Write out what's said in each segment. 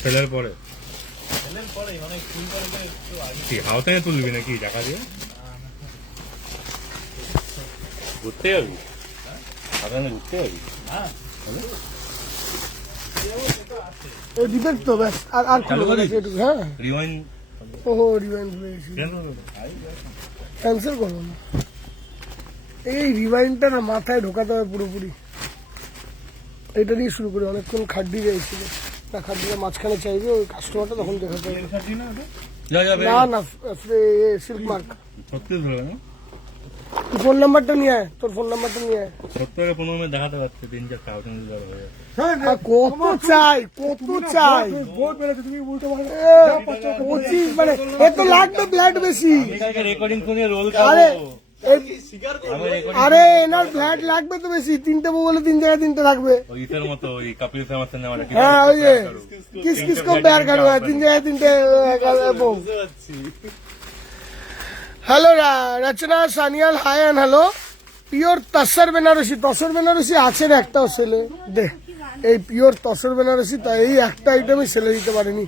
সেলের পরে হাওতে তুলবি নাকি টাকা দিয়ে ঘুরতে যাবি হাওতে ঘুরতে যাবি ডিবেট তো ব্যাস আর হ্যাঁ রিওয়াইন্ড ওহো রিওয়াইন্ড ক্যান্সেল করবো না এই রিওয়াইন্ডটা না মাথায় ঢোকাতে হবে পুরোপুরি এটা দিয়ে শুরু করি অনেকক্ষণ খাড্ডি গেছিল না খাড্ডিটা মাঝখানে চাইবে ওই কাস্টমারটা তখন দেখাতে হবে না না সিল্ক মার্ক সত্যি ধরে না তুই ফোন নাম্বারটা নিয়ে আয় তোর ফোন নাম্বারটা নিয়ে আয় 70-15 দেখাতে পারছে 3-4,000 হয়ে কত চাই তুমি বলতে পারো 25 মানে এত লাগবে ব্লাড বেশি রেকর্ডিং শুনে রোল আরে এনার ফ্ল্যাট লাগবে তো বেশি তিনটে বউ বলে 3 জায়গায় 3টে লাগবে ওইটার মতো ওই কপিল শর্মা সিনেমাটা হ্যাঁ ওই যে কিস কো প্যার করো 3 জায়গায় 3টে বউ hello Rachana Sanyal hi and hello pure tussar Banarasi আছে না একটাও সেলে দে এই পিওর তসর বেনারসি তাই এই একটা আইটেমই সেলে দিতে পারেনি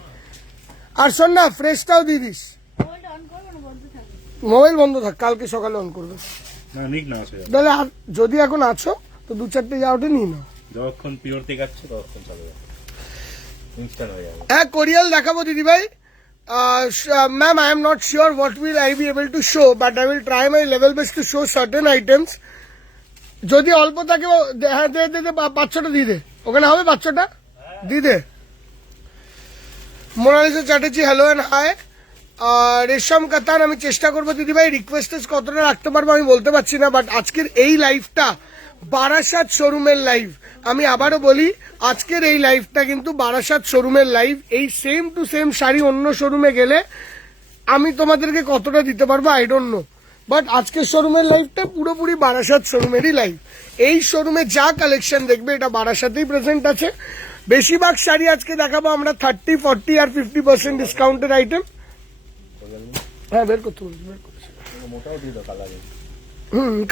আর শোন না ফ্রেশটাও দিয়ে দিস মোবাইল বন্ধ থাক কালকে সকালে অন করবে তাহলে যদি এখন আছো তো 2-4টে যাওয়াটা নিয়ে নাও যখন পিওর দেখাচ্ছে তখন চলে যাবে ইনস্ট্যান্ট হয়ে যাবে হ্যাঁ কোরিয়াল দেখাবো দিদি ভাই ma'am I am not sure what will I be able to show but I will try my level best to show certain items যদি অল্প থাকে হ্যাঁ দে 5-6টা দিয়ে দে ওখানে হবে 5-6টা দিয়ে দে Monalisa Chatterjee hello and hi রেশম কাতান আমি চেষ্টা করবো দিদিভাই রিকোয়েস্টেস কতটা রাখতে পারবো আমি বলতে পারছি না বাট আজকের এই লাইভটা বারাসাত শোরুমের লাইভ আমি আবারও বলি আজকের এই লাইভটা কিন্তু বারাসাত শোরুমের লাইভ এই সেম টু সেম শাড়ি অন্য শোরুমে গেলে আমি তোমাদেরকে কতটা দিতে পারবো আই ডোন্ট নো বাট আজকের শোরুমের লাইভটা পুরোপুরি বারাসাত শোরুমেরই লাইভ এই শোরুমে যা কালেকশন দেখবে এটা বারাসাতেই প্রেজেন্ট আছে বেশিরভাগ শাড়ি আজকে দেখাবো আমরা 30-40 আর 50% ডিসকাউন্টের আইটেম হ্যাঁ বের করতে বলছি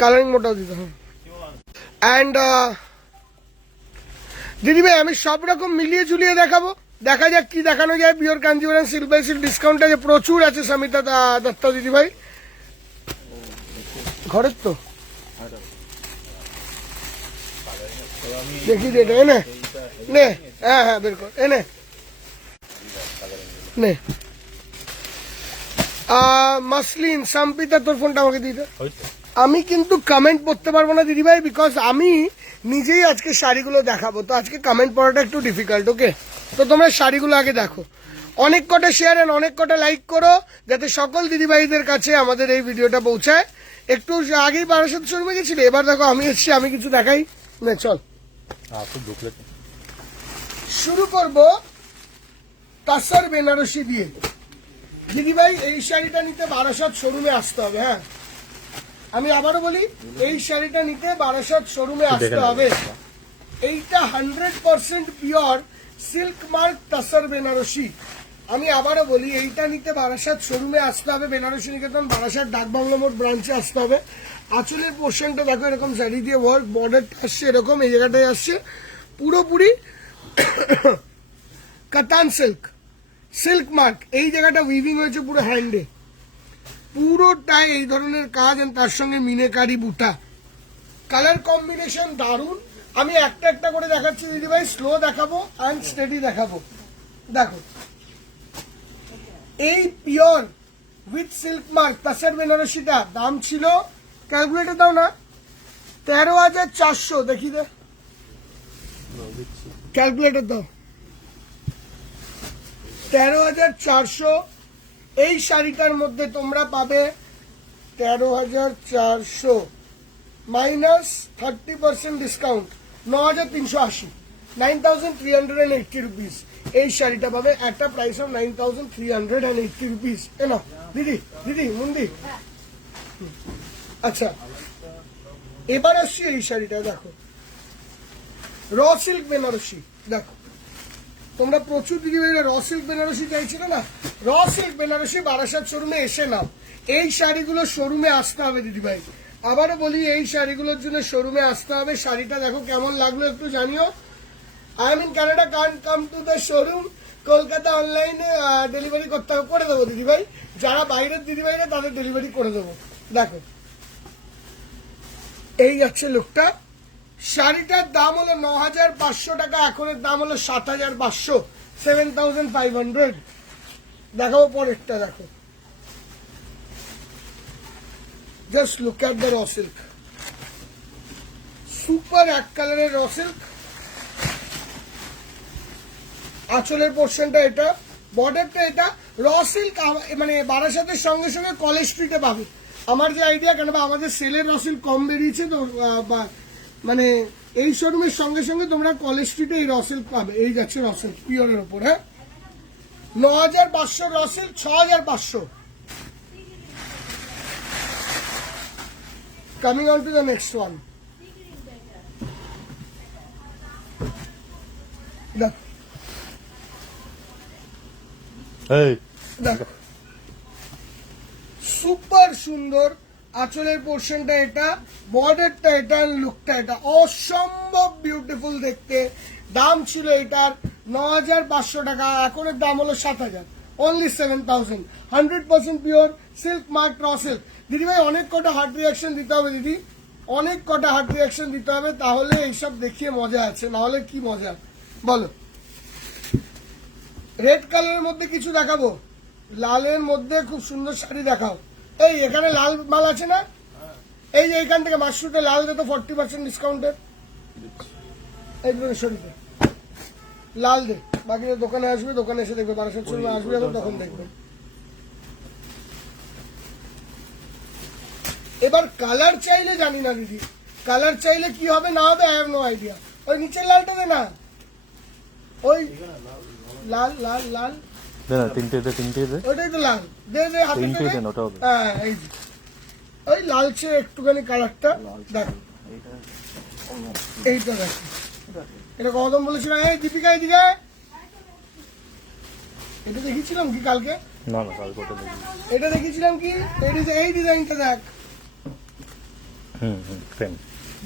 কালারিং মোটাও দিতে হ্যাঁ অ্যান্ড দিদি ভাই আমি সব রকম মিলিয়ে ঝুলিয়ে দেখাবো দেখা যাক কি দেখানো যায় pure Kanjivaram silk by silk discount আছে প্রচুর আছে সমিতা দত্তা দিদি ভাই ঘরের তো দেখি যেটা এনে নে হ্যাঁ বের কর এনে নে মাসলিন সাম্পিতা তোর ফোনটা আমাকে দিয়ে দে আমি কিন্তু কমেন্ট পড়তে পারবো না দিদিভাই বিকজ আমি নিজেই আজকে শাড়িগুলো দেখাবো তো আজকে কমেন্ট পড়াটা একটু ডিফিকাল্ট ওকে তো তোমরা শাড়িগুলো আগে দেখো অনেক কটা শেয়ার এন্ড অনেক কটা লাইক করো যাতে সকল দিদিভাইদের কাছে আমাদের এই ভিডিওটা পৌঁছায় একটু আগেই বারাসাত শোরুমে গেছিলে এবার দেখো আমি এসছি আমি কিছু দেখাই না চল শুরু করবো তাসার বেনারসি দিয়ে দিদিভাই এই শাড়িটা নিতে বারাসাত শোরুমে আসতে হবে হ্যাঁ আমি আবারও বলি এই শাড়িটা নিতে বারাসাত শোরুমে আসতে হবে এইটা 100% পিওর সিল্ক মার্ক তাসার বেনারসি আমি আবারও বলি এইটা নিতে বারাসাত শোরুমে আসতে হবে বেনারসি নিকেতন বারাসাত ডাকবাংলো মোড় ব্রাঞ্চে আসতে হবে আঁচলের পোর্শনটা দেখো এরকম শাড়ি দিয়ে ওয়ার্ক বর্ডারটা আসছে এরকম এই জায়গাটায় আসছে পুরোপুরি কাতান সিল্ক মার্ক এই জায়গাটা উইভিং হয়েছে পুরো হ্যান্ডে পুরোটাই এই ধরনের কাজ তার সঙ্গে মিনেকারি বুটা কালার কম্বিনেশন দারুন আমি একটা একটা করে দেখাচ্ছি দিদিভাই স্লো দেখাবো অ্যান্ড স্টেডি দেখাবো দেখো এই পিওর উইথ সিল্ক মার্ক তাসার বেনারসিটা দাম ছিল ক্যালকুলেটর দাও না 13,400 দেখি দে ক্যালকুলেটর দাও 13,400 এই শাড়িটার মধ্যে তোমরা পাবে 13,400 মাইনাস 30% ডিসকাউন্ট 9,380 9,380 রুপিস এই শাড়িটা পাবে একটা প্রাইস অফ 9,380 রুপিস এনো দিদি মুন্দি আচ্ছা এবার আসছি এই শাড়িটা দেখো র সিল্ক বেনারসি দেখো তোমরা প্রচুর দিদি র সিল্ক বেনারসি চাইছিল না র সিল্ক বেনারসি বারাসাত শোরুমে এসে নাও এই শাড়িগুলো শোরুমে আসতে হবে দিদিভাই আবারও বলি এই শাড়িগুলোর জন্য শোরুমে আসতে হবে শাড়িটা দেখো কেমন লাগলো একটু জানিও I am in Canada, can't come to the showroom, Kolkata অনলাইনে ডেলিভারি করতে হবে, করে দেবো দিদি ভাই। যারা বাইরের দিদি ভাইরা তাদের ডেলিভারি করে দেবো। দেখো এই যাচ্ছে লুকটা। শাড়িটার দাম হলো 9,500 টাকা, এখনের দাম হলো 7,500, 7,500। দেখাবো পরেরটা, দেখো just look at the raw silk, super এক কালারের র সিল্ক। আঁচলের পোর্শনটা এটা, বর্ডারটা এটা। র সিল্ক মানে বারাসাতের সঙ্গে সঙ্গে কলেজ স্ট্রিটে পাবে। আমার যে আইডিয়া, কেন বা আমাদের সেলের র সিল্ক কম বেরিয়েছে তো, মানে এই শোরুমের সঙ্গে সঙ্গে তোমরা কলেজ স্ট্রিটে এই র সিল্ক পাবে। এই যাচ্ছে র সিল্ক পিওরের ওপর। হ্যাঁ, 9,500 raw silk, 6,500। Coming on to the next one. দেখো দেখো সুপার সুন্দর আঁচলের পোর্শনটা এটা, বর্ডারটা এটা, লুকটা এটা, অসম্ভব বিউটিফুল দেখতে। দাম ছিল এটার 9,500 টাকা, এখনের দাম হলো 7,000, only 7,000। 100% pure silk mark raw silk. দিদি ভাই অনেক কটা হার্ট রিয়াকশন দিতে হবে দিদি, অনেক কটা হার্ট রিয়াকশন দিতে হবে, তাহলে এইসব দেখিয়ে মজা আছে, নাহলে কি মজা বলো। রেড কালারের মধ্যে কিছু দেখাবো, লালের মধ্যে খুব সুন্দর শাড়ি দেখাও। এই এখানে লাল মাল আছে না, এই যে এইখান থেকে মাশরুটে লাল দে তো 40% ডিসকাউন্টের। এই শাড়িতে লাল দে, বাকিটা দোকানে আসবে, দোকানে এসে দেখবে, 1200 আসবে যখন তখন দেখবে। এবার কালার চাইলে জানি না দিদি, কালার চাইলে কি হবে না হবে, আই হ্যাভ নো আইডিয়া। ওই নিচের লালটা দে না, ওই লাল লাল লাল, তিনটে দে, ওইটাই তো লাল, দে দে হাতে তিনটে দে। দেন, ওটা হবে। হ্যাঁ এই যে ওই লালচে একটুখানি কালারটা দেখো, এইটা দেখো, এটা কদম বলেছিল। এই দীপিকা এদিকে, এটা দেখিয়েছিলাম কি কালকে? না না, কাল কোটা দেখি। এটা দেখিয়েছিলাম কি? এই ডিজাইনটা দেখ, ফ্রেম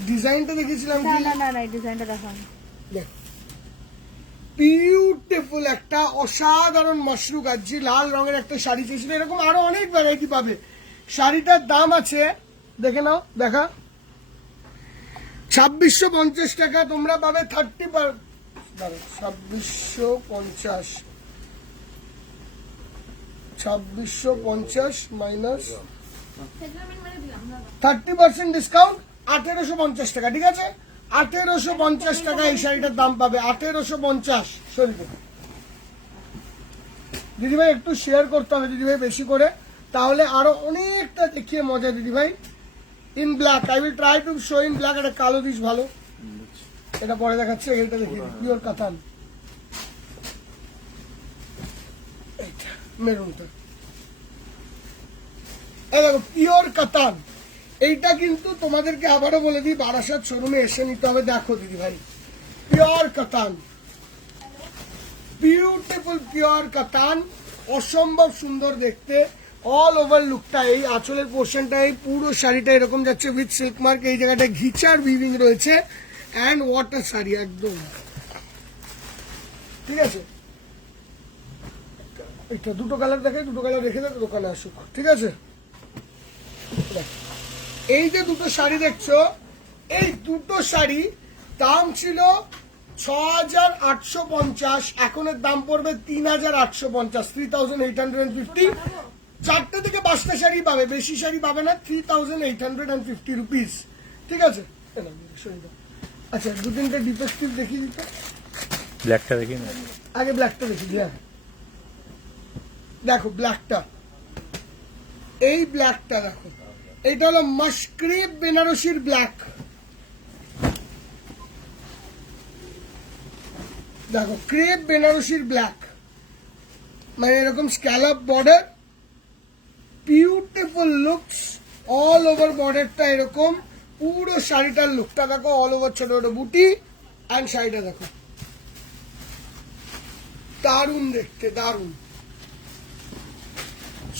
ডিজাইনটা দেখিয়েছিলাম না কি? না না না, এই ডিজাইনটা দেখানো। দেখ বিউটিফুল একটা অসাধারণ মশরু গাজি লাল রঙের একটা শাড়ি চেয়েছিল, এরকম আরো অনেক ভ্যারাইটি পাবে। শাড়িটার দাম আছে, দেখে নাও, দেখা 2,650 টাকা। তোমরা পাবে 30, 2,650, 2,650 মাইনাস 30% ডিসকাউন্ট, 1,850 টাকা। ঠিক আছে, 1,850 টাকা এই শাড়িটার দাম পাবে, 1,850। শরীরে দিদিভাই একটু শেয়ার করতে হবে দিদিভাই বেশি করে, তাহলে আরো অনেকটা দেখিয়ে মজা। দিদিভাই in black, I will try to show in black. একটা কালো দিস ভালো, এটা পরে দেখাচ্ছে, এটা দেখিয়ে পিওর কাতান, মেরুনটা দেখো পিওর কাতান। এইটা কিন্তু তোমাদেরকে আবারও বলে দিই, বারাসাত শোরুমে এসে নিতে হবে। দেখো দিদি ভাই পিওর কাতান, বিউটিফুল পিওর কাতান, অসম্ভব সুন্দর দেখতে। অল ওভার লুকটা, এই আঁচলের পোর্শনটা, এই পুরো শাড়িটা এরকম যাচ্ছে উইথ সিল্ক মার্ক। এই জায়গাটা ঘিচার উইভিং রয়েছে, অ্যান্ড ওয়াটার শাড়ি একদম ঠিক আছে। এটা দুটো কালার দেখাই, দুটো কালার রেখে দেয়, দোকানে আসুক। ঠিক আছে, এই যে দুটো শাড়ি দেখছো, এই দুটো শাড়ি দাম ছিল 6,850, এখনের দাম পড়বে 3,850, 3,850। 4টে থেকে 5টা শাড়ি পাবে, বেশি শাড়ি পাবে না, 3,850 রুপিস। ঠিক আছে, আচ্ছা 2-3টে ডিফেক্টিভ দেখিয়ে দিতে, ব্ল্যাকটা দেখি না, আগে ব্ল্যাকটা দেখি। হ্যাঁ দেখো ব্ল্যাকটা, এই ব্ল্যাকটা দেখো, এটা হলো মাশক্রেপ বেনারসির ব্ল্যাক। দেখো ক্রেপ বেনারসির ব্ল্যাক, মানে এরকম scallop border, beautiful looks all over. বর্ডারটা এরকম, পুরো শাড়িটার লুকটা দেখো, অল ওভার ছোট ছোট বুটি, অ্যান্ড শাড়িটা দেখো দারুণ দেখতে, দারুণ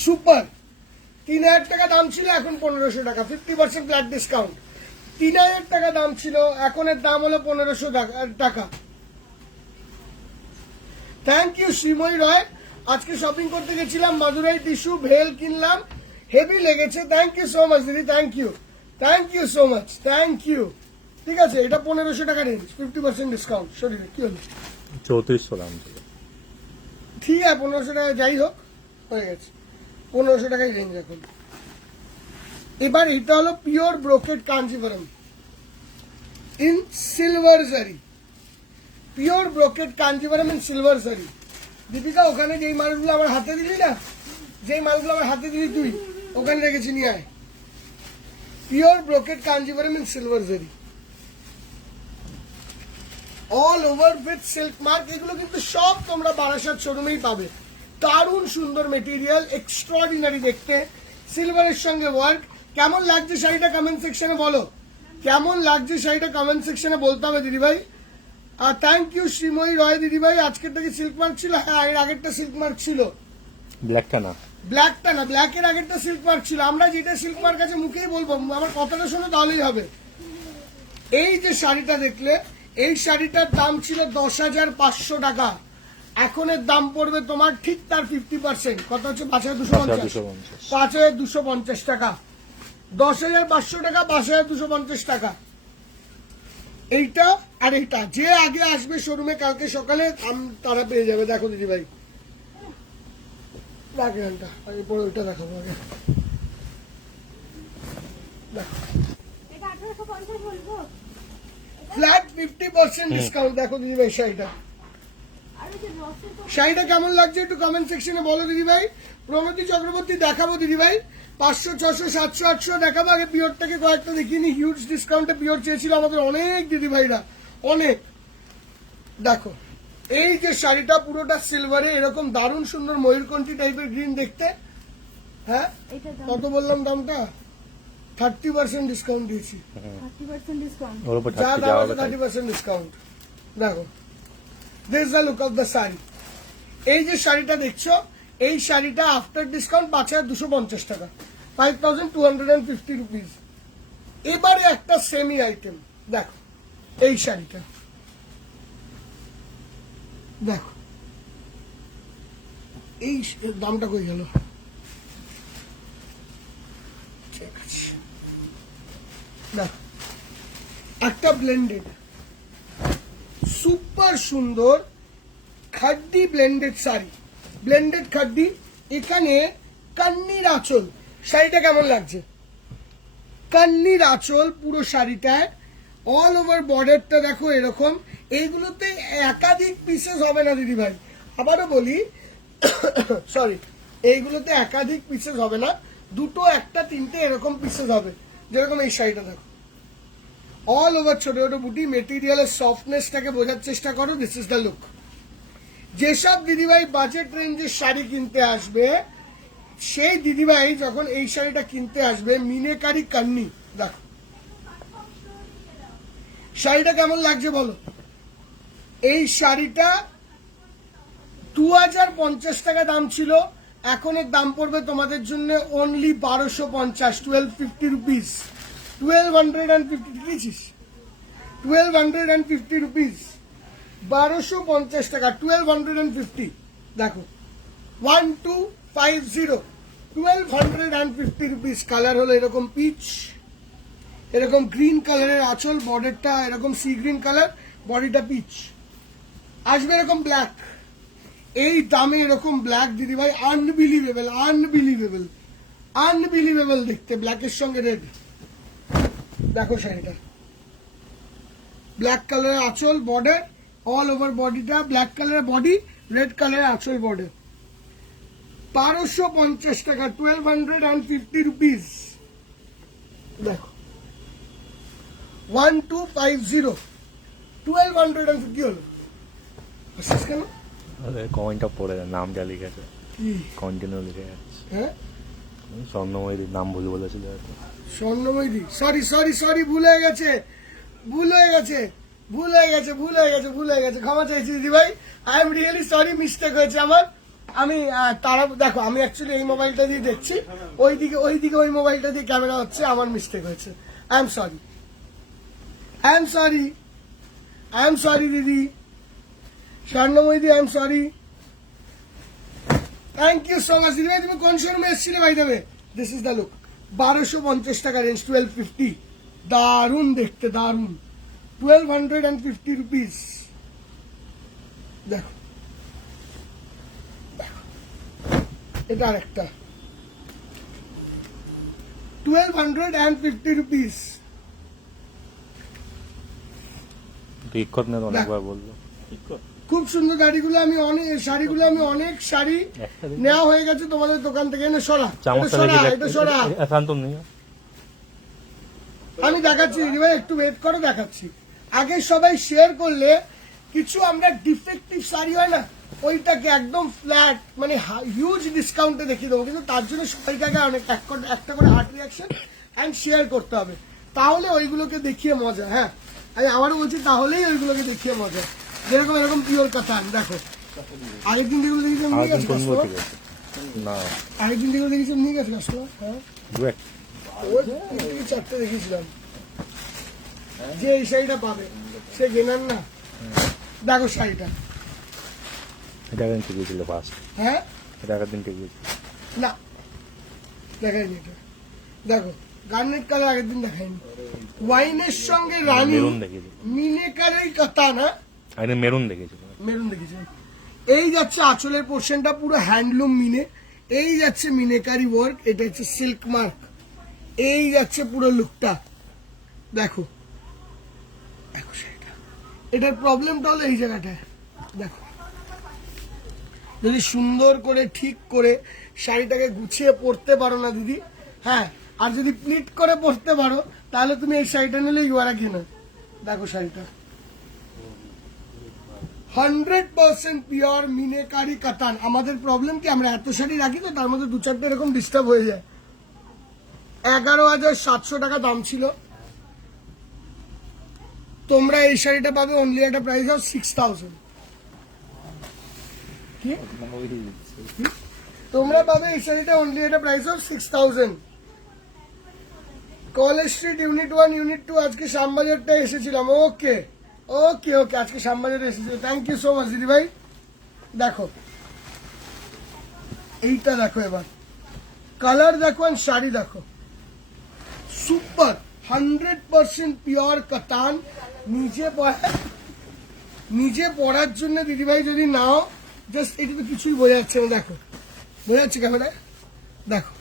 সুপার। 3,000 টাকা দাম ছিল, এখন 1,500 টাকা, 50% ফ্ল্যাট ডিসকাউন্ট। 3,000 টাকা দাম ছিল, এখনের দাম হলো 1,500 টাকা। থ্যাংক ইউ শ্রীময়ী রয়। আজকে শপিং করতে গেছিলাম, মাদুরাই টিস্যু ভেল কিনলাম, হেভি লেগেছে। থ্যাংক ইউ সো মাচ দিদি, thank you so much, thank you. ঠিক আছে, এটা 1500 টাকা রেঞ্জ, 50% ডিসকাউন্ট। শরীরে কি হলো? 3400 দাম ছিল। ঠিক আছে, 1500 টাকা যাই হোক, হয়ে গেছে 1500 টাকায় রেঞ্জ এখন। এবার এটা হলো pure brocade Kanjivaram in silver zari, pure brocade Kanjivaram in silver zari. Deepika, ওখানে যেই মালগুলো আমার হাতে দিলি না, যেই মালগুলো আমার হাতে দিলি তুই, ওখানে রেখেছি, নিয়ে আয়। Pure brocade Kanjivaram in silver zari, all over with silk mark. এগুলো কিন্তু সব তোমরা বারাসাত শোরুমেই পাবে। দারুণ সুন্দর মেটেরিয়াল, এক্সট্রাঅর্ডিনারি দেখতে, সিলভারের সঙ্গে ওয়ার্ক। কেমন লাগছে শাড়িটা কমেন্ট সেকশনে বলো, কেমন লাগছে শাড়িটা কমেন্ট সেকশনে বলতে হবে দিদিভাই। আর থ্যাংক ইউ শ্রীময়ী রয় দিদিভাই। আজকেরটা কি সিল্ক মার্ক ছিল? হ্যাঁ, এর আগেরটা সিল্ক মার্ক ছিল। ব্ল্যাকটা না, ব্ল্যাকটা না, ব্ল্যাকের আগেরটা সিল্ক মার্ক ছিল। আমরা যেটা সিল্ক মার্ক আছে মুখেই বলবো, আমার কথাটা শোনো তাহলেই হবে। এই যে শাড়িটা দেখলে, এই শাড়িটার দাম ছিল 10,500 টাকা, এখন এর দাম পড়বে তোমার ঠিক তার 50%। কত হচ্ছে? 5,250, 5,250 টাকা। 10,500 টাকা, 5,250 টাকা। এইটা আর এইটা, যে আগে আসবে শোরুমে কালকে সকালে তারা পেয়ে যাবে। দেখো দিদি ভাই, রাখেনটা আগে পরে ওইটা দেখাবো আগে। দেখো ফ্ল্যাট 50% ডিসকাউন্ট। দেখো দিদি ভাই শাড়িটা, শাড়িটা কেমন লাগছে একটু কমেন্ট সেকশনে বলো দিদি ভাই। প্রমতি চক্রবর্তী দেখাবো দিদি ভাই, 500, 600, 700, 800 দেখাবো। আগে পিওরটাকে কয়েকটা দেখিনি, হিউজ ডিসকাউন্টে পিওর চেয়েছিল আমাদের অনেক দিদি ভাইরা, অনেক। দেখো এই যে শাড়িটা পুরোটা সিলভারে, এরকম দারুণ সুন্দর ময়ূরকণ্ঠী টাইপের গ্রিন দেখতে। হ্যাঁ, কত বললাম দামটা? 30% ডিসকাউন্ট দিয়েছি, 30% ডিসকাউন্ট। ওর উপর যা 30 দাম যাওয়া আছে 30% ডিসকাউন্ট। দেখো, this the look of the sari. এই যে শাড়িটা দেখছো, এই শাড়িটা আফটার ডিসকাউন্ট 5,250 টাকা, 5,250 রুপিস। এবারে একটা সেমি আইটেম দেখো, এই শাড়িটা দেখো, এই দামটা কই গেল? ঠিক আছে, দেখো একটা ব্লেন্ডেড সুপার সুন্দর খাড্ডি ব্লেন্ডেড শাড়ি, ব্লেন্ডেড খাড্ডি। এখানে কান্নির আঁচল। শাড়িটা কেমন লাগছে? কান্নির আঁচল পুরো শাড়িটায়, অল ওভার বর্ডারটা দেখো এরকম। এইগুলোতে একাধিক পিসেস হবে না দিদি ভাই, আবারও বলি সরি, এইগুলোতে একাধিক পিসেস হবে না, দুটো, একটা, তিনটে এরকম পিসেস হবে। যেরকম এই শাড়িটা দেখো, অল ওভার ছোট ছোট বুটি। মেটেরিয়ালের সফটনেসটাকে বোঝার চেষ্টা করো, দিস ইজ দ্য লুক। যেসব দিদিভাই বাজেট রেঞ্জের শাড়ি কিনতে আসবে, সেই দিদিভাই যখন এই শাড়িটা কিনতে আসবে, মিনেকারি কান্নি দেখো। শাড়িটা কেমন লাগছে বলো? এই শাড়িটা 2,050 টাকা দাম ছিল, এখন এর দাম পড়বে তোমাদের জন্য অনলি 1,250, 1,250 রুপিস, 1,250 দিয়েছিস, 1,250 রুপিস, 1,250 টাকা, 1,250। দেখো 1250, 1,250 রুপিস। কালার হলো এরকম পিচ, এরকম গ্রিন কালারের আঁচল, বর্ডারটা এরকম সি গ্রিন কালার, বডিটা পিচ। আসবে এরকম ব্ল্যাক, এই দামে এরকম ব্ল্যাক দিদি ভাই, আনবিলিভেবল, আনবিলিভেবল, আনবিলিভেবল দেখতে, ব্ল্যাকের সঙ্গে রেড। দেখো শাড়িটা, ব্ল্যাক কালারের আঁচল, বর্ডার, অল ওভার বডিটা ব্ল্যাক কালারের বডি, রেড কালারের আঁচল, বর্ডার। 1,250 টাকা, 1,250 রুপিস। দেখো 1,250, 1,250 হলো। আসছিস কেন? আরে কমেন্টটা পড়ে যায়, নামটা লিখেছে, কি? কন্টিনিউ লিখে যাচ্ছে। হ্যাঁ, স্বর্ণময়ীর নাম ভুল বলেছিল হয়তো। স্বর্ণময়ী, সরি সরি সরি, ভুল হয়ে গেছে, ভুল হয়ে গেছে, ভুল হয়ে গেছে, ভুল হয়ে গেছে, ভুল হয়ে গেছে। ক্ষমা চাইছি দিদি ভাই, I am really sorry, mistake হয়েছে আমার। আমি তারা দেখো, আমি অ্যাকচুয়ালি এই মোবাইলটা দিয়ে দেখছি, ওইদিকে ওই মোবাইলটা দিয়ে ক্যামেরা হচ্ছে, আমার মিস্টেক হয়েছে। I am sorry, I am sorry, I am sorry দিদি। Swarnamoyee I am sorry. Thank you so much দিদি ভাই। তুমি কোন শোরুমে এসেছিলে ভাই দেবে? This is the look. 1250 টাকা রেঞ্জ, 1250। দারুণ দেখতে, দারুণ। 1250 রুপিস। দেখো এটা আরেকটা 1250 রুপিস। বিক্ষত নিয়ে তো অনেকবার বললো। খুব সুন্দর শাড়িগুলো আমি অনেক শাড়ি নেওয়া হয়ে গেছে তোমাদের দোকান থেকে। এনে সরা, চামচটা এটা সরা। শান্তম নেই। আমি দেখাচ্ছি দিদি ভাই, একটু ওয়েট করো, দেখাচ্ছি। আগে সবাই শেয়ার করলে কিছু আমরা ডিফেক্টিভ শাড়ি হয় না, ওইটাকে একদম ফ্ল্যাট মানে হিউজ ডিসকাউন্টে দেখিয়ে দেবো, কিন্তু তার জন্য সবাইকে আগে অনেক একটা করে হার্ট রিয়াকশন অ্যান্ড শেয়ার করতে হবে, তাহলে ওইগুলোকে দেখিয়ে মজা। হ্যাঁ আমি আবারও বলছি, তাহলেই ওইগুলোকে দেখিয়ে মজা। যেরকম এরকম পিওর কাতান দেখো, আগের দিন যেগুলো দেখেছি নিয়ে গেছে কাস্টমার, না আগের দিন যেগুলো দেখেছি নিয়ে গেছে কাস্টমার। হ্যাঁ ওই 4টে দেখিয়েছিলাম, যে এই শাড়িটা পাবে সে গেনার না। দেখো শাড়িটা, এটা একদিন ঠিক ছিল ফার্স্ট। হ্যাঁ এটা আগের দিন ঠিক ছিল না, দেখাইনি এটা। দেখো গার্নেট কালার আগের দিন দেখাইনি। ওয়াইনের সঙ্গে রানী মেরুন দেখেছি, মিনেকারের কথা না, একদিন মেরুন দেখেছি। মেরুন দেখেছি। এই যাচ্ছে আঁচলের পোর্শনটা পুরো হ্যান্ডলুম মিনে, এই যাচ্ছে মিনেকারি ওয়ার্ক, এটা হচ্ছে সিল্ক মার্ক, এই যাচ্ছে পুরো লুকটা। দেখো দেখো শাড়িটা, এটার প্রবলেমটা হলো এই জায়গাটায়। দেখো যদি সুন্দর করে ঠিক করে শাড়িটাকে গুছিয়ে পরতে পারো না দিদি, হ্যাঁ, আর যদি প্লিট করে পরতে পারো, তাহলে তুমি এই শাড়িটা নিলে ইউ আর আ গেনার। দেখো শাড়িটা 100% পিওর মিনেকারি কাতান। আমাদের প্রবলেম কি, আমরা এত শাড়ি রাখি তো তার মধ্যে 2-4টে এরকম ডিস্টার্ব হয়ে যায়। 11,700 টাকা দাম ছিল, তোমরা এই শাড়িটা পাবে অনলি একটা প্রাইস অফ 6,000। কি তোমরা পাবে এই শাড়িটা অনলি একটা price of 6,000। College street unit 1 unit 2 আজকে শ্যামবাজারটা এসেছিলাম। ওকে ওকে ওকে, আজকে শ্যামবাজারে এসেছিল। থ্যাংক ইউ সো মাচ দিদি ভাই। দেখো এইটা দেখো, এবার কালার দেখো আর শাড়ি দেখো, সুপার 100% পিওর কাতান। নিজে পরার জন্য দিদিভাই যদি নাও, জাস্ট এটা তো কিছুই বোঝা যাচ্ছে না। দেখো বোঝা যাচ্ছে ক্যামেরায়, দেখো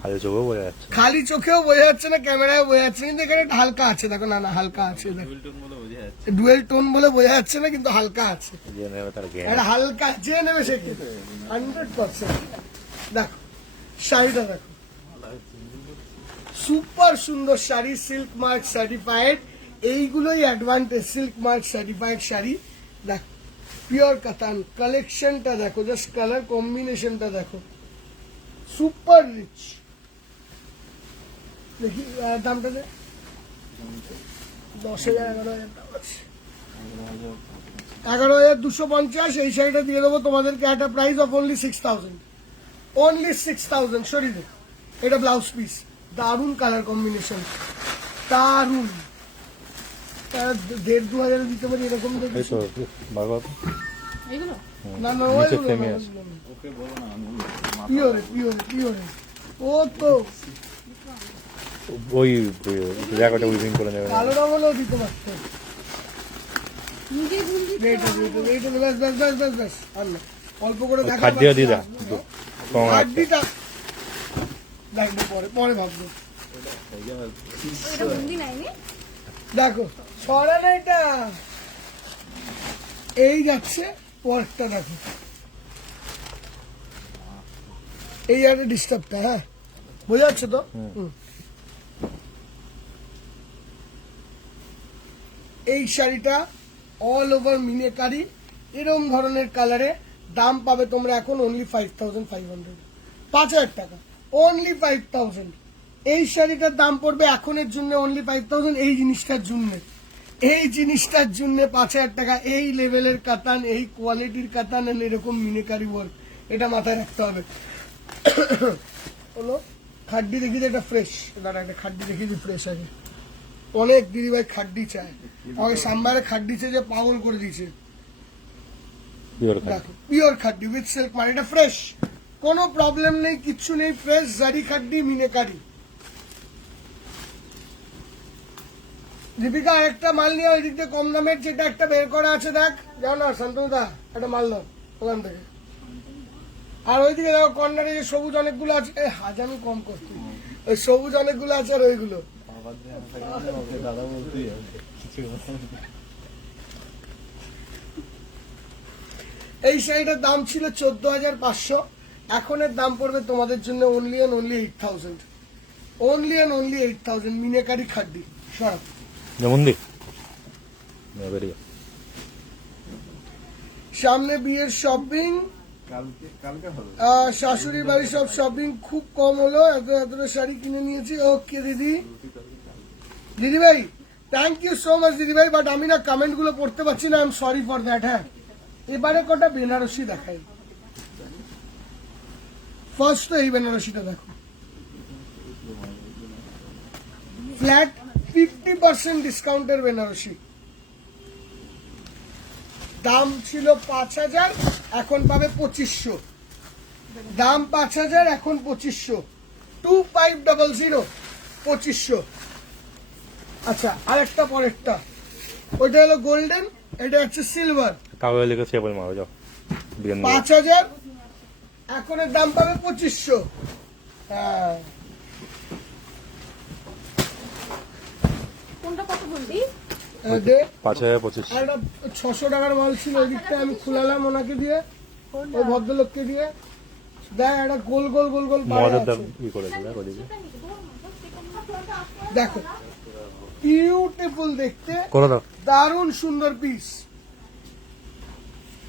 খালি চোখেও বোঝা যাচ্ছে, খালি চোখেও বোঝা যাচ্ছে না, ক্যামেরায় বোঝা যাচ্ছে না, কিন্তু এখানে একটা হালকা আছে। দেখো না না হালকা আছে, দেখো ডুয়েল টোন বলে বোঝা যাচ্ছে না, কিন্তু হালকা আছে। যে নেবে তার জ্ঞান। একটা হালকা যে নেবে সে 100%। দেখো শাড়িটা দেখো, সুপার সুন্দর শাড়ি, সিল্ক মার্ক সার্টিফাইড। এইগুলোই advantage, silk mark certified sari. দেখো পিওর কাতান, কালেকশনটা দেখো, জাস্ট কালার কম্বিনেশনটা দেখো, সুপার রিচ। দেখি দামটা দে, 10,000 11,000 দাম আছে। 11,250। এই শাড়িটা দিয়ে দেবো তোমাদেরকে একটা price of only 6,000, only 6,000। Sorry দে, এটা ব্লাউজ পিস, দারুণ কালার কম্বিনেশন, দারুণ। 1,500-2,000 দিতে পারি এরকম এই দেখেছি। তো বাবা না না নিচে ফ্রেমে আছে। পিওরে পিওরে পিওরে, ও তো ওই জায়গাটা উইভিং করে নেবে। কালো রঙ হলেও দিতে পারতো। অল্প করে দেখা, খাদ্য দিয়ে দা হাড্ডিটা দেখবো পরে, পরে ভাববো। দেখো ছড়া না এটা, এই যাচ্ছে পরেরটা। দেখো এই একটা ডিস্টার্বটা, হ্যাঁ বোঝা যাচ্ছে তো। এই শাড়িটা অল ওভার মিনেকারি, এরকম ধরনের কালারে, দাম পাবে তোমরা এখন অনলি 5,500, 5,000 টাকা, অনলি 5,000। এই শাড়িটার দাম পড়বে এখনের জন্য অনলি 5,000। এই জিনিসটার জন্য, এই জিনিসটার জন্য 5,000 টাকা। এই লেভেলের কাতান, এই কোয়ালিটির কাতান, এরকম মিনেকারি ওয়ার্ক, এটা মাথায় রাখতে হবে। হলো খাড্ডি দেখি, এটা ফ্রেশ, দাঁড়া একটা খাড্ডি দেখি ফ্রেশ আগে। অনেক দিদিভাই খাড্ডি চায়, আমাকে সাম্বারে খাড্ডি চেয়ে যে পাগল করে দিয়েছে। পিওর খাট দেখো পিওর খাড্ডি উইথ সিল্ক মার, এটা ফ্রেশ, কোনো প্রবলেম নেই, কিচ্ছু নেই, ফ্রেশ জারি খাড্ডি মিনেকারি। দীপিকা আরেকটা মাল নিয়ে ওই দিক দিয়ে কম দামের যেটা একটা বের করা আছে দেখ, যাও না শান্তনুদা একটা মাল দাও ওখান থেকে। আর ওইদিকে দেখো কর্নারে যে সবুজ অনেকগুলো আছে, হাজামি কম করতে, ওই সবুজ অনেকগুলো আছে আর ওইগুলো। দাদা বলতেই কিছু এই শাড়িটার দাম ছিল 14,500, এখন এর দাম পড়বে তোমাদের জন্য only and only 8,000, only and only 8,000 meenakari খাড্ডি। সব যেমন দি বেরিয়ে সামনে বিয়ের শপিং, শাশুড়ি বাড়ি সব শপিং খুব কম হলো, এতটা শাড়ি কিনে নিয়েছি। ওকে দিদি, দিদি ভাই থ্যাংক ইউ সো মাচ দিদি ভাই, বাট আমি না কমেন্ট গুলো পড়তে পারছি না, I am sorry for that. হ্যাঁ এবারে কটা বেনারসি দেখাই, ফার্স্ট তো এই বেনারসিটা দেখো, ফ্ল্যাট 50% ডিসকাউন্টের বেনারসি, দাম ছিল 5,000 এখন পাবে 2,500, দাম 5,000 এখন 2,500, 2500 2,500। আচ্ছা আরেকটা পরেরটা, ওইটা হলো গোল্ডেন, এটা হচ্ছে সিলভার, কাগজে লিখে সেবল মারো যাও বিয়ান 5,000 এখন এর দাম পাবে 2,500। হ্যাঁ কোনটা কত বলবি? দে 5,025 আর একটা 600 টাকার মাল ছিল ওই দিকটা আমি খুলালাম ওনাকে দিয়ে, ওই ভদ্রলোককে দিয়ে। দেখ একটা গোল গোল গোল গোল বাড়ি মদের আছে। দাম ই করে দিলে করে দিবে দেখো বিউটিফুল দেখতে, করে দাও দারুণ সুন্দর পিস।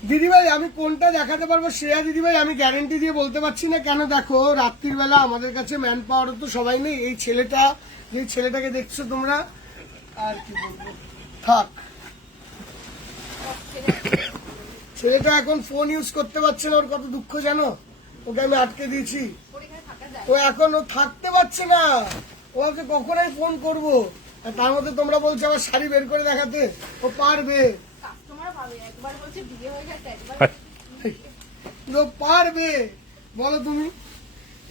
দিদিভাই আমি কোনটা দেখাতে পারবো শ্রেয়া দিদিভাই আমি গ্যারেন্টি দিয়ে বলতে পারছি না, কেন দেখো রাত্রির বেলা আমাদের কাছে ম্যান পাওয়ার তো সবাই নেই। এই ছেলেটা, যে ছেলেটাকে দেখছো তোমরা, আর কি বলবো, থাক, ছেলেটা এখন ফোন ইউজ করতে পারছে না, ওর কত দুঃখ জানো, ওকে আমি আটকে দিয়েছি, ও এখন ও থাকতে পারছে না, ও ভাবছে কখন আমি ফোন করবো, আর তার মধ্যে তোমরা বলছো আবার শাড়ি বের করে দেখাতে, ও পারবে, কাস্টমার ভাবে একবার বলছে বিয়ে হয়ে গেছে, একবার ও পারবে, বলো তুমি।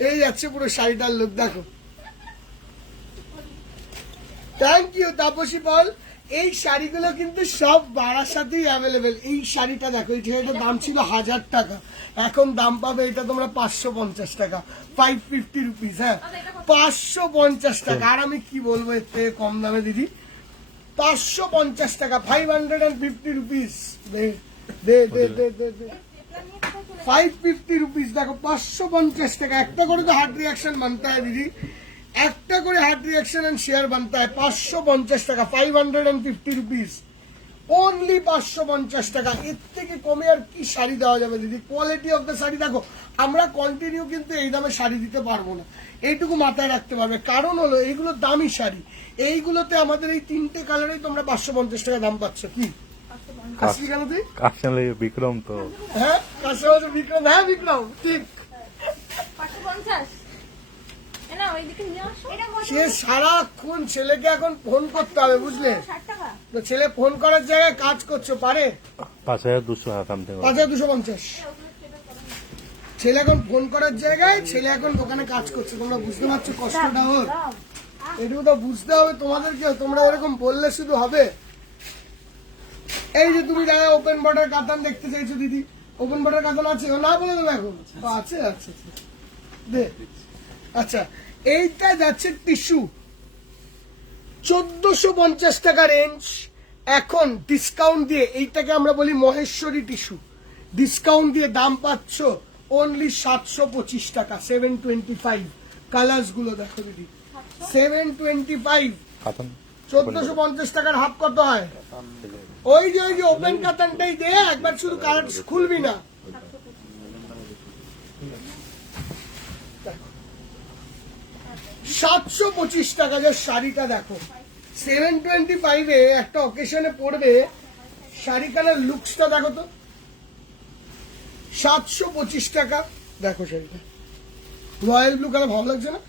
এই যাচ্ছে পুরো শাড়িটার লোক দেখো। থ্যাংক ইউ তাপসী পাল। এই শাড়িগুলো কিন্তু সব বারাসাতেই অ্যাভেলেবেল। এই শাড়িটা দেখো, এই শাড়িটার দাম ছিল 1,000 টাকা, এখন দাম পাবে এটা তোমরা 550 টাকা, 550 রুপিস। হ্যাঁ 550 টাকা, আর আমি কি বলবো এর থেকে কম দামে দিদি, 550 টাকা, 550 রুপিস। দে দে দে দে দে দে 550 রুপিস, দেখো 550 টাকা। একটা করে তো হার্ট রিয়াকশন বানতে হয় দিদি, একটা করে হার্ট রিয়াকশন এন্ড শেয়ার বানতে হয়। 550 টাকা, 550 রুপিস, অনলি 550 টাকা। এর থেকে কমে আর কি শাড়ি দেওয়া যাবে দিদি? কোয়ালিটি অফ দ্য শাড়ি দেখো, আমরা কন্টিনিউ কিন্তু এই দামে শাড়ি দিতে পারবো না, এইটুকু মাথায় রাখতে পারবে। কারণ হলো এইগুলো দামি শাড়ি, এইগুলোতে আমাদের এই 3টে কালারেই তোমরা 550 টাকা দাম পাচ্ছ। কি আসলি কেন তুই? আসলে বিক্রম তো হ্যাঁ কাছে বিক্রম, হ্যাঁ বিক্রম ঠিক। 550 না ওইদিকে নিয়ে আসো, এটা সে সারাক্ষণ ছেলেকে এখন ফোন করতে হবে বুঝলে, 60 টাকা। তো ছেলে ফোন করার জায়গায় কাজ করছো পারে। 5,200 সামথিং 5,250 ছেলে এখন ফোন করার জায়গায়, ছেলে এখন দোকানে কাজ করছে। তোমরা বুঝতে পারছো কষ্টটা ওর, এটুকু তো বুঝতে হবে তোমাদেরকে। তোমরা এরকম বললে শুধু হবে? এই যে তুমি যারা ওপেন বর্ডার কাতান দেখতে চাইছো দিদি, ওপেন বর্ডার কাতান আছে? ও না বলে দেবো এখন, ও আছে, আচ্ছা আচ্ছা দে। আচ্ছা এইটা যাচ্ছে টিস্যু 1450 টাকা রেঞ্জ, এখন ডিসকাউন্ট দিয়ে এইটাকে আমরা বলি মহেশ্বরী টিস্যু, ডিসকাউন্ট দিয়ে দাম পাচ্ছ অনলি 725 টাকা, 725। কালার্স গুলো দেখো দিদি, 725, কাতান 1450 টাকার হাফ কত হয়? ওই যে ওপেন কাতানটাই দে একবার, শুধু কালার খুলবি না। 725 টাকা যে শাড়িটা দেখো, 725 এ একটা অকেশনে পড়বে, শাড়িখানার লুকসটা দেখো তো। 725 টাকা, দেখো শাড়িটা রয়্যাল ব্লু কালার, ভালো লাগছে না?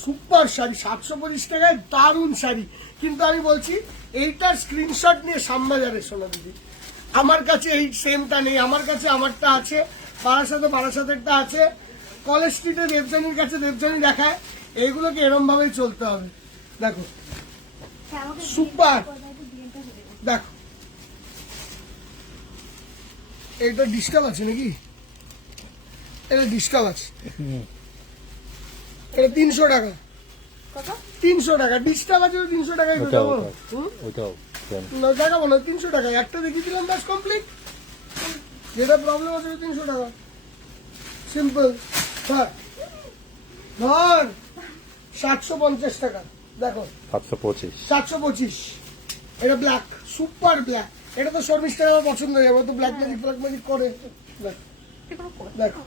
সুপার শাড়ি, 725 টাকায় দারুণ শাড়ি। কিন্তু আমি বলছি এইটার স্ক্রিনশট নিয়ে শ্যামবাজারে শোনা দিদি, আমার কাছে এই সেমটা নেই, আমার কাছে আমারটা আছে, বারাসাতেরটা আছে, কলেজ স্ট্রিটে দেবযানীর কাছে দেবযানী দেখায়। এইগুলোকে এরম ভাবেই চলতে হবে। দেখো সুপার, দেখো এটা ডিস্টার্ব আছে নাকি? এটা ডিস্টার্ব আছে, এটা 300 টাকা। কত? 300 টাকা ডিস্টার্ব আছে, 300 টাকায় ওটাও দেবো। ওটাও না দেখাবো না, 300 টাকা একটা দেখিয়ে দিলাম, ব্যাস কমপ্লিট। যেটা প্রবলেম আছে 300 টাকা, সিম্পল। ধর 750 টাকা। দেখো 725 725, এটা ব্ল্যাক, সুপার ব্ল্যাক। এটা তো শর্মিষ্ঠার আমার পছন্দ হয়ে যাবে, ও তো ব্ল্যাক ম্যাজিক করে। দেখ, দেখো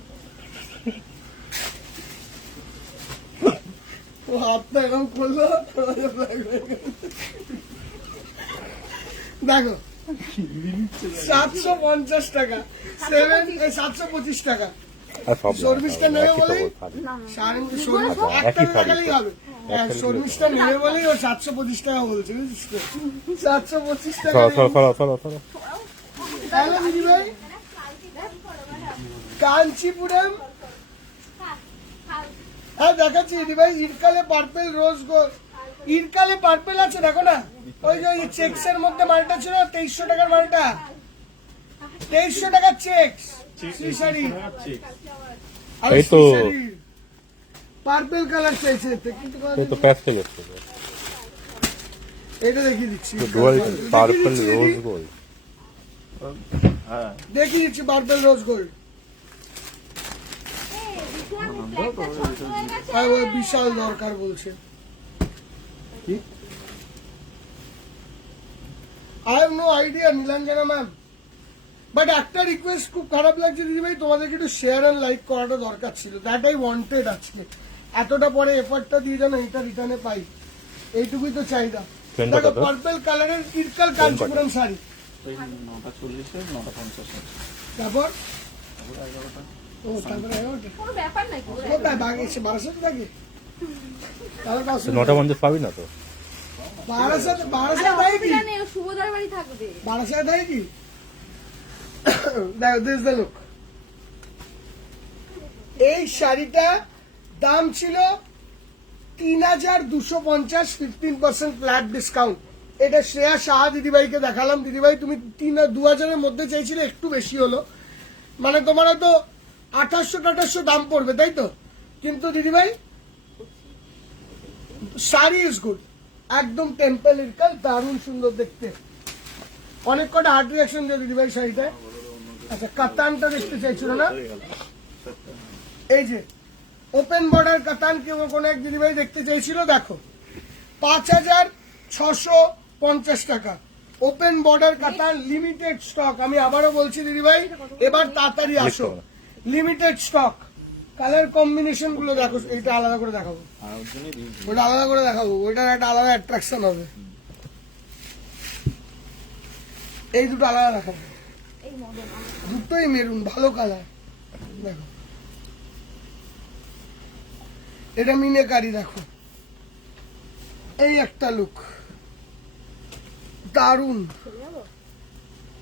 ও হাতটা এরকম করলো, দেখো 750 টাকা, 725 টাকা। আর সব শর্মিষ্ঠা নেবে একই তো বলেই খালি। একটা একই শাড়ি লাগালেই তো। হবে। হ্যাঁ, শর্মিষ্ঠা নেবে বলেই ও 725 টাকা বলছে, বুঝছিস তো? 725 টাকা। চলো তাহলে দিদি ভাই কাঞ্চিপুরম, হ্যাঁ দেখাচ্ছি দিদি ভাই। ইরকালে পার্পেল রোজ গোল্ড, ইরকালে পার্পেল আছে, দেখো না ওই যে চেক্স এর মধ্যে মালটা ছিল 2300 টাকার মালটা, 2300 টাকার চেক্স শ্রী শাড়ি। এই তো। পার্পেল কালার চাইছে এতে, কিন্তু এই তো প্যাস্টেল এসছে, এটা দেখিয়ে দিচ্ছি, ডুয়াল পার্পল রোজ গোল্ড। হ্যাঁ দেখিয়ে দিচ্ছি পার্পেল রোজ গোল্ড। আর ও বিশাল দরকার বলছে। I have no idea Nilanjana ma'am, but একটা রিকোয়েস্ট খুব খারাপ লাগছে দিদি ভাই, তোমাদেরকে একটু শেয়ার এন্ড লাইক করাটা দরকার ছিল। দ্যাট আই ওয়ান্টেড আজকে, এতটা পরে এফার্টটা দিয়ে যেন এটা রিটার্নে পাই, এইটুকুই তো চাহিদা। ট্রেনটা দেখো কত? পার্পল কালারের ইরকাল কাঞ্চিপুরম শাড়ি, ওই 9:40 9:50। তারপর ও তারপরে 11টা। কোনো ব্যাপার নাই গো। কোথায় বাগে এসে 1200 থাকে? তাহলে 9:50 পাবি না তো? 1200 আরে দেয় কি? অসুবিধা নেই, ও শুভদার বাড়ি থাকবে। 1200 দেয় কি? দেখো দিস দ্য লুক। এই শাড়িটা দাম ছিল 3250, 15% ফ্ল্যাট ডিসকাউন্ট। এটা শ্রেয়া সাহা দিদিভাইকে দেখালাম। দিদিভাই তুমি 2000 এর মধ্যে চাইছিলে, একটু বেশি হলো, মানে তোমার হয়তো 2800 দাম পড়বে, তাই তো? কিন্তু দিদিভাই শাড়ি ইজ গুড, একদম টেম্পল ইরকাল, দারুণ সুন্দর দেখতে। অনেক কটা হার্ট রিয়াকশন দিয়ে দিদিভাই শাড়িটায়। আচ্ছা কাতানটা দেখতে চাইছিল না, এই যে ওপেন বর্ডার কাতান কেউ কোনো এক দিদিভাই দেখতে চাইছিল, দেখো 5650 টাকা ওপেন বর্ডার কাতান, লিমিটেড স্টক। আমি আবারও বলছি দিদিভাই, এবার তাড়াতাড়ি আসো, লিমিটেড স্টক। কালার কম্বিনেশন গুলো দেখো, এইটা আলাদা করে দেখাবো, ওটা আলাদা করে দেখাবো, ওইটার একটা আলাদা অ্যাট্রাকশন হবে। এই দুটো আলাদা দেখাবো, এই মদন দুটোই মেরুন, ভালো কালার। দেখো এটা মিনেকারি, দেখো এই একটা লুক, দারুন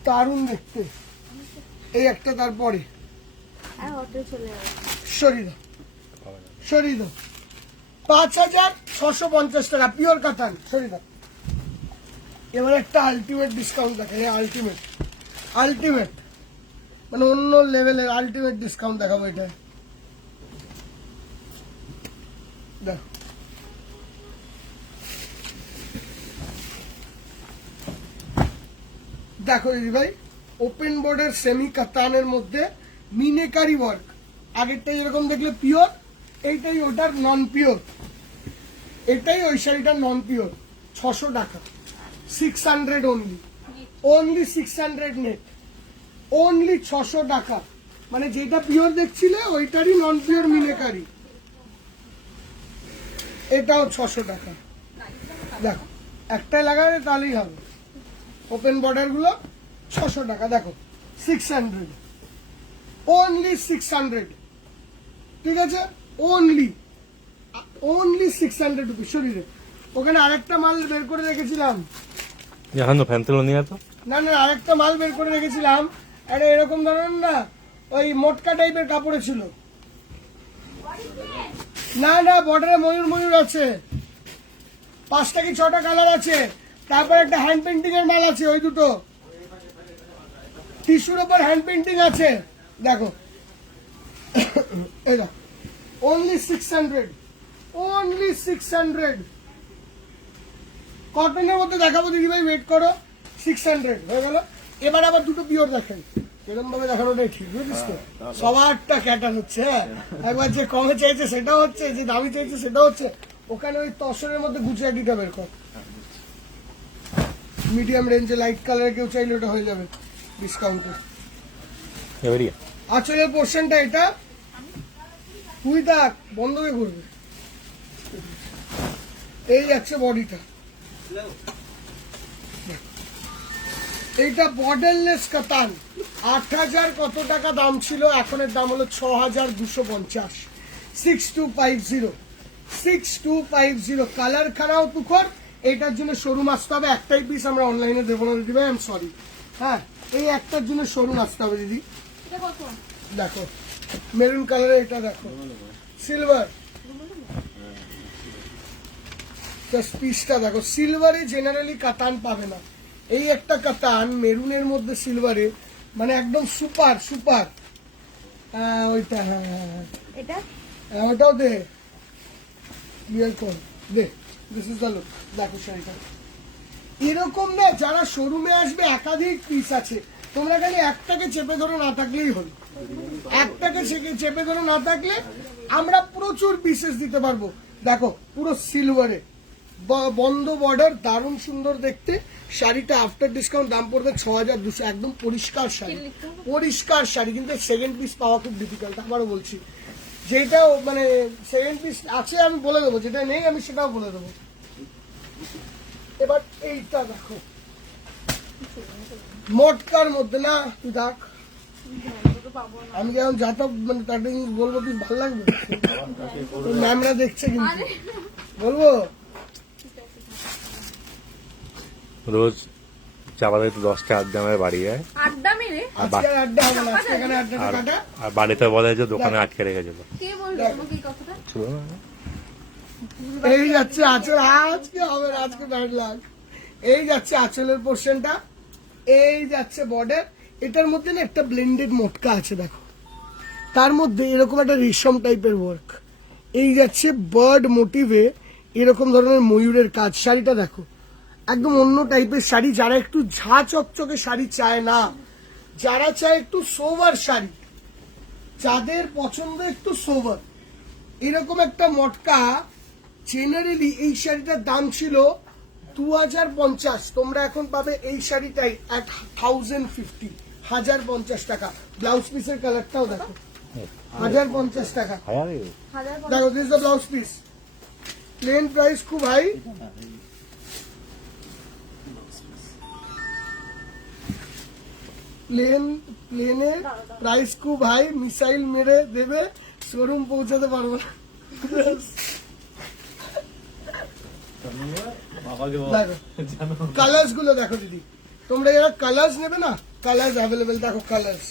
দারুন দেখতে। এই একটা, তারপরে আর হোটেল চলে যাবে। সরিয়ে 5650 টাকা পিওর কাতান, সরিয়ে। এবার একটা আলটিমেট ডিসকাউন্ট দেখাই, আলটিমেট মানে অন্য লেভেলের আলটিমেট ডিসকাউন্ট দেখাবো। এটা দেখো, দেখো দিদি ভাই, ওপেন বোর্ডের সেমি কাতানের মধ্যে মিনেকারি ওয়ার্ক। আগেরটাই এরকম দেখলে পিওর, এইটাই ওটার নন পিওর, এটাই ওই শাড়িটার নন পিওর। 600 টাকা, 600 অনলি 600 নেট, অনলি 600 টাকা। মানে যেটা পিওর দেখছিলে ওইটারই নন পিওর মিনেকারি, এটাও 600 টাকা। দেখো একটাই লাগালে তাহলেই হবে। ওপেন বর্ডার গুলো 600 টাকা, দেখো 600, অনলি 600, ঠিক আছে? Only 600 rupees. শরীরে ওখানে আরেকটা মাল বের করে রেখেছিলাম, এখানে ফ্যান্সেলো নিয়ে তো না না আরেকটা মাল বের করে রেখেছিলাম, আরে এরকম ধরনের না, ওই মোটকা টাইপের কাপড়ে ছিল। না না বর্ডারে ময়ূর ময়ূর আছে, 5টা কি 6টা কালার আছে। তারপর একটা হ্যান্ড পেন্টিং এর মাল আছে, ওই দুটো টিস্যুর উপর হ্যান্ড পেন্টিং আছে। দেখো এই অনলি 600, অনলি 600। কটনের মধ্যে দেখাবো দিদি ভাই, ওয়েট করো। 600 হয়ে গেল। এবার আবার দুটো পিওর দেখেন, এরকম ভাবে দেখানোটাই ঠিক, বুঝিস তো? সবারটা ক্যাটার হচ্ছে, হ্যাঁ। একবার যে কমে চাইছে সেটাও হচ্ছে, যে দামি চাইছে সেটাও হচ্ছে। ওখানে ওই তসরের মধ্যে গুজরাটিটা বের কর। মিডিয়াম রেঞ্জে লাইট কালার কেউ চাইলে ওটা হয়ে যাবে ডিসকাউন্টে। এবারে আঁচলের পোর্শনটা এটা তুই দেখ, বন্ধ হয়ে করবে। এই যাচ্ছে বডিটা, এইটা বর্ডারলেস কাতান। 8,000 কত টাকা দাম ছিল, এখনের দাম হলো 6,250। 6250, 6250। কালার খানাও তুখর। এইটার জন্য শোরুম আসতে হবে, একটাই পিস আমরা অনলাইনে দেবো না দিদি ভাই, আই এম সরি। হ্যাঁ, এই একটার জন্য শোরুম আসতে হবে দিদি। এটা কত? দেখো মেরুন কালারের, এটা দেখো সিলভার, জাস্ট পিসটা দেখো। সিলভারে জেনারেলি কাতান পাবে না, এই একটা কাতান মেরুনের মধ্যে সিলভারে, মানে একদম সুপার সুপার। ওইটা হ্যাঁ হ্যাঁ হ্যাঁ, এটা ওটাও দে, ক্লিয়ার কর দে। This is the look. দেখো শাড়িটা এরকম না, যারা শোরুমে আসবে একাধিক পিস আছে, তোমরা খালি একটাকে চেপে ধরে না থাকলেই হলো। একটাকে চেপে ধরে না থাকলে আমরা প্রচুর পিসেস দিতে পারবো। দেখো পুরো সিলভারে, বন্ধ বর্ডার, দারুণ সুন্দর দেখতে। শাড়িটা আফটার ডিসকাউন্ট দাম পড়বে 6,200। একদম পরিষ্কার শাড়ি, পরিষ্কার শাড়ি, কিন্তু সেকেন্ড পিস পাওয়া খুব ডিফিকাল্ট। আবারও বলছি, যেটাও মানে সেকেন্ড পিস আছে আমি বলে দেবো, যেটা নেই আমি সেটাও বলে দেবো। এবার এইটা দেখো মটকার মধ্যে, না তুই দেখ, আমি যেমন যাতা মানে তার জিনিস বলবো, তুই ভালো লাগবে? ম্যামরা দেখছে কিন্তু, বলবো রোজ চাপাতে তো 10টা আড্ডা মেরে বাড়ি যায়, আড্ডা মেরে? আজকে আর আড্ডা হবে না, আজকে এখানে আড্ডাটা কাটা। আর বাড়িতে বলে যে দোকানে আটকে রেখেছিল। কে বললো তোমাকে এই কথাটা? ছিল না? এই যাচ্ছে আঁচল, আজকে হবে না, আজকে ব্যাড লাগ। এই যাচ্ছে আঁচলের পোর্শনটা, এই যাচ্ছে বর্ডার। এটার মধ্যে না একটা ব্লেন্ডেড মোটকা আছে দেখো, তার মধ্যে এরকম একটা রেশম টাইপের ওয়ার্ক। এই যাচ্ছে বার্ড মোটিভে এরকম ধরনের ময়ূরের কাজ। শাড়িটা দেখো একদম অন্য টাইপের শাড়ি। যারা একটু ঝা চকচকে শাড়ি চায় না, যারা চায় একটু সোভার শাড়ি, যাদের পছন্দ একটু সোভার, এরকম একটা মটকা। জেনারেলি এই শাড়িটার দাম ছিল 2,050, তোমরা এখন পাবে এই শাড়িটাই 1,050, 1,050 টাকা। ব্লাউজ পিসের কালারটাও দেখো, 1,050 টাকা। দেখো this the blouse piece, plain price খুব হাই। প্লেনের প্রাইস খুব হাই, মিসাইল মেরে দেবে, শোরুম পৌঁছাতে পারবো না। দেখো কালার্স গুলো দেখো দিদি, তোমরা যারা কালার্স নেবে না, কালার্স অ্যাভেলেবেল দেখো, কালার্স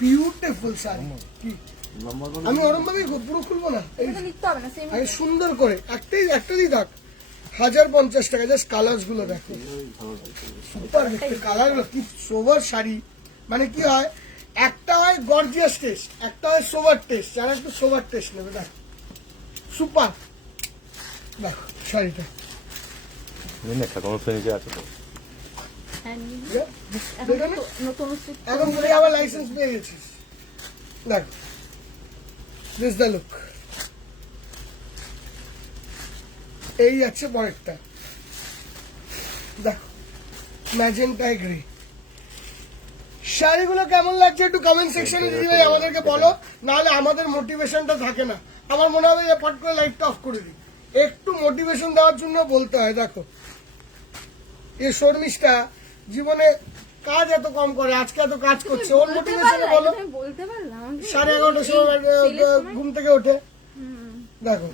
বিউটিফুল শাড়ি। কি আমি ওরম ভাবে পুরো খুলবো না, এই এটা লিখতে হবে না, সেম। আরে সুন্দর করে একটাই থাক, 1,050 টাকা। জাস্ট কালার্স গুলো দেখো, সুপার দেখতে কালার গুলো, কি সোভার শাড়ি। মানে কি হয়, একটা হয় গর্জিয়াস টেস্ট, একটা হয় সোভার টেস্ট। যারা একটু সোভার টেস্ট নেবে দেখ, সুপার। দেখো শাড়িটা আছে তো। হ্যাঁ, নিন। দেখো এখন না? তো নতুন স্টিচ এখন তুই আবার লাইসেন্স পেয়ে গেছিস। দেখ দিস দ্য লুক। এই আছে পরেরটা, দেখো ম্যাজেন্টা গ্রে। শাড়িগুলো কেমন লাগছে একটু কমেন্ট সেকশনে দিদি ভাই আমাদেরকে বলো, নাহলে আমাদের মোটিভেশনটা থাকে না। আমার মনে হবে যে পট করে লাইটটা অফ করে দিই, একটু মোটিভেশন দেওয়ার জন্য বলতে হয়। দেখো এই শর্মিষ্ঠা জীবনে কাজ এত কম করে, আজকে এত কাজ করছে, ওর মোটিভেশনে বলো। বলতে পারলাম 11:30 সময় ঘুম থেকে ওঠে, দেখো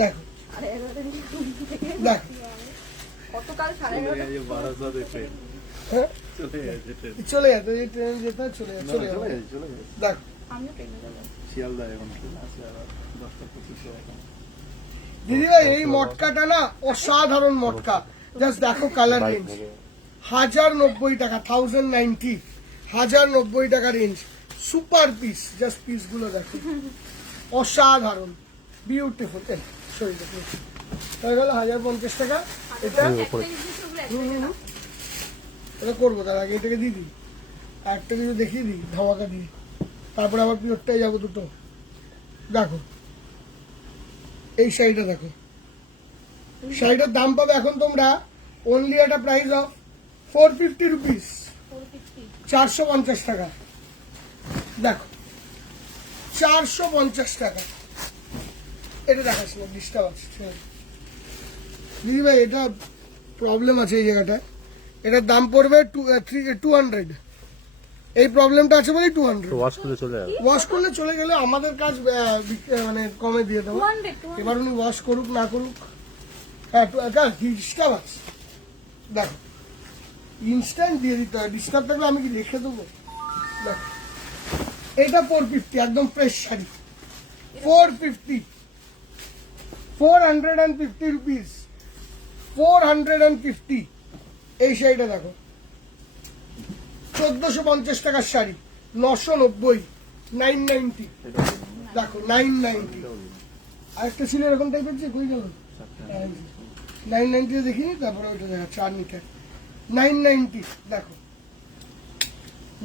দেখো দেখো গতকাল 11:30 হ্যাঁ চলে গেছে ট্রেন। চলে যেত, এই ট্রেন যেতে হয়, চলে যেত, চলে যাবে। দেখো আমিও ট্রেনে যাবো। শিয়ালদা এখন ট্রেন আছে আর 10:25 এখন। দিদিভাই এই মটকাটা না অসাধারণ মটকা, জাস্ট দেখো কালার বাইক রেঞ্জ থেকে 1090 টাকা, 1090, 1090 টাকা range, super piece, just piece গুলো দেখো অসাধারণ, বিউটিফুল। সরি হয়ে গেল 1050 টাকা। এটা উপরে এটা করবো, তার আগে এটাকে দিয়ে দিই, একটা কিছু দেখিয়ে দিই ধামাকা দিয়ে, তারপরে আবার পিওরটাই যাবো দুটো। দেখো এই শাড়িটা দেখো, শাড়িটার দাম পাবে এখন তোমরা অনলি একটা প্রাইস অফ 450 রুপিস, 450 450 টাকা। দেখো 450 টাকা। এটা দেখাচ্ছি না, ডিস্টার্ব আছে। দিদি ভাই এটা প্রবলেম আছে এই জায়গাটায়, এটার দাম পড়বে 200। এই প্রবলেমটা আছে বলে 200। ওয়াশ করে চলে যাবে। ওয়াশ করলে চলে গেলে আমাদের কাজ মানে কমে দিয়ে দেবো। 200 এবার উনি ওয়াশ করুক না করুক, হ্যাঁ ডিস্টার্ব আছে। দেখো ইনস্ট্যান্ট দিয়ে দিতে হয়, ডিস্টার্ব থাকলে আমি কি লিখে দেবো? দেখো এটা 450, একদম ফ্রেশ শাড়ি, 450, 450 রুপিস, 450। এই শাড়িটা দেখো 1450 টাকার শাড়ি, 990, 990। দেখো 990। আরেকটা ছিল এরকম টাইপের, যে কই গেল 990 দেখিনি, তারপরে ওইটা দেখাচ্ছে আর্নিটা 990। দেখো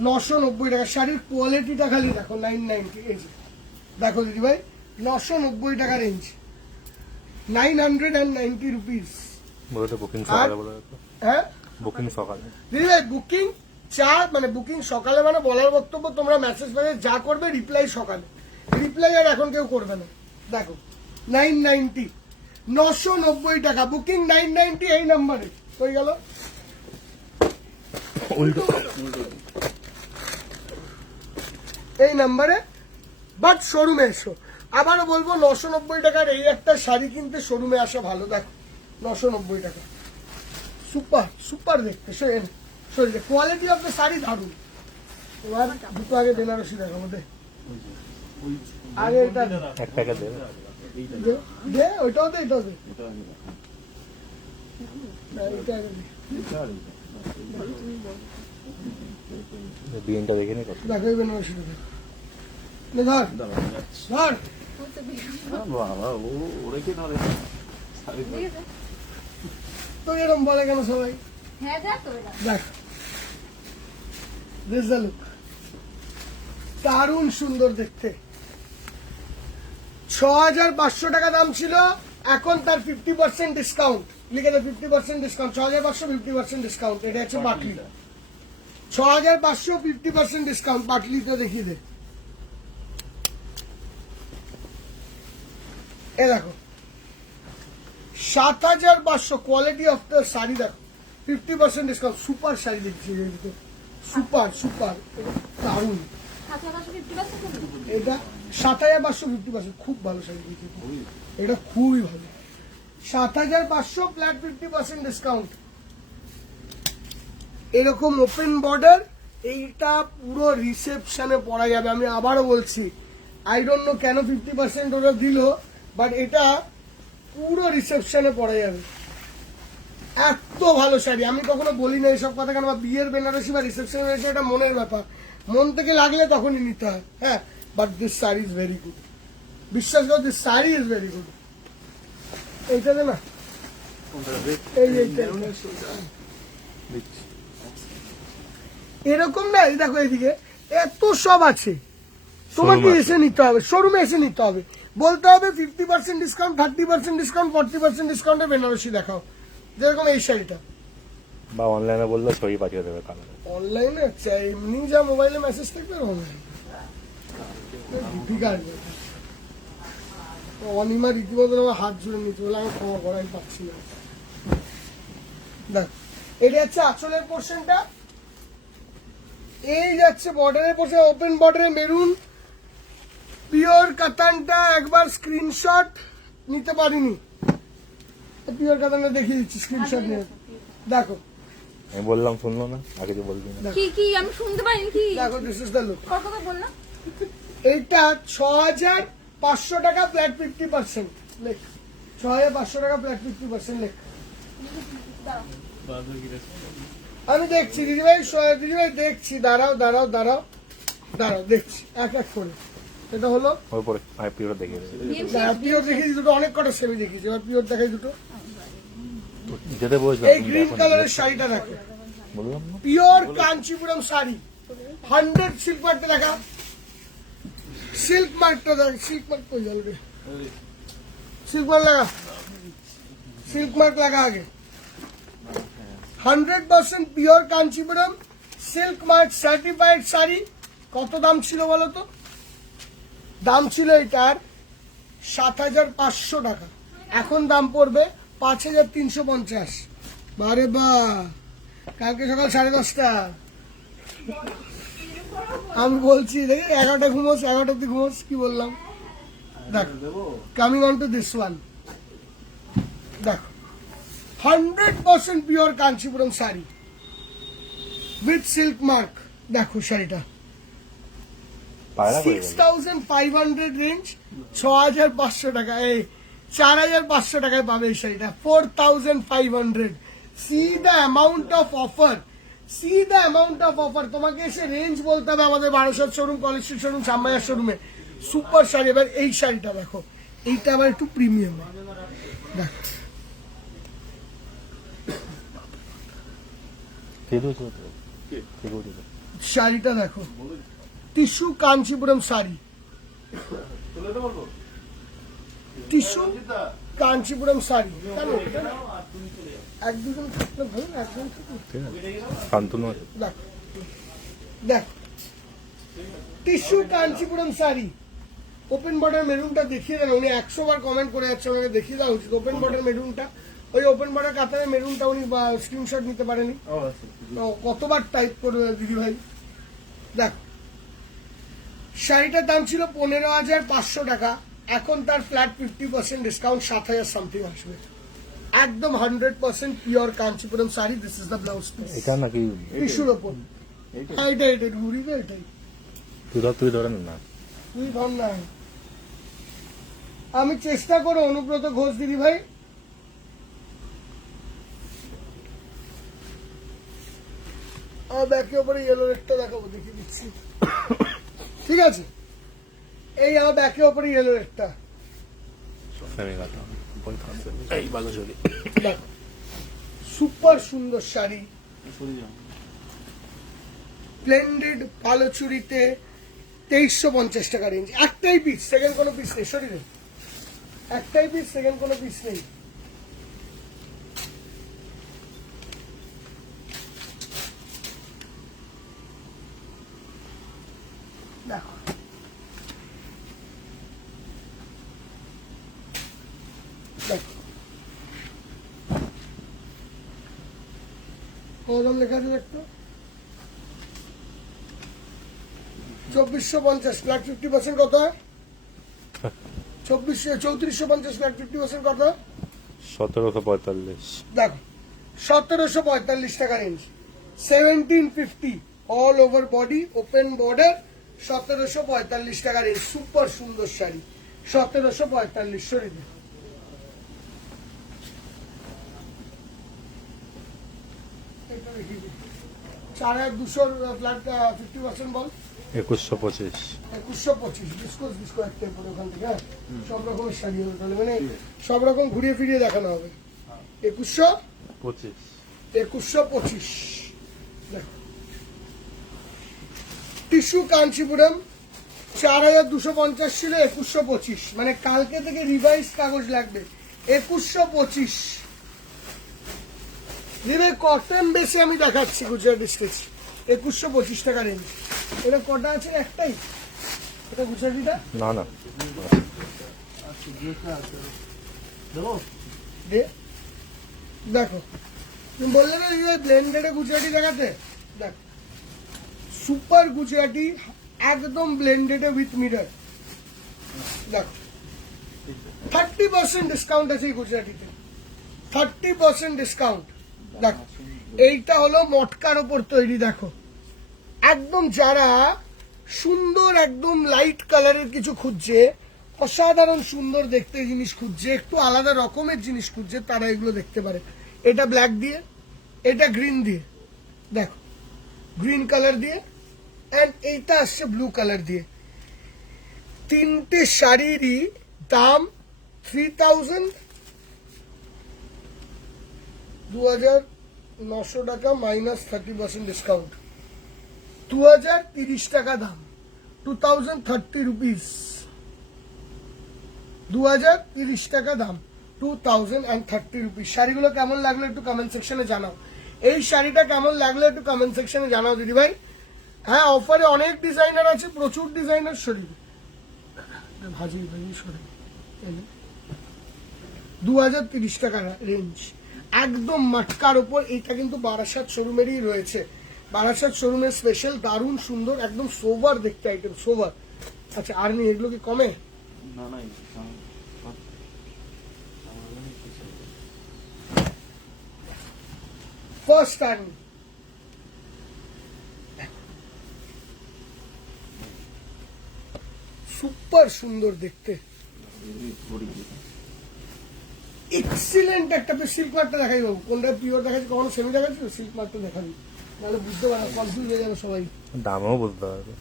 990 টাকা শাড়ির কোয়ালিটিটা খালি দেখো, 990। এই যে দেখো দিদি ভাই 990 টাকা রেঞ্জ, 990 রুপিস। বলে বুকিং সকালে বলে রাখো। হ্যাঁ বুকিং সকালে। দিদি ভাই বুকিং মানে বুকিং সকালে, মানে বলার বক্তব্য তোমরা মেসেজ করে যা করবে রিপ্লাই সকালে, রিপ্লাই আর এখন কেউ করবে না। দেখো 990, 990 টাকা বুকিং, 990 এই নাম্বারে হয়ে গেল। উল্টো এই নাম্বারে, বাট শোরুমে এসো। আবারও বলবো 990 টাকার এই একটা শাড়ি কিনতে শোরুমে আসা ভালো। দেখো 990 টাকা, সুপার সুপার দেখতে, কোয়ালিটি অফ দ্য শাড়ি দারুন। এবার দুটো আগে বেনারসি দেখো আমাদের, আগে এটা এক প্যাকেট দেবে। দে, ওইটাও দে, এটাও দে। না, এটা আগে দে। বিএনটা দেখে নি কত। দেখো এই বেনারসিটা দেখো, নে ধর ধর। বাবা ওরে কি ধরে তো এরকম বলে কেন সবাই? হ্যাঁ দেখ তো এটা দেখ দিস দ্য লুক, দারুণ সুন্দর দেখতে। 6500 টাকা দাম ছিল, এখন তার 50% ডিসকাউন্ট লিখে দে, 50% ডিসকাউন্ট, 6500 50% ডিসকাউন্ট। এটা হচ্ছে পাটলি, 6500 50% ডিসকাউন্ট পাটলিতে দেখিয়ে দে। এ দেখো 7500, কোয়ালিটি অফ দ্য শাড়ি দেখো, 50% ডিসকাউন্ট, সুপার শাড়ি দেখছি, সুপার সুপার দারুণ। 50% করবি? এটা 7500 50%, খুব ভালো শাড়ি দিয়েছে, এটা খুবই ভালো। 7500 ফ্ল্যাট 50% ডিসকাউন্ট, এরকম ওপেন বর্ডার। এইটা পুরো রিসেপশনে পরা যাবে। আমি আবারও বলছি, আই ডোন্ট নো কেন 50% ওরা দিল, বাট এটা পুরো রিসেপশনে পরা যাবে। এত ভালো শাড়ি, আমি কখনো বলি না এইসব কথা, কেন বিয়ের বেনারসি বা রিসেপশনের বেনারসি এটা মনের ব্যাপার, মন থেকে লাগলে তখনই নিতে হয়। হ্যাঁ, but this sari is very good, বিশ্বাস করো, this sari is very good. এইটাতে না, এই যে এইটা। এরকম না, এই দেখো এইদিকে এত সব আছে, তোমাকে Showroom আছে। এসে নিতে হবে, শোরুমে এসে নিতে হবে, বলতে হবে 50% ডিসকাউন্ট, 30% ডিসকাউন্ট, 40% ডিসকাউন্টে বেনারসি দেখাও, যেরকম এই শাড়িটা। বা অনলাইনে বললে ছবি পাঠিয়ে দেবে কালার। অনলাইনে এমনি যা মোবাইলে মেসেজ থাকবে অনলাইন অনিমা রীতিমতো আমার হাত জুড়ে নিতে বলে, আমি ক্ষমা করাই পাচ্ছি না। দেখ এটা হচ্ছে আঁচলের পোর্শনটা, এই যাচ্ছে বর্ডারের পোর্শন, ওপেন বর্ডারে মেরুন, পিওর কাতানটা একবার স্ক্রিনশট নিতে পারিনি, পিওর কাতানটা দেখিয়ে দিচ্ছি, স্ক্রিনশট নিয়ে দেখো আমি বললাম শুনলো না, আগে যে বলবি না। কি কি আমি শুনতে পাইনি কি দেখো দিস ইজ দ্য লুক। কত করে বললাম এইটা 6,500 টাকা ফ্ল্যাট 50%। লেখ 6,500 টাকা ফ্ল্যাট 50% লেখ। আমি দেখছি দিদিভাই, দিদিভাই দেখছি, দাঁড়াও দাঁড়াও দাঁড়াও দাঁড়াও, দেখছি এক এক করে। এটা হলো ওর পরে আমি পিওর দেখে দেবো। পিওর দেখেছি দুটো, অনেক কটা সেমি দেখেছি, এবার পিওর দেখাই দুটো। যেতে বলছিলাম এই গ্রিন কালারের শাড়িটা দেখো, বললাম না। পিওর কাঞ্চিপুরম শাড়ি, 100 সিল্ক মার্কটা দেখা, সিল্ক মার্কটা দেখ, সিল্ক মার্ক কই জ্বলবে, সিল্ক মার্ক লাগা, সিল্ক মার্ক লাগা আগে। 100% pure Kanchipuram silk mark certified sari. কত দাম ছিল বলো তো? দাম ছিল এটার 7,500 টাকা, এখন দাম পড়বে 5,350। বারে বা, কালকে সকাল 10:30। আমি বলছি দেখি 11টা ঘুমোস, 11টাতে ঘুমোস, কি বললাম? দেখো coming on to this one, দেখো 100% pure Kanchipuram sari with silk mark. দেখো শাড়িটা পায়রা করে গেল। 6,500 রেঞ্জ, 6,500 টাকা, এই 4,500 টাকায় পাবে এই শাড়িটা, 4,500। C the amount of offer, C the amount of offer. তোমাকে এসে রেঞ্জ বলতে হবে আমাদের Barasat showroom, college street showroom, Shyambazar শোরুমে। সুপার শাড়ি। এবার এই শাড়িটা দেখো, এইটা আবার একটু প্রিমিয়াম। দেখো শাড়িটা দেখো, টিস্যু কাঞ্চিপুরম শাড়ি, টিস্যু কাঞ্চিপুরম শাড়ি। কেন এক দুজন থাকলে ভালো, একজন থাকলে। শান্তনু দেখ দেখ, tissue Kanchipuram sari, open border মেরুনটা দেখিয়ে দেন। উনি 100 বার কমেন্ট করে যাচ্ছে, ওনাকে দেখিয়ে দেওয়া উচিত ওপেন বর্ডার মেরুনটা। ওই ওপেন বর্ডার কাতারের মেরুনটা উনি স্ক্রিনশট নিতে পারেনি, তো কতবার টাইপ করবে দিদি ভাই। দেখ শাড়িটার দাম ছিল 15,500 টাকা, এখন তার ফ্ল্যাট 50% ডিসকাউন্ট 7,000 সামথিং আসবে। একদম 100% pure Kanchipuram sari. This is the blouse piece, এটা নাকি টিস্যুর ওপর। হ্যাঁ এটাই, এটাই ঘুরিবে, এটাই। তুই ধরেন না। তুই ধর না, আমি চেষ্টা করো অনুব্রত ঘোষ দিদি ভাই। আমার ব্যাকে ওপরে ইয়েলো রেডটা দেখাবো, দেখিয়ে দিচ্ছি, ঠিক আছে? এই আমার ব্যাকে ওপরে ইয়েলো রেডটা এই ভালো ছবি। দেখো, সুপার সুন্দর শাড়ি, ব্লেন্ডেড কালো চুড়িতে 2350 টাকা রেঞ্জ। একটাই পিস, সেকেন্ড কোনো পিস নেই, শরীরে একটাই পিস, সেকেন্ড কোনো পিস নেই। দেখো দেখো কত দাম লেখা আছে একটু, 2450 ফ্ল্যাট 50% কত হয়? 3450 ফ্ল্যাট 50% কত? 1745। দেখো 1745 টাকা range, 1750 all over body, open border, 1745 টাকা রেঞ্জ। সুপার সুন্দর শাড়ি, 1745। সরি দিন, এটা দেখিয়ে দিন। 4,200 ফ্ল্যাট 50% বল, 2125। 2125। ডিসকোস ডিসকো একটা পরে ওখান থেকে, হ্যাঁ সব রকমের শাড়ি হবে তাহলে, মানে সব রকম ঘুরিয়ে ফিরিয়ে দেখানো হবে। 2125। দেখো টিস্যু কাঞ্চিপুরম 4,250 ছিল, 2125, মানে কালকে থেকে রিভাইজ কাগজ লাগবে। 2125 দিবে, কটন বেশি আমি দেখাচ্ছি গুজরাটি স্টিচ, 2125 টাকা রেঞ্জ। এটা কটা আছে? একটাই, এটা গুজরাটিটা না না, দে। দেখো তুমি বললে না ব্লেন্ডেডে গুজরাটি দেখাতে, দেখো সুপার গুজরাটি, একদম ব্লেন্ডেডে উইথ মিরর। দেখো 30% ডিসকাউন্ট আছে এই গুজরাটিতে, 30% ডিসকাউন্ট। দেখো এইটা হলো মটকার ওপর তৈরি। দেখো একদম যারা সুন্দর একদম লাইট কালারের কিছু খুঁজছে, অসাধারণ সুন্দর দেখতে জিনিস খুঁজছে, একটু আলাদা রকমের জিনিস খুঁজছে, তারা এগুলো দেখতে পারে। এটা ব্ল্যাক দিয়ে, এটা গ্রিন দিয়ে, দেখো গ্রিন কালার দিয়ে, অ্যান্ড এইটা আসছে ব্লু কালার দিয়ে। তিনটে শাড়িরই দাম 2,900 টাকা মাইনাস 30% ডিসকাউন্ট, 2,030 টাকা দাম, 2,030 রুপিস, 2,030 টাকা দাম, 2,030 রুপিস। শাড়িগুলো কেমন লাগলো একটু কমেন্ট সেকশনে জানাও। এই শাড়িটা কেমন লাগলো একটু কমেন্ট সেকশনে জানাও দিদি ভাই। হ্যাঁ, অফারে অনেক ডিজাইনার আছে, প্রচুর ডিজাইনার। শরীর ভাজি ভাজি শরীর 2,030 টাকা রেঞ্জ, একদম মাটকার ওপর। এটা কিন্তু বারাসাত শোরুমেরই রয়েছে, বারাসাত শোরুমের স্পেশাল, দারুণ সুন্দর, একদম সোভার দেখতে আইটেম, সোভার। আচ্ছা আর নেই, এগুলো কি কমে? ফার্স্ট আর্মি, সুপার সুন্দর দেখতে, এক্সিলেন্ট একটা। সিল্ক মার্কটা দেখাই বাবু, কোনটা পিওর দেখাচ্ছি, কখনো সেমি দেখাচ্ছি, সিল্ক মার্কটা দেখাবি, নাহলে বুঝতে পারবে, কনফিউজ হয়ে যাবে সবাই। দামও বুঝতে পারবে।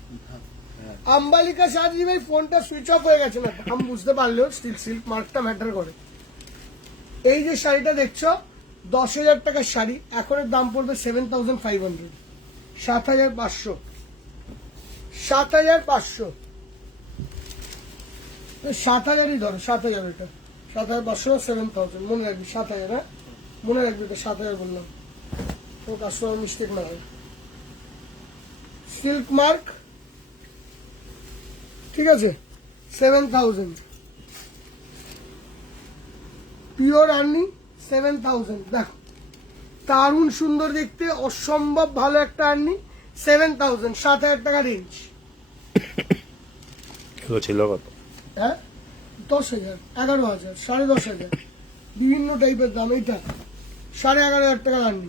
আম্বালিকা সাজি ভাই ফোনটা সুইচ অফ হয়ে গেছে, না দাম বুঝতে পারলেও স্টিল সিল্ক মার্কটা ম্যাটার করে। এই যে শাড়িটা দেখছো 10,000 টাকার শাড়ি, এখন এর দাম পড়বে 7,500, 7,500, 7,500, 7,000ই ধরো, 7,000, এটা 7,500, 7,000 মনে রাখবি, 7,000, হ্যাঁ মনে রাখবি, এটা 7,000 বললাম, তো কাস্টমার মিস্টেক না হয়। সিল্ক মার্ক, ঠিক আছে, 7,000, পিওর আর্নি 7,000। দেখো দারুণ সুন্দর দেখতে, অসম্ভব ভালো একটা আর্নি, 7,000, 7,000 টাকা রেঞ্জ। এগুলো ছিল কত? হ্যাঁ 10,000, 11,000, 10,500, বিভিন্ন টাইপের দাম। এইটা 11,500 টাকা আর্নি,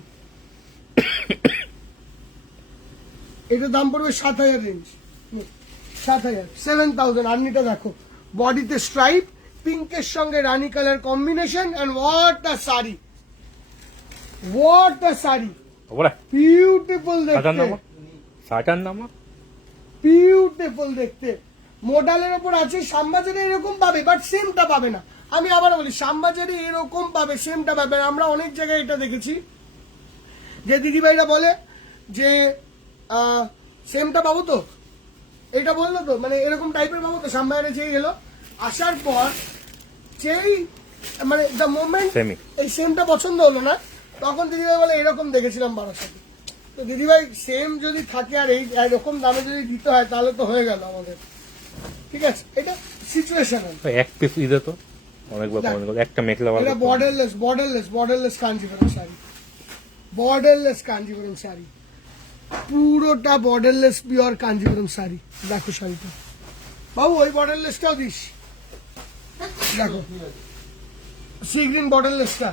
এটার দাম পড়বে 7,000 রেঞ্জ, 7,000, 7,000 আর্নিটা। দেখো বডিতে স্ট্রাইপ, পিঙ্কের সঙ্গে রানী colour combination, and what a sari, what a sari, ওরা বিউটিফুল শাটার দেখতে, নামা, শাটার নামা, বিউটিফুল দেখতে। মডেলের ওপর আছে, শ্যামবাজারে এরকম পাবে, বাট সেমটা পাবে না। আমি আবার বলি, শ্যামবাজারে এরকম পাবে, সেমটা পাবে না। আমরা অনেক জায়গায় এটা দেখেছি যে দিদিভাইরা বলে যে সেমটা পাবো তো, এটা বললো তো, মানে এরকম টাইপের পাবো তো। শ্যামবাজারে যেই এলো, আসার পর যেই মানে দ্য মোমেন্ট সেমি এই সেমটা পছন্দ হলো না, তখন দিদিভাই বলে এরকম দেখেছিলাম বারাসাতে। তো দিদিভাই সেম যদি থাকে আর এই এরকম দামে যদি দিতে হয়, তাহলে তো হয়ে গেল আমাদের, ঠিক আছে। এটা সিচুয়েশনাল। এক পিস দিতে তো অনেকবার কমেন্ট করে, একটা মেখলা ভালো। এটা borderless, borderless, borderless Kanchipuram sari, borderless Kanchipuram sari, পুরোটা বর্ডারলেস পিওর কাঞ্জিপুরম শাড়ি। দেখো শাড়িটা বাবু, ওই বর্ডারলেসটাও দিস, দেখো সি গ্রিন বর্ডারলেসটা,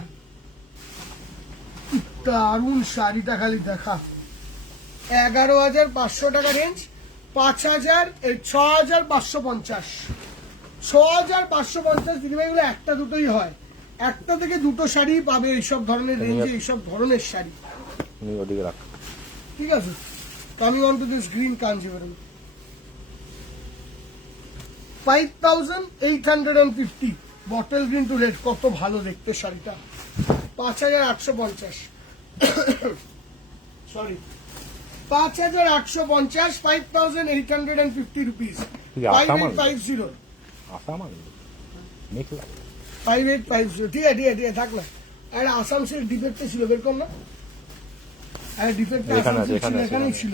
দারুণ শাড়িটা, খালি দেখা। 11,500 টাকা রেঞ্জ, 6,550, 6,550 দিদিভাইগুলো একটা দুটোই হয়, একটা থেকে দুটো শাড়ি পাবে এইসব ধরনের রেঞ্জে, এইসব ধরনের শাড়ি, তুমি ওদিকে রাখ, ঠিক আছে। Coming on to this green Kanjivaram, 5,850, bottle green to red, কত ভালো দেখতে শাড়িটা, 5,850, সরি 5,850, 5,850 রুপিস, 5850, আসাম মেখলা 5850, ঠিক আছে, ঠিক আছে, ঠিক আছে, থাক না। আর আসাম সিল্ক ডিফেক্টে ছিল, বের কর না, আর ডিফেক্টে এখানে আছে, আসাম সিল্ক এখানে ছিল, আছে, এখানেই ছিল,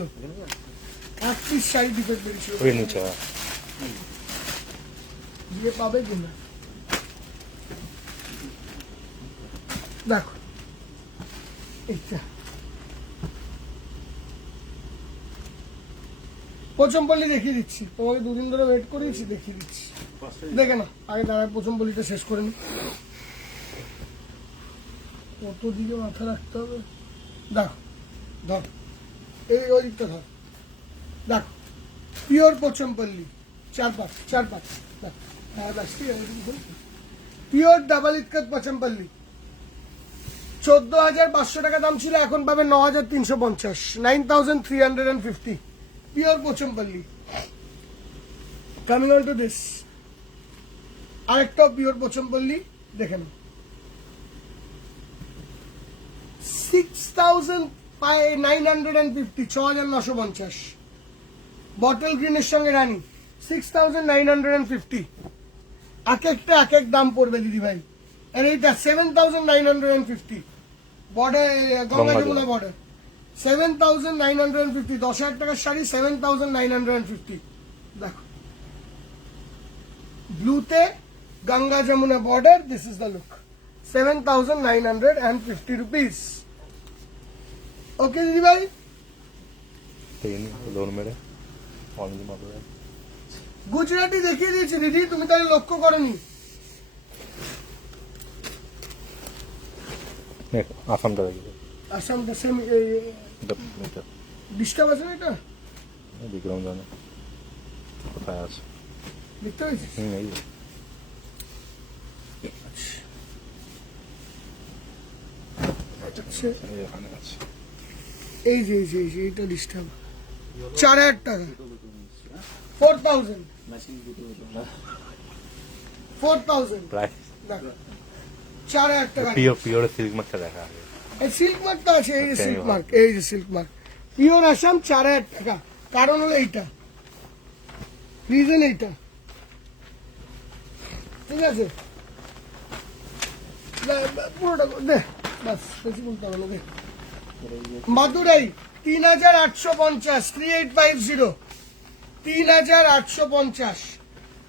এক পিস শাড়ি ডিফেক্ট বেরিয়েছিল, ওই নিচে। দিয়ে পাবে কিনা দেখো, এইটা পচমপল্লি দেখিয়ে দিচ্ছি, তোমাকে দুদিন ধরে ওয়েট করিয়েছি, দেখিয়ে দিচ্ছি, দেখে না আগে দাঁড়ায় পচমপল্লিটা শেষ করে নি। কত দিকে মাথা রাখতে হবে দেখো, ধর এই ওই দিকটা ধর, দেখো পিওর পোচমপল্লি, 4-5 দেখো, হ্যাঁ ব্যাস ঠিক আছে, পিওর ডাবল ইটকাট পোচমপল্লি। 14,500 টাকা দাম ছিল, এখন পাবে 9,350, 9,350, pure Pochampally. Coming on to this, আরেকটাও পিওর পোচমপল্লি দেখে নাও, 6,950, 6,950, বটল গ্রিনের সঙ্গে রানী, 6,950। এক একটা এক এক দাম পড়বে দিদি ভাই। আর এইটা 7,950, বর্ডার গঙ্গা যমুনা বর্ডার, 7,950, 10,000 টাকার শাড়ি, 7,950। দেখো ব্লুতে Ganga Yamuna border, this is the look, 7,950 rupees. Okay দিদি ভাই, লোন মেরে অনেক মতো গুজরাটি দেখিয়ে দিয়েছি দিদি, তুমি তাহলে লক্ষ্য করনি। আসামটা দেখি, আসামটা সেম ডিস্টার্ব আছে না, এটা বিক্রম জানে কোথায় আছে, দেখতে পেয়েছিস? এই যে। এটা হচ্ছে এই ওখানে আছে। এই যে এটা ডিস্টার্ব, 4,000 টাকা, 4,000, 4,000, প্রায় দেখো 4,000 টাকা। পিওর সিল্ক মার্কটা দেখা আগে। এই সিল্ক মার্কটা আছে, এই যে সিল্ক মার্ক, এই যে সিল্ক মার্ক, পিওর আসাম, 4,000 টাকা। কারণ হলো এইটা, রিজন এইটা, ঠিক আছে? পুরোটা দে, বাস বেশি বলতে হবে না, দে। মাদুরাই 3,850, 3,850, 3,850,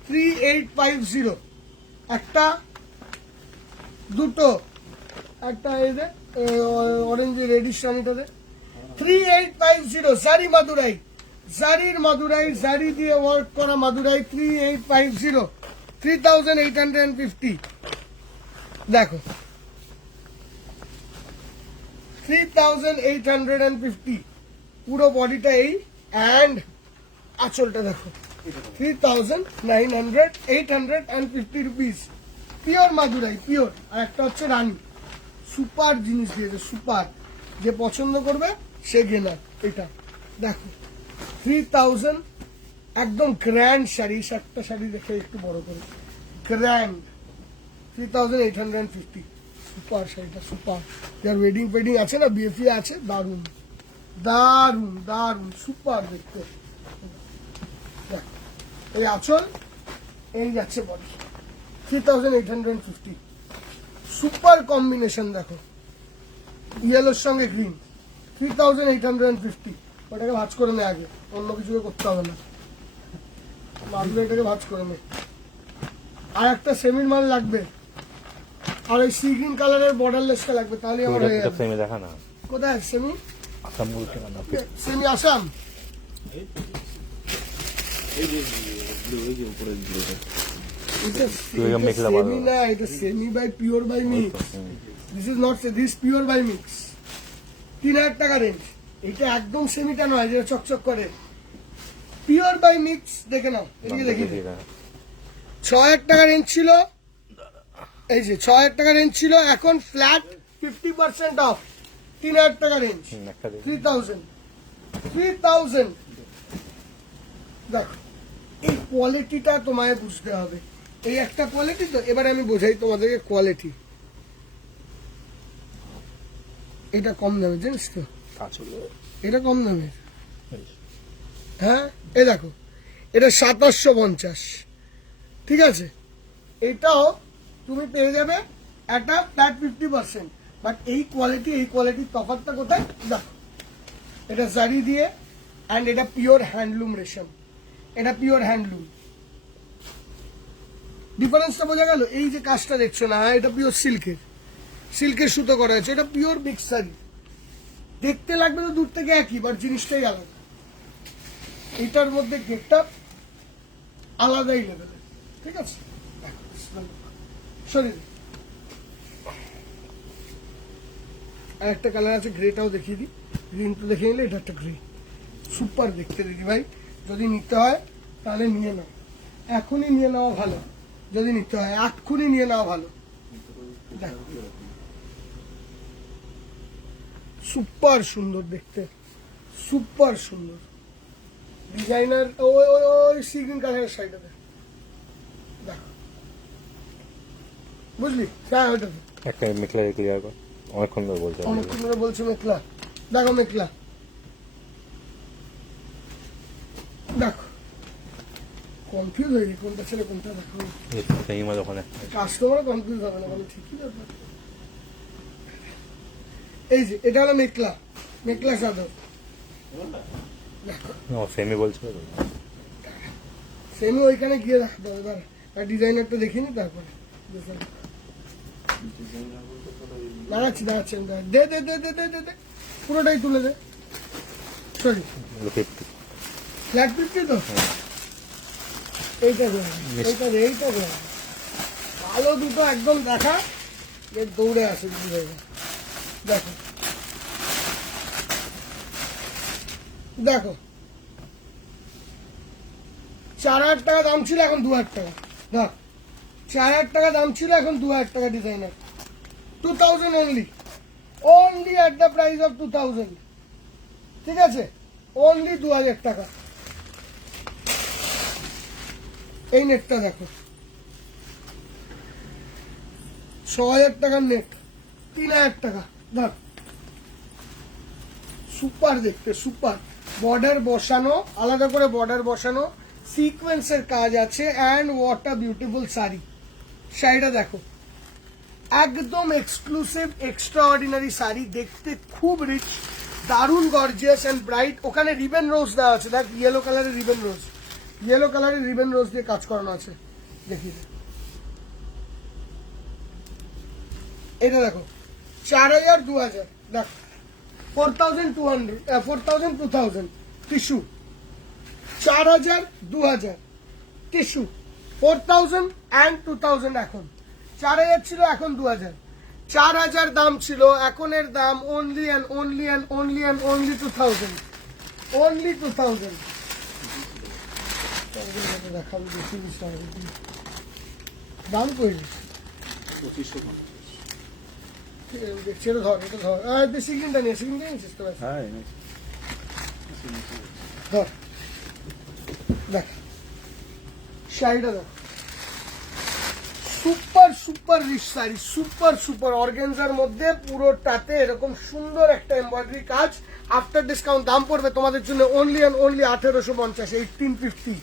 3,850, একটা দুটো, একটা এই যে অরেঞ্জ রেডিশ রানিটা দে, 3,850, জারি মাদুরাই, জারির মাদুরাই, জারি দিয়ে ওয়ার্ক করা মাদুরাই, 3,850, 3,850। দেখো 3,850, পুরো বডিটা এই, অ্যান্ড আঁচলটা দেখো, 3,850 রুপিস, পিওর মাদুরাই, পিওর। আর একটা হচ্ছে রানী, সুপার জিনিস দিয়েছে, সুপার, যে পছন্দ করবে সে ঘেনা। এটা দেখো 3,000, একদম গ্র্যান্ড শাড়ি, একটা শাড়ি দেখে একটু বড় করে, গ্র্যান্ড, 3,850, সুপার শাড়িটা, সুপার। যার ওয়েডিং ফেডিং আছে না, বিএফি আছে, দারুণ দারুণ দারুণ, সুপার দেখতে। দেখো এই আঁচল, এই যাচ্ছে বডি, 3,850, সুপার কম্বিনেশন। দেখো ইয়েলোর সঙ্গে গ্রিন, 3,850। ওটাকে ভাঁজ করে নে আগে, অন্য কিছু করতে হবে না, মালগুলো এটাকে ভাঁজ করে নে। আর একটা সেমির মাল লাগবে, আর ওই সি গ্রিন কালারের বর্ডারলেসটা লাগবে, তাহলে আমার হয়ে যাবে। সেমি দেখা না, কোথায় সেমি? আসাম বলতে না, সেমি আসাম, এটা সেমি না, এটা semi by pure by mix. This is not, this pure by mix, 3,000 টাকা রেঞ্জ। এটা একদম সেমিটা নয় যেটা চকচক করে, পিওর বাই মিক্স। দেখে নাও, এদিকে দেখি, 6,000 টাকা রেঞ্জ ছিল, এই যে 6,000 টাকা রেঞ্জ ছিল, এখন ফ্ল্যাট 50% অফ, 3,000 টাকা রেঞ্জ, 3,000, 3,000। দেখো এই কোয়ালিটিটা তোমায় বুঝতে হবে, এই একটা কোয়ালিটি তো। এবার আমি বোঝাই তোমাদেরকে কোয়ালিটি। এটা কম দামে, জানিস তো, এটা কম দামে। হ্যাঁ এই দেখো, এটা 2,750, ঠিক আছে? এটাও তুমি পেয়ে যাবে একটা ফ্ল্যাট 50%, বাট এই কোয়ালিটির তফাৎটা কোথায় দেখো, এটা জারি দিয়ে, অ্যান্ড এটা পিওর হ্যান্ডলুম রেশম, এটা পিওর হ্যান্ডলুম। ডিফারেন্সটা বোঝা গেল? এই যে কাজটা দেখছো না, এটা পিওর সিল্কের সুতো করা আছে, এটা পিওর মিক্স শাড়ি। দেখতে লাগবে তো দূর থেকে একই, বাট জিনিসটাই আলাদা। এটার মধ্যে গেটটা আলাদাই লেভেলের, ঠিক আছে? শরীর আর একটা কালার আছে গ্রেটাও দেখিয়ে দিই, গ্রিন তো দেখিয়ে নিলে, এটা একটা গ্রে, সুপার দেখতে দিদি ভাই। যদি নিতে হয় তাহলে নিয়ে নাও, এখনই নিয়ে নেওয়া ভালো, যদি নিতে হয় এক্ষুনি নিয়ে নেওয়া ভালো। দেখো সুপার সুন্দর দেখতে, সুপার সুন্দর ডিজাইনার। ওই ওই ওই সি গ্রিন কালারের শাড়িটাতে দেখো, বুঝলি? হ্যাঁ ওইটাতে একটা মেখলা ক্লিয়ার কর, অনেকক্ষণ ধরে বলছে। অনেকক্ষণ ধরে বলছে মেঘলা, দেখো মেঘলা, দেখো কনফিউজ হয়ে গেছে কোনটা ছেলে কোনটা দেখো, সেই মাল ওখানে কাস্টমার কনফিউজ হবে না, বলে ঠিকই ব্যাপার। এই যে এটা হলো মেঘলা, মেঘলা চাদর, সেমি বলছিল তো। সেমি ওইখানে গিয়ে রাখতে হবে, এবার আর ডিজাইনারটা দেখিনি তারপরে দাঁড়াচ্ছি দাঁড়াচ্ছি আমি দাঁড়াচ্ছি। দে দে দে দে দে দে দে পুরোটাই তুলে দে, সরি 50 ফ্ল্যাট 50 তো, এইটা দে এইটা দে এইটা দে, ভালো দুটো একদম দেখা, যে দৌড়ে আসে দিদি ভাই। দেখো দেখো 4000 টাকা দাম ছিল, এখন 2000 টাকা। দেখ 4000 টাকা দাম ছিল, এখন 2000 টাকা designer, 2000 only, only at the price of 2000, ঠিক আছে? অনলি 2000 টাকা। এই নেটটা দেখো 6000 টাকার নেট, 3000 টাকা। দেখ সুপার দেখতে, সুপার বর্ডার বসানো, আলাদা করে বর্ডার বসানো, সিকোয়েন্সের কাজ আছে, and what a beautiful sari. শাড়িটা দেখো একদম এক্সক্লুসিভ এক্সট্রা অর্ডিনারি শাড়ি, দেখতে খুব রিচ, দারুণ গর্জিয়াস অ্যান্ড ব্রাইট। ওখানে রিবেন রোজ দেওয়া আছে, দেখ ইয়েলো কালারের রিবেন রোজ, ইয়েলো কালারের রিবেন রোজ দিয়ে কাজ করানো আছে, দেখি এটা দেখো 4000 2000, দেখ 4200 4000 2000 টিস্যু, 4000 2000 টিস্যু, 4000 and 2000। এখন 4000 ছিল, এখন 2000, 4000 দাম ছিল, এখনের দাম only and only and only and only 2000, only 2000। দেখাবো দেখি দাম কই 2550। দেখছি, এটা ধর, এটা ধর, সিগিনটা নিয়ে, সিগিনটা নিয়েছিস তো? হ্যাঁ ধর দেখ শাড়িটা দেখ, super super rich sari, super super অর্গানজার মধ্যে পুরোটাতে এরকম সুন্দর একটা এমব্রয়ডারি কাজ। আফটার ডিসকাউন্ট দাম পড়বে তোমাদের জন্য অনলি অ্যান্ড অনলি 1850, 1850,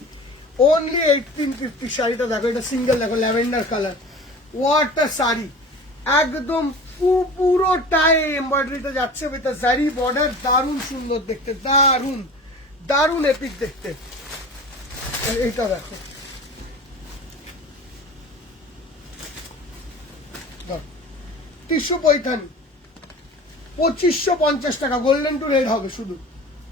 অনলি 1850। শাড়িটা দেখো, এটা সিঙ্গেল দেখো, lavender colour, what a sari, একদম পুরোটাই এমব্রয়ডারিটা যাচ্ছে উইথ আ জারি বর্ডার, দারুণ সুন্দর দেখতে, দারুণ দারুণ এপিক দেখতে। এইটা দেখো, টিস্যু পৈঠানি 2550 টাকা, গোল্ডেন টু রেড হবে, শুধু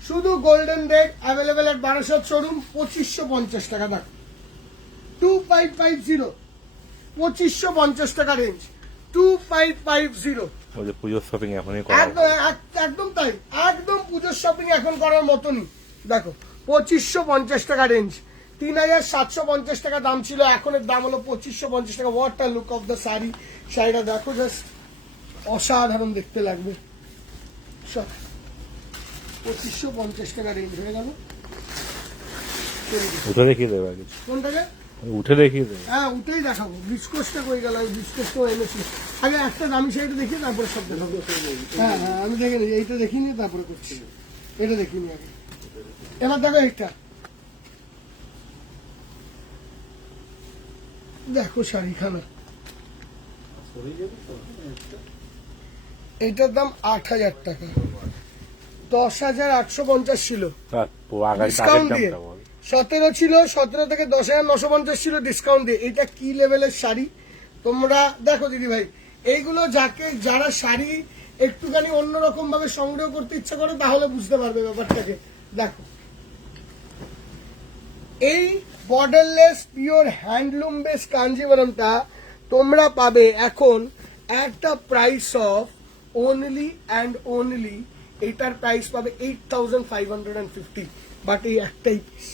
শুধু গোল্ডেন রেড অ্যাভেলেবেল এট বারাসাত শোরুম, 2550 টাকা। দেখ 2550, 2550 টাকা রেঞ্জ, 2550। ওই যে পুজোর শপিং এখনই করা একদম একদম তাই, একদম পুজোর শপিং এখন করার মতনই। দেখো 2550 টাকা রেঞ্জ, 3750 টাকা দাম ছিল, এখনের দাম হলো 2550 টাকা। What a look of the sari, শাড়িটা দেখো জাস্ট অসাধারণ দেখতে লাগবে। 2550 টাকা রেঞ্জ হয়ে গেল। উঠে দেখিয়ে দেবে আর কিছু, কোনটাকে? উঠে দেখিয়ে দেবে। হ্যাঁ উঠেই দেখাবো, বিস্কোসটা কই গেল, বিস্কোসটা এনেছি। আগে একটা দামি শাড়িটা দেখি, তারপরে সব দেখাবো। হ্যাঁ হ্যাঁ আমি দেখে নিই, এইটা দেখিনি তারপরে করছি, এটা দেখিনি আগে। এবার দেখো এইটা দেখো, শাড়িখানা এইটার দাম 8000 টাকা, 10,850 ছিল ডিসকাউন্ট দিয়ে, 17 ছিল, 17 থেকে 10,950 ছিল ডিসকাউন্ট দিয়ে। এটা কি লেভেলের শাড়ি তোমরা দেখো দিদি ভাই, এইগুলো যারা শাড়ি একটুখানি অন্যরকম ভাবে সংগ্রহ করতে ইচ্ছা করে তাহলে বুঝতে পারবে ব্যাপারটাকে। দেখো এই বর্ডারলেস পিওর হ্যান্ডলুম বেস কাঞ্জিভারমটা তোমরা পাবে এখন একটা price of only and only এইটার প্রাইস পাবে 8,550, বাট এই একটাই পিস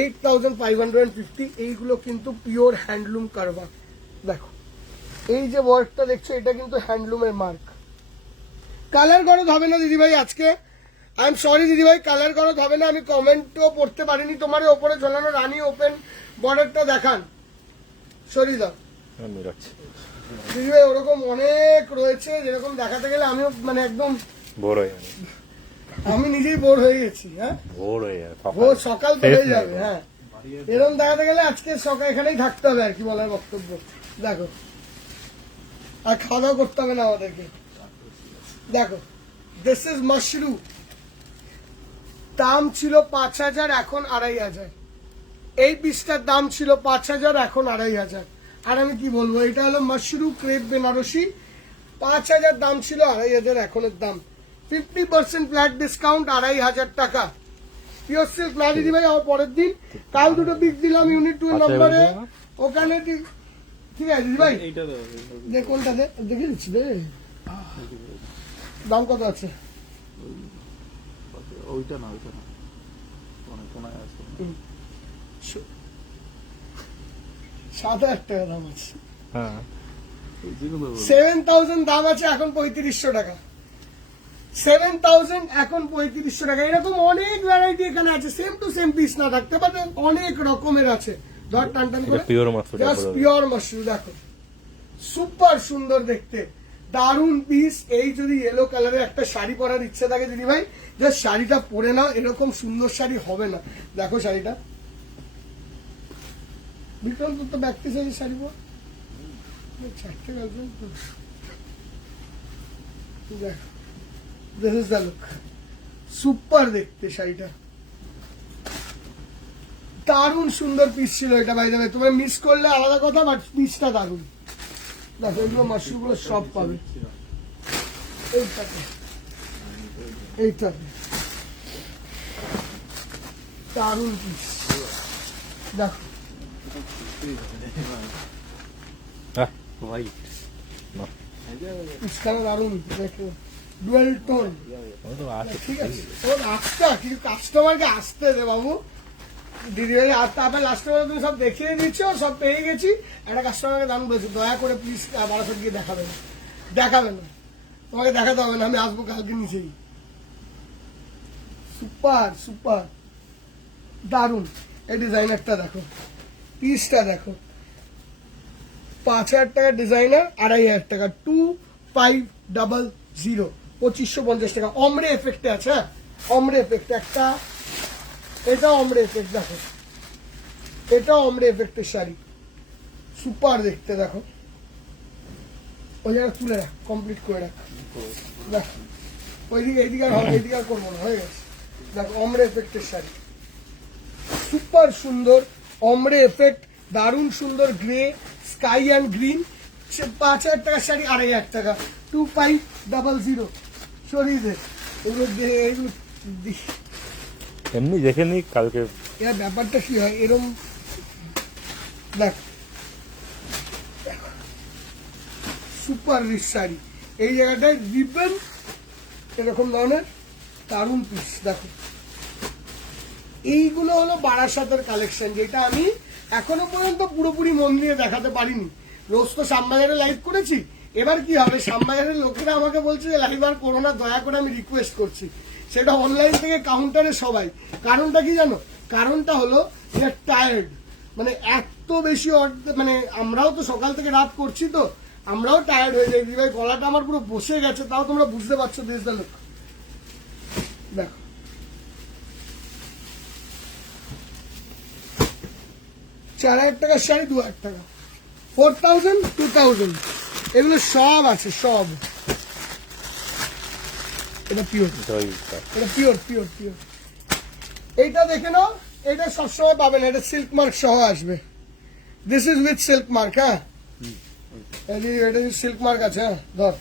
8,550। এইগুলো কিন্তু পিওর হ্যান্ডলুম কারবা। দেখো এই যে ওয়ার্কটা দেখছো, এটা কিন্তু হ্যান্ডলুমের মার্ক। কালার গরদ হবে না দিদিভাই আজকে, আই এম সরি দিদিভাই, কালার গরদ হবে না। আমি কমেন্টও পড়তে পারিনি। তোমার ওপরে ঝোলানো রানী ওপেন বর্ডারটা দেখান সরিদা আমি রাখছি দিদিভাই। ওরকম অনেক রয়েছে যেরকম দেখাতে গেলে আমিও মানে একদম ভোর হয়ে যাবে, আমি নিজেই বোর হয়ে গেছি। হ্যাঁ ভোর হয়ে যাবে, ও সকাল তো হয়ে যাবে। হ্যাঁ এরকম দেখাতে গেলে আজকে সকাল এখানেই থাকতে হবে আর কি বলার বক্তব্য। দেখো আর খাওয়া দাওয়া করতে হবে না আমাদেরকে। দেখো দিস ইজ মাশরুম, দাম ছিল 5,000, এখন 2,500। এই পিসটার দাম ছিল 5,000, এখন 2,500। আর আমি কি বলবো, এটা হলো মাশরুম ক্রেপ বেনারসি, 5,000 দাম ছিল, 2,500 এখনের দাম। 50% ফ্ল্যাট ডিসকাউন্ট, 2,500 টাকা। পিওর সিল্ক না দিদি ভাই, আমার পরের দিন কাল দুটো পিক দিলাম ইউনিট 2 নম্বরে, ওখানে ঠিক আছে দিদি ভাই। দে কোনটা দে, দেখে দিচ্ছি দে। দাম কত আছে? ওইটা না, ওইটা না, অনেক কোনায় আছে। 7,000 টাকা দাম আছে। হ্যাঁ 7,000 দাম আছে, এখন 3,500 টাকা। 7,000 এখন 3,500 টাকা। এরকম অনেক ভ্যারাইটি এখানে আছে, সেম টু সেম পিস না থাকতে পারে, অনেক রকমের আছে। ধর টান টান করে pure mushroom, just pure mushroom. দেখো সুপার সুন্দর দেখতে, দারুন পিস। এই যদি ইয়েলো কালারের একটা শাড়ি পরার ইচ্ছে থাকে দিদি ভাই, জাস্ট শাড়িটা পরে নাও, এরকম সুন্দর শাড়ি হবে না। দেখো শাড়িটা, বিক্রম তোর তো ব্যাক পিস আছে শাড়ি পর, 4টে গার্লফ্রেন্ড তো। দেখো this is the look, super দেখতে শাড়িটা, দারুণ সুন্দর পিস ছিল এটা। বাই দ্য ওয়ে তোমরা মিস করলে আলাদা কথা, বাট পিসটা দারুণ। দেখো এগুলো মাশরুম গুলো সব পাবে এইটাতে, এইটাতে দারুণ পিস। দেখো হোয়াইট পিসখানা দারুণ, দেখো ডুয়েল টোন। ঠিক আছে ওর আসতে, কিন্তু কাস্টমারকে আসতে দে বাবু। দিদি ভাই আসতে আপনার লাস্টে তুমি সব দেখিয়ে দিচ্ছ, সব পেয়ে গেছি। একটা কাস্টমারকে দাম বলেছি, দয়া করে প্লিজ বারাসাত গিয়ে দেখাবেন না, দেখাবেন না, তোমাকে দেখাতে হবে না, আমি আসবো কালকে নিচেই। সুপার সুপার দারুণ। এই ডিজাইনারটা দেখো, পিসটা দেখো, 5,000 টাকা ডিজাইনার, 2,500 টাকা, 2,500, 2,550 টাকা। অমরে এফেক্টে আছে, হ্যাঁ অমরে এফেক্ট একটা, এটা অমরে এফেক্ট। দেখো এটা অমরে এফেক্টের শাড়ি, সুপার দেখতে। দেখো ওই জায়গায় তুলে রাখ, কমপ্লিট করে রাখ। দেখ ওইদিকে, এইদিকে আর হবে, এইদিকে আর করবো না, হয়ে গেছে। দেখো অমরে এফেক্টের শাড়ি, সুপার সুন্দর অমরে এফেক্ট, দারুণ সুন্দর গ্রে, স্কাই অ্যান্ড গ্রিন। 5,000 টাকার শাড়ি, 2,500 টাকা, 2,500। সরিয়ে দে এগুলো, এইগুলো এমনি দেখে নি কালকে। এর ব্যাপারটা কি হয় এরকম, দেখ সুপার রিচ শাড়ি, এই জায়গাটায় রিবন এরকম ধরনের দারুণ পিস। দেখো এইগুলো হলো বারাসাতের কালেকশন, যেটা আমি এখনো পর্যন্ত পুরোপুরি মন দিয়ে দেখাতে পারিনি। রোজ তো শ্যামবাজারে লাইভ করেছি, এবার কি হবে, শ্যামবাজারের লোকেরা আমাকে বলছে যে লাইভ আর করো না, দয়া করে আমি রিকোয়েস্ট করছি। সেটা অনলাইন থেকে কাউন্টারে সবাই। কারণটা কি জানো, কারণটা হলো যে টায়ার্ড, মানে এত বেশি মানে আমরাও তো সকাল থেকে রাত করছি, তো আমরাও টায়ার্ড হয়ে যাই। ভাই গলাটা আমার পুরো বসে গেছে, তাও তোমরা বুঝতে পারছো দেশ দা লোক। দেখো 4,000 টাকার শাড়ি, 2,000 টাকা, 4,000, 2,000, এগুলো সব আছে সব। এটা পিওর, এটা পিওর পিওর পিওর। এইটা দেখে নাও, এটা সবসময় পাবে না, এটা সিল্ক মার্ক সহ আসবে। This is with silk mark. হ্যাঁ এটা সিল্ক মার্ক আছে, হ্যাঁ ধর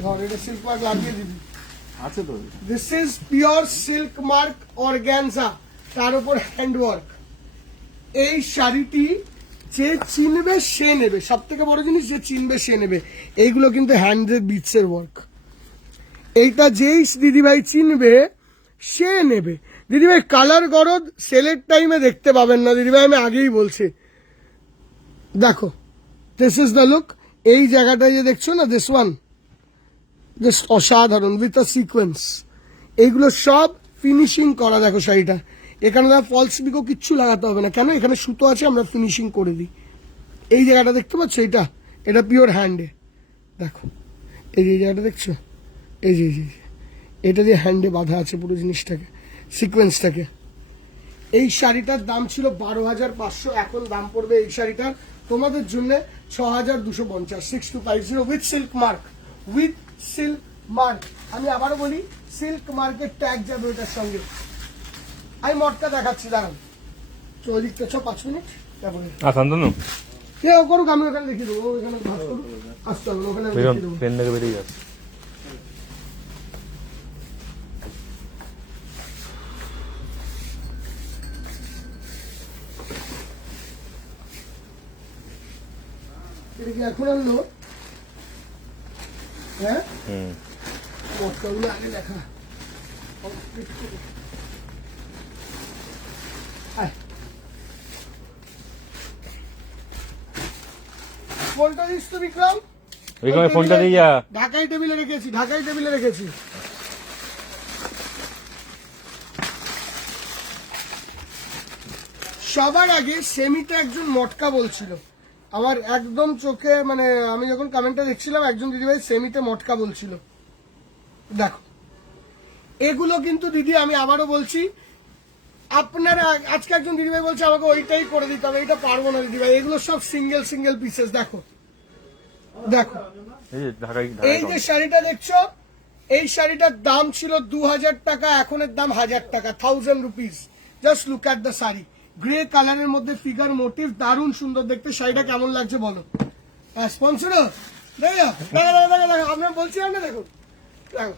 ধর, এটা সিল্ক মার্ক লাগিয়ে দিবি, আছে তো। This is pure silk mark organza, তার উপর হ্যান্ডওয়ার্ক। এই শাড়িটি যে চিনবে সে নেবে, সব থেকে বড় জিনিস যে চিনবে সে নেবে। এইগুলো কিন্তু হ্যান্ডেড বিটসের ওয়ার্ক। এইটা যেই দিদিভাই চিনবে সে নেবে। দিদিভাই কালার গরদ সেলের টাইমে দেখতে পাবেন না দিদিভাই, আমি আগেই বলছি। দেখো দিস ইজ দ্য লুক। এই জায়গাটায় যে দেখছো না, দিস ওয়ান জাস্ট অসাধারণ উইথ আ সিকোয়েন্স। এইগুলো সব ফিনিশিং করা। দেখো শাড়িটা, এখানে ফলস পিকো কিচ্ছু লাগাতে হবে না, কেন এখানে সুতো আছে, আমরা ফিনিশিং করে দিই। এই জায়গাটা দেখতে পাচ্ছ, এটা পিওর হ্যান্ডে। দেখো এই যে জায়গাটা দেখছো, এই যে এটা দিয়ে হ্যান্ডে বাঁধা আছে পুরো জিনিসটাকে, সিকোয়েন্সটাকে। এই শাড়িটার দাম ছিল 12,500, এখন দাম পড়বে এই শাড়িটার তোমাদের জন্য 6,250, 6250 with silk mark, with silk mark. আমি আবারও বলি সিল্ক মার্কের ট্যাগ যাবে ওটার সঙ্গে। আমি মটকা দেখাচ্ছি, দাঁড়ান চৌদিকটা 5 মিনিট তারপরে শান্তনু কেউ করুক, আমি ওখানে দেখিয়ে দেবো, ওখানে ভাগ করুক, আসতে হবে ওখানে আমি দেখিয়ে দেবো। ট্রেন থেকে বেরিয়ে যাচ্ছে। এটা কি এখন আনলো? হ্যাঁ মটকাগুলো আগে দেখা। ফোনটা দিস তো বিক্রম, বিক্রমের ফোনটা দিয়ে যা। ঢাকাই টেবিলে রেখেছি, ঢাকাই টেবিলে রেখেছি। সবার আগে সেমিটা একজন মটকা বলছিল আমার একদম চোখে, মানে আমি যখন কমেন্টটা দেখছিলাম একজন দিদিভাই সেমিতে মটকা বলছিল। দেখো এগুলো কিন্তু দিদি আমি আবারও বলছি, আপনারা আজকে একজন দিদিভাই বলছে আমাকে ওইটাই করে দিতে হবে, এটা পারবো না দিদিভাই, এগুলো সব সিঙ্গেল সিঙ্গেল পিসেস। দেখো দেখো এই যে শাড়িটা দেখছো, এই শাড়িটার দাম ছিল 2,000 টাকা, এখন এর দাম 1,000 টাকা, 1000 rupees. Just look at the sari, grey কালারের মধ্যে ফিগার মোটিভ, দারুণ সুন্দর দেখতে। শাড়িটা কেমন লাগছে বলো? স্পন্সর দেখো আপনার বলছিলাম না, দেখো দেখো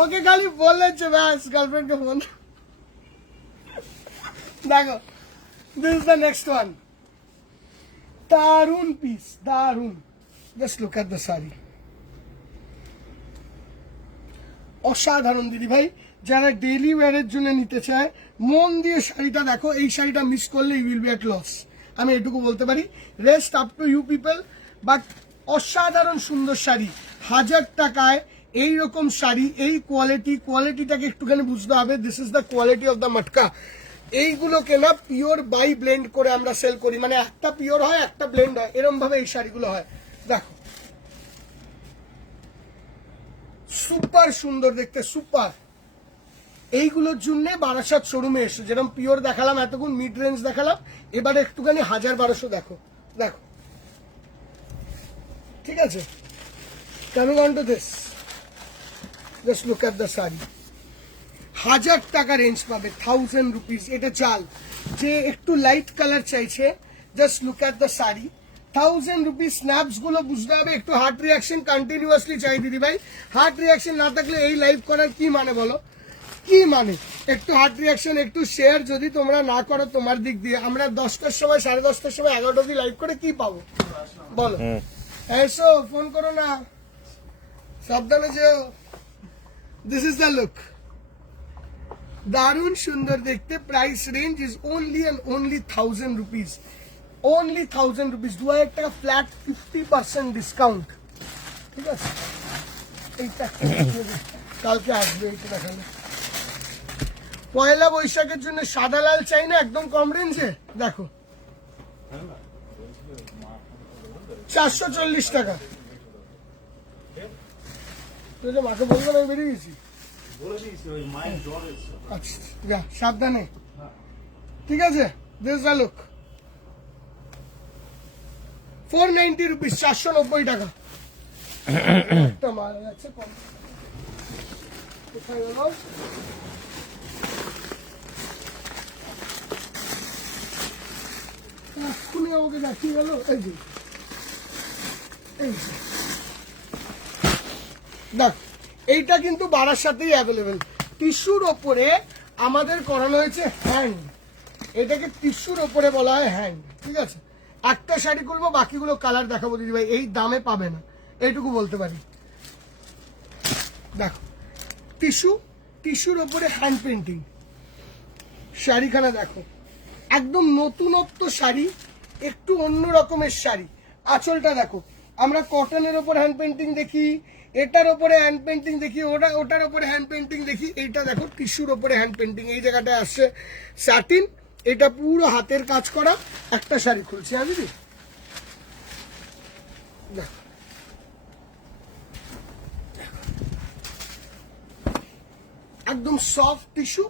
ওকে খালি বলেছে ব্যাস, গার্লফ্রেন্ডকে ফোন। দেখো this is the next one, দারুণ পিস, দারুণ। Just look at the sari, অসাধারণ দিদি ভাই। যারা ডেইলি ওয়্যারের জন্য নিতে চায় মন দিয়ে শাড়িটা দেখো, এই শাড়িটা মিস করলে you will be at loss, আমি এটুকু বলতে পারি। Rest up to you people, but অসাধারণ সুন্দর শাড়ি। 1,000 টাকায় এইরকম শাড়ি, এই কোয়ালিটিটাকে একটুখানি বুঝতে হবে। This is the quality of the matka. এইগুলোকে না পিওর বাই ব্লেন্ড করে আমরা সেল করি, মানে একটা পিওর হয় একটা ব্লেন্ড হয়, এরকম ভাবে এই শাড়িগুলো হয়। দেখো সুপার সুন্দর দেখতে, সুপার। এইগুলোর জন্য বারাসাত শোরুমে এসে যেরকম পিওর দেখালাম, এতক্ষণ মিড রেঞ্জ দেখালাম, এবারে একটুখানি 1,000-1,200 দেখো। দেখো ঠিক আছে, coming on to this, just look at the sari. 1,000 টাকা রেঞ্জ পাবে, 1000 রুপিস। এটা চাল যে একটু লাইট কালার চাইছে, just look at the sari. 1000 rupees. Snaps গুলো বুঝতে হবে, একটু হার্ট রিয়াকশন কন্টিনিউয়াসলি চাই দিদি ভাই। হার্ট রিয়াকশন না থাকলে এই লাইভ করার কি মানে বলো, কি মানে? একটু হার্ট রিয়াকশন, একটু শেয়ার যদি তোমরা না করো তোমার দিক দিয়ে, আমরা 10টার সময় 10:30টার সময় 11টা অব্দি লাইভ করে কি পাবো বলো? এসো ফোন করো না, সাবধানে যেও। দিস ইজ দ্য লুক, দারুণ সুন্দর দেখতে। Price range is only and only 1000 rupees, only 1000 rupees. 2,000 টাকা ফ্ল্যাট 50% ডিসকাউন্ট, ঠিক আছে? এইটা কালকে আসবে, এইটা দেখালে। পয়লা বৈশাখের জন্য সাদা লাল চাই না, একদম কম রেঞ্জে। দেখো 440 টাকা। তুই যে মাকে বলবো না, আমি বেরিয়ে গেছি। আচ্ছা যা, সাবধানে, ঠিক আছে? দিস দ্য লুক, 490 রুপিস, 490 টাকা। একটা মাল যাচ্ছে কম, কোথায় গেল? এক্ষুনি আমাকে দেখিয়ে গেল। এই যে এই যে দেখ, এইটা কিন্তু বারাসাতেই অ্যাভেলেবেল। টিস্যুর ওপরে আমাদের করানো হয়েছে হ্যান্ড, এটাকে টিস্যুর ওপরে বলা হয় হ্যান্ড, ঠিক আছে? একটা শাড়ি খুলবো, বাকিগুলো কালার দেখাবো দিদি ভাই, এই দামে পাবে না, এইটুকু বলতে পারি। দেখো টিস্যুর ওপরে হ্যান্ড পেন্টিং শাড়িখানা দেখো, একদম নতুনত্ব শাড়ি, একটু অন্য রকমের শাড়ি। আঁচলটা দেখো, আমরা কটনের ওপর হ্যান্ড পেন্টিং দেখি, এটার ওপরে হ্যান্ড পেন্টিং দেখি, ওটার ওপরে হ্যান্ড পেন্টিং দেখি, এইটা দেখো টিস্যুর ওপরে হ্যান্ড পেন্টিং। এই জায়গাটায় আসছে স্যাটিন, এটা পুরো হাতের কাজ করা। একটা শাড়ি খুলছি আমি দিদি, দেখো একদম সফট টিস্যু,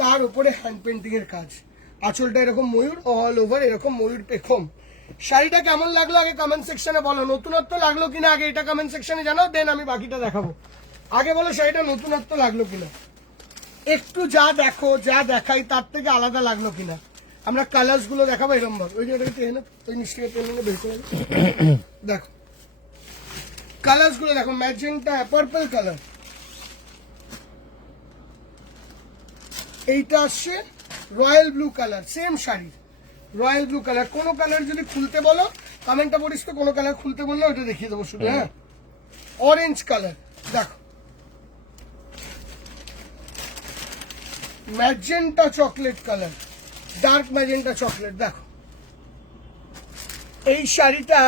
তার উপরে হ্যান্ড পেন্টিং এর কাজ। আঁচলটা এরকম ময়ূর, অল ওভার এরকম ময়ূর পেখম। শাড়িটা কেমন লাগলো আগে কমেন্ট সেকশনে বলো, নতুনত্ব লাগলো কিনা আগে এটা কমেন্ট সেকশনে জানাও, দেন আমি বাকিটা দেখাবো। আগে বলো শাড়িটা নতুনত্ব লাগলো কিনা, একটু যা দেখো যা দেখাই তার থেকে আলাদা লাগলো কিনা। আমরা কালার্স গুলো দেখাবো এরকম ভাবে, ওই যে ওটাকে টেনে ওই নিশ্চয়ই টেনে বের করে দেখো কালার্স গুলো দেখো, ম্যাজেন্টা পার্পল কালার, এইটা আসছে royal blue colour, same sari royal blue colour. কোন কালার যদি খুলতে বলো কমেন্টটা পড়িস তো, কোন কালার খুলতে বললে ওটা দেখিয়ে দেবো শুধু। হ্যাঁ, অরেঞ্জ কালার দেখো, magenta chocolate colour, dark magenta chocolate দেখো। এই শাড়িটা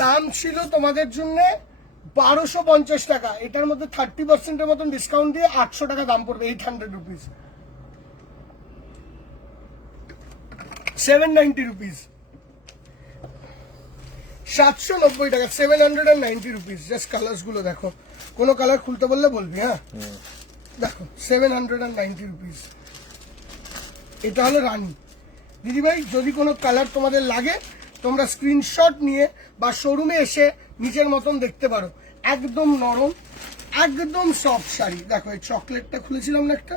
দাম ছিল তোমাদের জন্য 1250 টাকা, এটার মধ্যে 30% মতন ডিসকাউন্ট দিয়ে 800 টাকা দাম পড়বে, 800 রুপিস, 790 রুপিস, 790 টাকা, 790 রুপিস। জাস্ট কালার্স গুলো দেখো, কোন কালার খুলতে বললে বলবি। হ্যাঁ দেখো 790 রুপিস, এটা হলো রানী। দিদিভাই যদি কোনো কালার তোমাদের লাগে তোমরা স্ক্রিনশট নিয়ে বা শোরুমে এসে নিজের মতন দেখতে পারো। একদম নরম, একদম সফট শাড়ি। দেখো এই চকলেটটা খুলেছিলাম না, একটা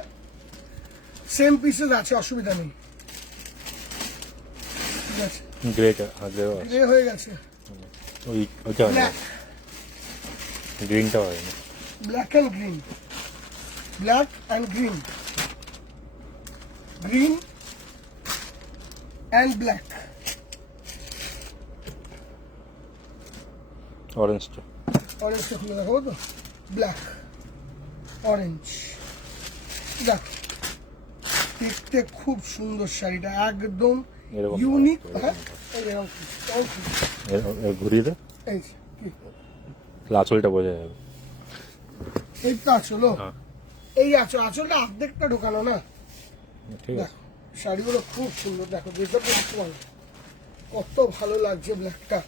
সেম পিসেস আছে, অসুবিধা নেই। ঠিক আছে, গ্রে হয়ে গেছে, গ্রিনটা হয় না, black and green, black and green, green and black. অরেঞ্জটা অরেঞ্জটা খুলে দেখাবো তো, ব্ল্যাক অরেঞ্জ দেখো, দেখতে খুব সুন্দর শাড়িটা, একদম এরকম ইউনিক। এরকম হ্যাঁ ঘুরিয়ে দে, এই যে, কি? আঁচলটা বোঝা যাবে। এই তো আঁচলো, হ্যাঁ। এই আঁচলটা অর্ধেকটা ঢোকানো না। ঠিক আছে, দেখো শাড়িগুলো খুব সুন্দর, দেখো ভেতরটা দেখতে ভালো, কত ভালো লাগছে ব্ল্যাকটা,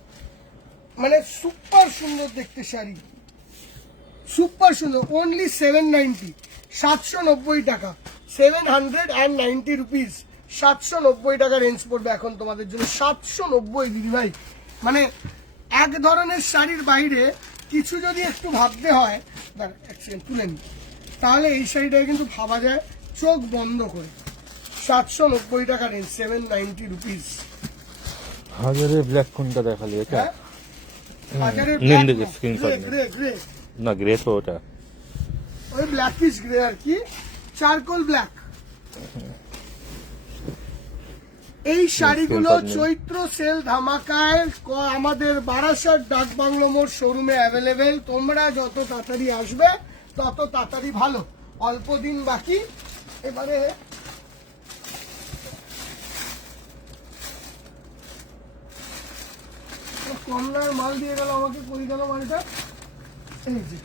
মানে সুপার সুন্দর দেখতে শাড়ি, সুপার সুন্দর। অনলি 790, 790 টাকা, 790 রুপিস, 790 টাকা রেঞ্জ পড়বে এখন তোমাদের জন্য। 790 দিদি ভাই, মানে এক ধরনের শাড়ির বাইরে কিছু যদি একটু ভাবতে হয়, এক সেকেন্ড তুলে নি, তাহলে এই শাড়িটাকে কিন্তু ভাবা যায় চোখ বন্ধ করে। 790 টাকা রেঞ্জ, 790 রুপিস। হাজারে ব্ল্যাক কোনটা দেখালি এটা? হ্যাঁ, হাজারের নিন black দেখি, না, screenshot গ্রে, নিন। গ্রে, গ্রে, না গ্রে তো ওটা, ওই ব্ল্যাকিশ গ্রে আর কি, চারকোল ব্ল্যাক। এই শাড়িগুলো screenshot নিন। চৈত্র সেল ধামাকায় আমাদের বারাসাত ডাক বাংলো মোড় শোরুমে অ্যাভেলেবেল। তোমরা যত তাড়াতাড়ি আসবে তত তাড়াতাড়ি ভালো, অল্প দিন বাকি। এবারে কমলার মাল দিয়ে গেল আমাকে, কই গেল মালটা, এই যে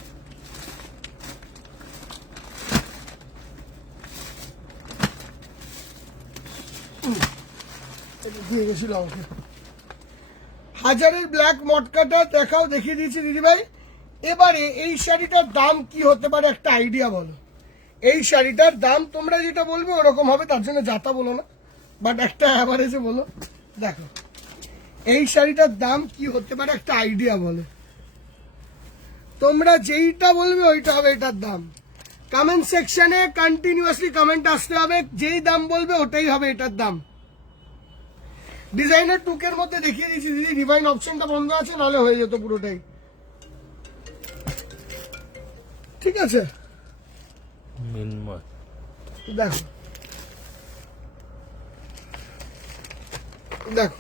দিয়ে গেছিল আমাকে। হাজারের ব্ল্যাক মটকাটা দেখাও, দেখিয়ে দিয়েছি দিদিভাই। এবারে এই শাড়িটার দাম কি হতে পারে একটা আইডিয়া বলো। এই শাড়িটার দাম তোমরা যেটা বলবে ওরকম হবে, তার জন্য যাতা বলো না, বাট একটা অ্যাভারেজে বলো। দেখো এই শাড়িটার দাম কি হতে পারে একটা আইডিয়া বলো। তোমরা যেইটা বলবে ওইটা হবে এটার দাম। কমেন্ট সেকশনে কন্টিনিউয়াসলি কমেন্ট আসতে হবে, যেই দাম বলবে ওটাই হবে এটার দাম। ডিজাইনার টুকের মধ্যে দেখিয়ে দিয়েছি দিদি, রিভাইন অপশনটা বন্ধ আছে, নাহলে হয়ে যেত পুরোটাই। ঠিক আছে, মিনময় দেখো দেখো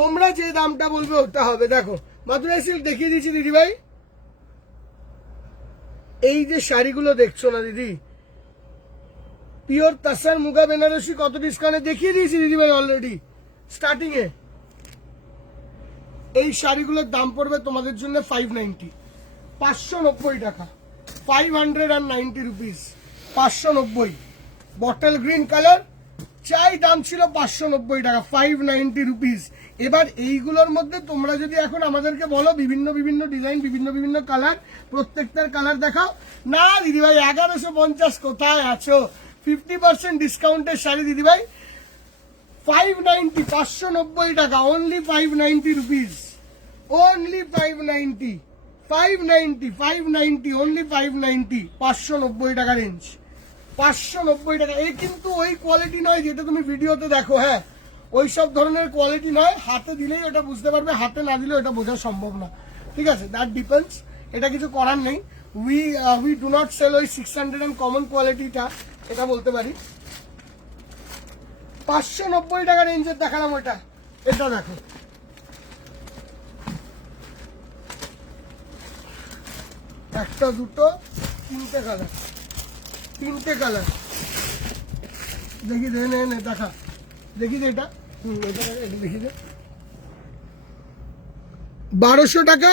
তোমরা যে দামটা বলবে ওটা হবে। দেখো মাদুরাই সিল্ক দেখিয়ে দিচ্ছি দিদি ভাই, এই যে শাড়িগুলো দেখছো না দিদি, পিওর তাসার মুগা বেনারসি, কত ডিসকাউন্টে দেখিয়ে দিয়েছি দিদি ভাই অলরেডি স্টার্টিং এ। এই শাড়িগুলোর দাম পড়বে তোমাদের জন্য 590, 590 টাকা, 590 রুপিস, 590। বটল গ্রিন কালার, চাই দাম ছিল 590 টাকা, 590 রুপিস। এবার এইগুলোর মধ্যে তোমরা যদি এখন আমাদেরকে বলো বিভিন্ন বিভিন্ন ডিজাইন, বিভিন্ন বিভিন্ন কালার, প্রত্যেকটার কালার দেখাও, না দিদিভাই 1150 কোথায় আছো, 50% ডিসকাউন্টের শাড়ি দিদিভাই 590, 590 টাকা, অনলি 590 রুপিস, অনলি 590, 590, 590, অনলি 590, 590 টাকা রেঞ্জ, 590 টাকা। এই কিন্তু ওই কোয়ালিটি নয় যেটা তুমি ভিডিওতে দেখো, হ্যাঁ ওই সব ধরনের কোয়ালিটি নয়, হাতে দিলেই ওটা বুঝতে পারবে, হাতে না দিলে ওটা বোঝা সম্ভব না, ঠিক আছে, দ্যাট ডিপেন্ডস, এটা কিছু করার নেই। উই ডু নট সেল ওই 600 এন্ড কমন কোয়ালিটিটা, এটা বলতে পারি। 590 টাকা রেঞ্জের দেখালাম ওটা, এটা দেখো, একটা দুটো তিনটে কালার, তিনটে কালার, দেখি দে, নে দেখা, দেখি দে এটা, এটা দেখি দে, 1200 টাকা,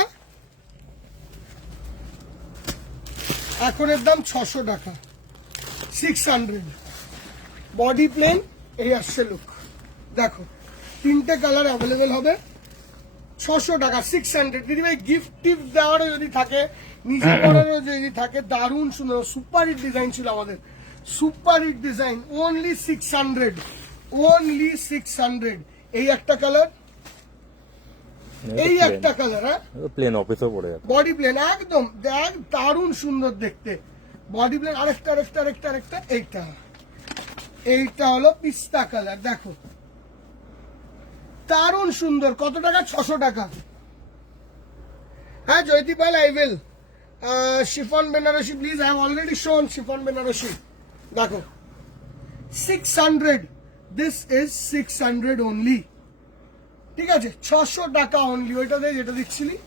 এখনের দাম 600 টাকা, 600। বডি প্লেন, এই আসছে লুক, দেখো তিনটে কালার অ্যাভেলেবেল হবে, 600 টাকা, 600। দিদি ভাই গিফট টিপ দেওয়ারও যদি থাকে, নিজে করারও যদি থাকে, দারুণ সুন্দর সুপার হিট ডিজাইন ছিল আমাদের, super hit design, only 600, only 600। এই একটা কালার, এই একটা কালার, হ্যাঁ প্লেন অফিসও পড়ে যাবে, বডি প্লেন একদম দেখ, দারুণ সুন্দর দেখতে, বডি প্লেন। আরেকটা আরেকটা আরেকটা আরেকটা, এইটা, এইটা হলো পিস্তা কালার, দেখো দারুণ সুন্দর, কত টাকা, 600 টাকা। হ্যাঁ জয়দীপ ভাই I will, chiffon Banarasi please, I have already শোন শিফন বেনারসি, দেখো 600, দিস ইজ 600 অনলি, ঠিক আছে, 600 টাকা অনলি। ওইটা দে যেটা দিচ্ছিলি,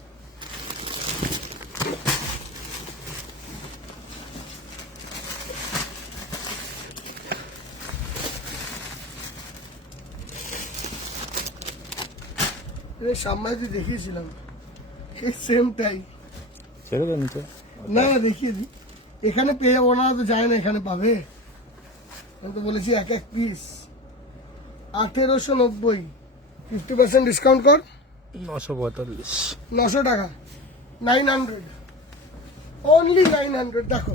সামনে যে দেখিয়েছিলাম সেমটাই, ছেড়ে দেন নিচে। না না দেখিয়ে দিই, এখানে পেয়ে যাবো না তো, যায় না, এখানে পাবে, আমি তো বলেছি এক এক পিস 1890, 50% ডিসকাউন্ট কর, 945, 900 টাকা, 900, অনলি 900। দেখো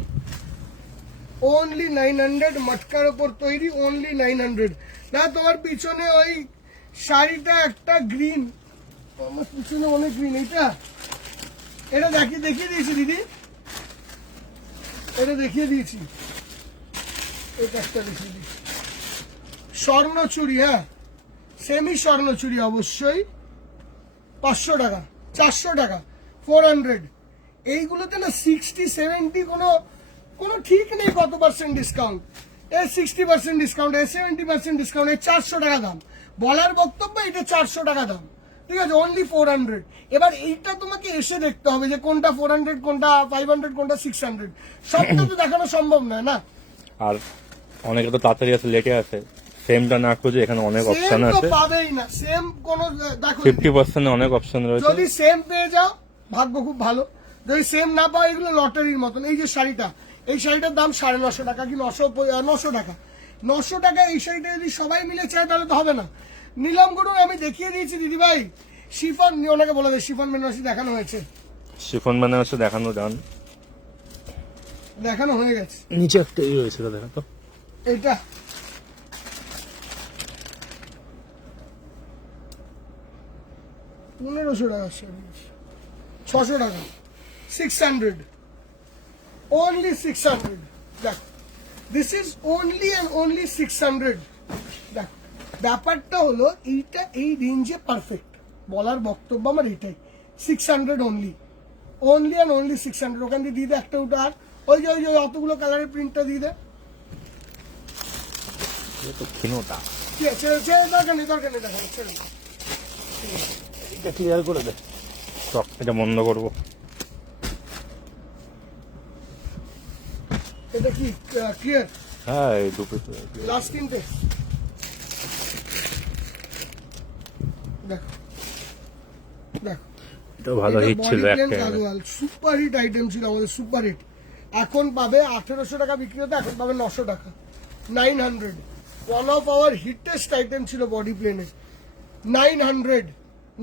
অনলি 900, মটকার ওপর তৈরি, অনলি 900। না তোমার পিছনে ওই শাড়িটা একটা গ্রিন, আমার পিছনে অনেক গ্রিন, এটা দেখিয়ে দিয়েছি দিদি, এটা দেখিয়ে দিয়েছি, এটা একটা দেখিয়ে দিয়েছি, স্বর্ণচুরি, হ্যাঁ সেমি স্বর্ণচুরি অবশ্যই, 500 টাকা, 400 টাকা, 400। এইগুলোতে না 60-70 কোনো ঠিক নেই কত পার্সেন্ট ডিসকাউন্ট, এর 60% ডিসকাউন্ট, এর 70% ডিসকাউন্ট, এর 400 টাকা দাম, বলার বক্তব্য এটা 400 টাকা দাম, ঠিক আছে, অনলি 400। এবার এইটা তোমাকে এসে দেখতে হবে যে কোনটা 400, কোনটা 500, কোনটা 600, সবটা তো দেখানো সম্ভব নয় না। আর অনেকে তো তাড়াতাড়ি আছে, লেটে আছে, সেমটা না খুঁজে এখানে অনেক অপশন সেম তো আছে, পাবেই না, সেম কোন, দেখো 50% অনেক অপশন রয়েছে। যদি সেম পেয়ে যাও ভাগ্য খুব ভালো, যদি সেম না পাও এগুলো লটারির মতন। এই যে শাড়িটা, এই শাড়িটার দাম 950 টাকা কি 900 টাকা, 900 টাকা। এই শাড়িটা যদি সবাই মিলে চায় তাহলে তো হবে না। নিলাম করুন, আমি দেখিয়ে দিয়েছি দিদি ভাই, শিফন, ওনাকে বলে দেয় শিফন বেনারসি দেখানো হয়েছে, শিফন বেনারসি দেখানো ডান, দেখানো হয়ে গেছে। নিচে একটা রয়েছে, দেখা তো, এটা $1500 শাড়ি, 600 টাকা, 600, only 600। দেখ this is only and only 600। দেখ ব্যাপারটা হলো এইটা এই রেঞ্জে পারফেক্ট, বলার বক্তব্য আমার এটাই, 600 অনলি, অনলি অ্যান্ড অনলি 600। ওখান দিয়ে দিয়ে দে একটা, ওটা আর ওই যে অতগুলো কালারের প্রিন্টটা দিয়ে দে, তো কিনোটা ঠিক আছে, ছেড়ে দরকার নেই, দরকার নেই, দেখো ছেড়ে এটা ক্লিয়ার করে দে। স্টক এটা বন্ধ করবো। এটা কি ক্লিয়ার? হ্যাঁ এই দুটো লাস্ট তিনটে দেখো দেখো, এটা ভালো হিট ছিল একটা। সুপার হিট আইটেম ছিল আমাদের, সুপার হিট। এখন পাবে 1800 টাকা বিক্রি হতো, এখন পাবে 900 টাকা, 900। ওয়ান অফ আওয়ার হিটেস্ট আইটেম ছিল বডি প্লেনে, 900,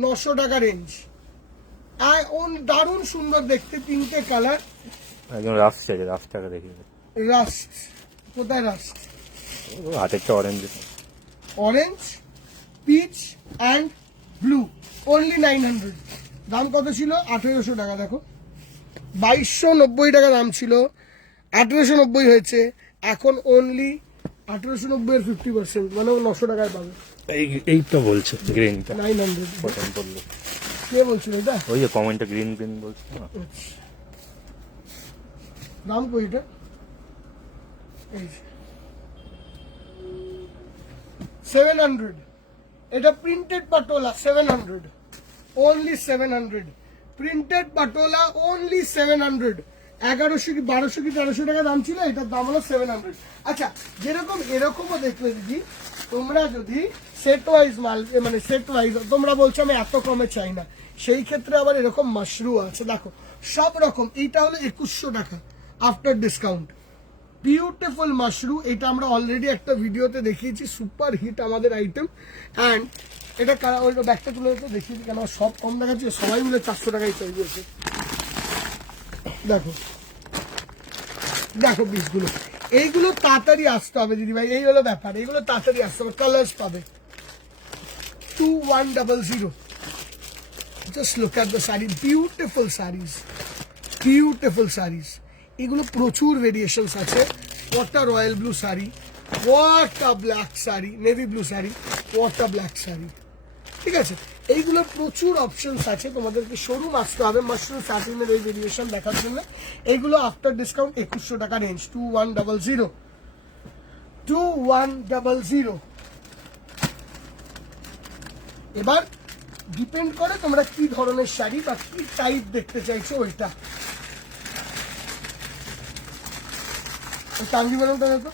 900 টাকা রেঞ্জ। দারুণ সুন্দর দেখতে, তিনটে কালার। একদম রাফ চাইছে, রাফটাকে দেখি। রাস্ট কোথায়? রাস্ট হাতেরটা orange. Orange, peach and blue, only 900। দাম কত ছিল? 1800 টাকা। দেখো 2290 টাকা দাম ছিল, 1890 হয়েছে। এখন অনলি 1890 এর 50%, মানে 900 টাকায় পাবে। এইটা বলছে গ্রিনটা 900 পছন্দ করলো। কে বলছিল এটা? ওই যে কমেন্টটা গ্রিন গ্রিন বলছে না। দাম কই এটা? এই 700। এটা printed patola, 700, only 700। Printed patola only 700। 1100 কি 1200 কি 1300 টাকা দাম ছিল, এটার দাম হলো 700। আচ্ছা, যেরকম এরকমও দেখবে দিদি, তোমরা যদি সেট ওয়াইজ মাল, মানে সেট ওয়াইজ তোমরা বলছো আমি এত কমে চাই না, সেই ক্ষেত্রে আবার এরকম মাশরু আছে। দেখো সব রকম। এইটা হলো 2100 টাকা আফটার ডিসকাউন্ট। বিউটিফুল মাশরু, এটা আমরা অলরেডি একটা ভিডিওতে দেখিয়েছি, সুপার হিট আমাদের আইটেম। অ্যান্ড এটা ওই ব্যাগটা তুলে দেখিয়েছি কেন, সব কম দেখাচ্ছি, সবাই মিলে 400 টাকায় চাইছে। দেখো দেখো পিসগুলো, এইগুলো তাড়াতাড়ি আসতে হবে দিদি ভাই, এই হলো ব্যাপার, এইগুলো তাড়াতাড়ি আসতে হবে। কালার্স পাবে 2100। Just look at the sari, beautiful saris, beautiful saris. এগুলো প্রচুর ভেরিয়েশনস আছে। What a royal blue sari, what a black sari, navy blue sari, what a black sari, ঠিক আছে। এইগুলোর প্রচুর অপশনস আছে, তোমাদেরকে শোরুম আসতে হবে মাশরুম স্যাটিনের এই ভেরিয়েশন দেখার জন্য। এইগুলো আফটার ডিসকাউন্ট 2100 টাকা রেঞ্জ, 2100, 2100। এবার ডিপেন্ড করে তোমরা কি ধরনের শাড়ি বা কি টাইপ দেখতে চাইছো ওইটা। কাঞ্জিবরমটা দেখো,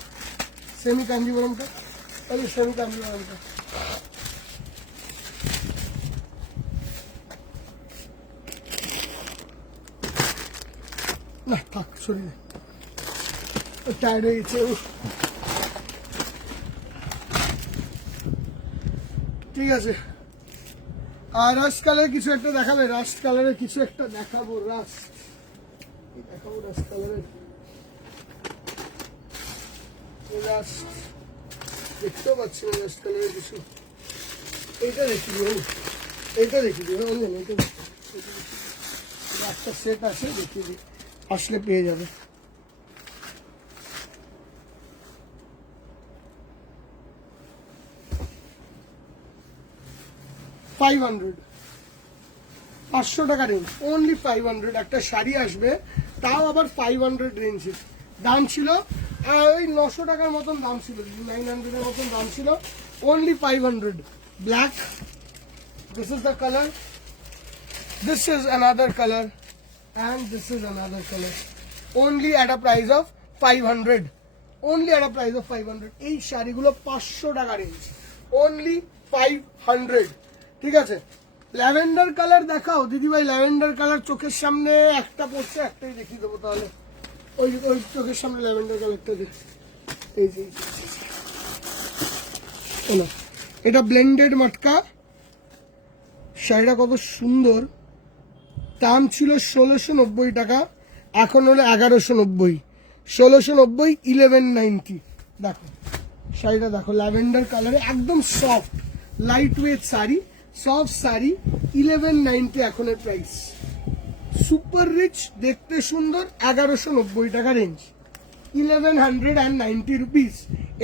সেমি কাঞ্জিবরমটা, এই সেমি কাঞ্জিবরমটা। না থাক, শরীরে টায়ার্ড হয়ে গেছে। ঠিক আছে, আর রাস্ট কালার কিছু একটা দেখাবে, রাস্ট কালারের কিছু একটা দেখাবো। রাস্ট দেখাবো, রাস্ট কালারের, রাস্ট দেখতেও পাচ্ছি না রাস্ট কালারের কিছু। এইটা দেখি দিও, এইটা দেখি দিও, অঞ্জন এইটা একটা সেট আছে, দেখিয়ে দিই, আসলে পেয়ে যাবে। $500 টাকা রেঞ্জ, অনলি 500। একটা শাড়ি আসবে, তাও আবার 500 রেঞ্জে। দাম ছিল ওই 900 টাকার মতন দাম ছিল, 900 এর মতন দাম ছিল, only 500। Black, this is the colour, this is another color, and this is another color, only at a price of 500, only at a price of 500। এই শাড়িগুলো 500 টাকা রেঞ্জ, only 500, ঠিক আছে। ল্যাভেন্ডার কালার দেখাও দিদিভাই, ল্যাভেন্ডার কালার চোখের সামনে একটা পড়ছে, একটাই দেখিয়ে দেবো তাহলে। ওই ওই চোখের সামনে ল্যাভেন্ডার কালারটা দেখ, এই যে এটা ব্লেন্ডেড মটকা শাড়িটা, কত সুন্দর। দাম ছিল 1690 টাকা, এখন হলো 1190, 1690, 1190। দেখো শাড়িটা দেখো, ল্যাভেন্ডার কালারে, একদম soft light weight sari, soft sari, 1190 এখনের প্রাইস। সুপার রিচ, দেখতে সুন্দর, 1190 টাকা রেঞ্জ, 1190 রুপিস।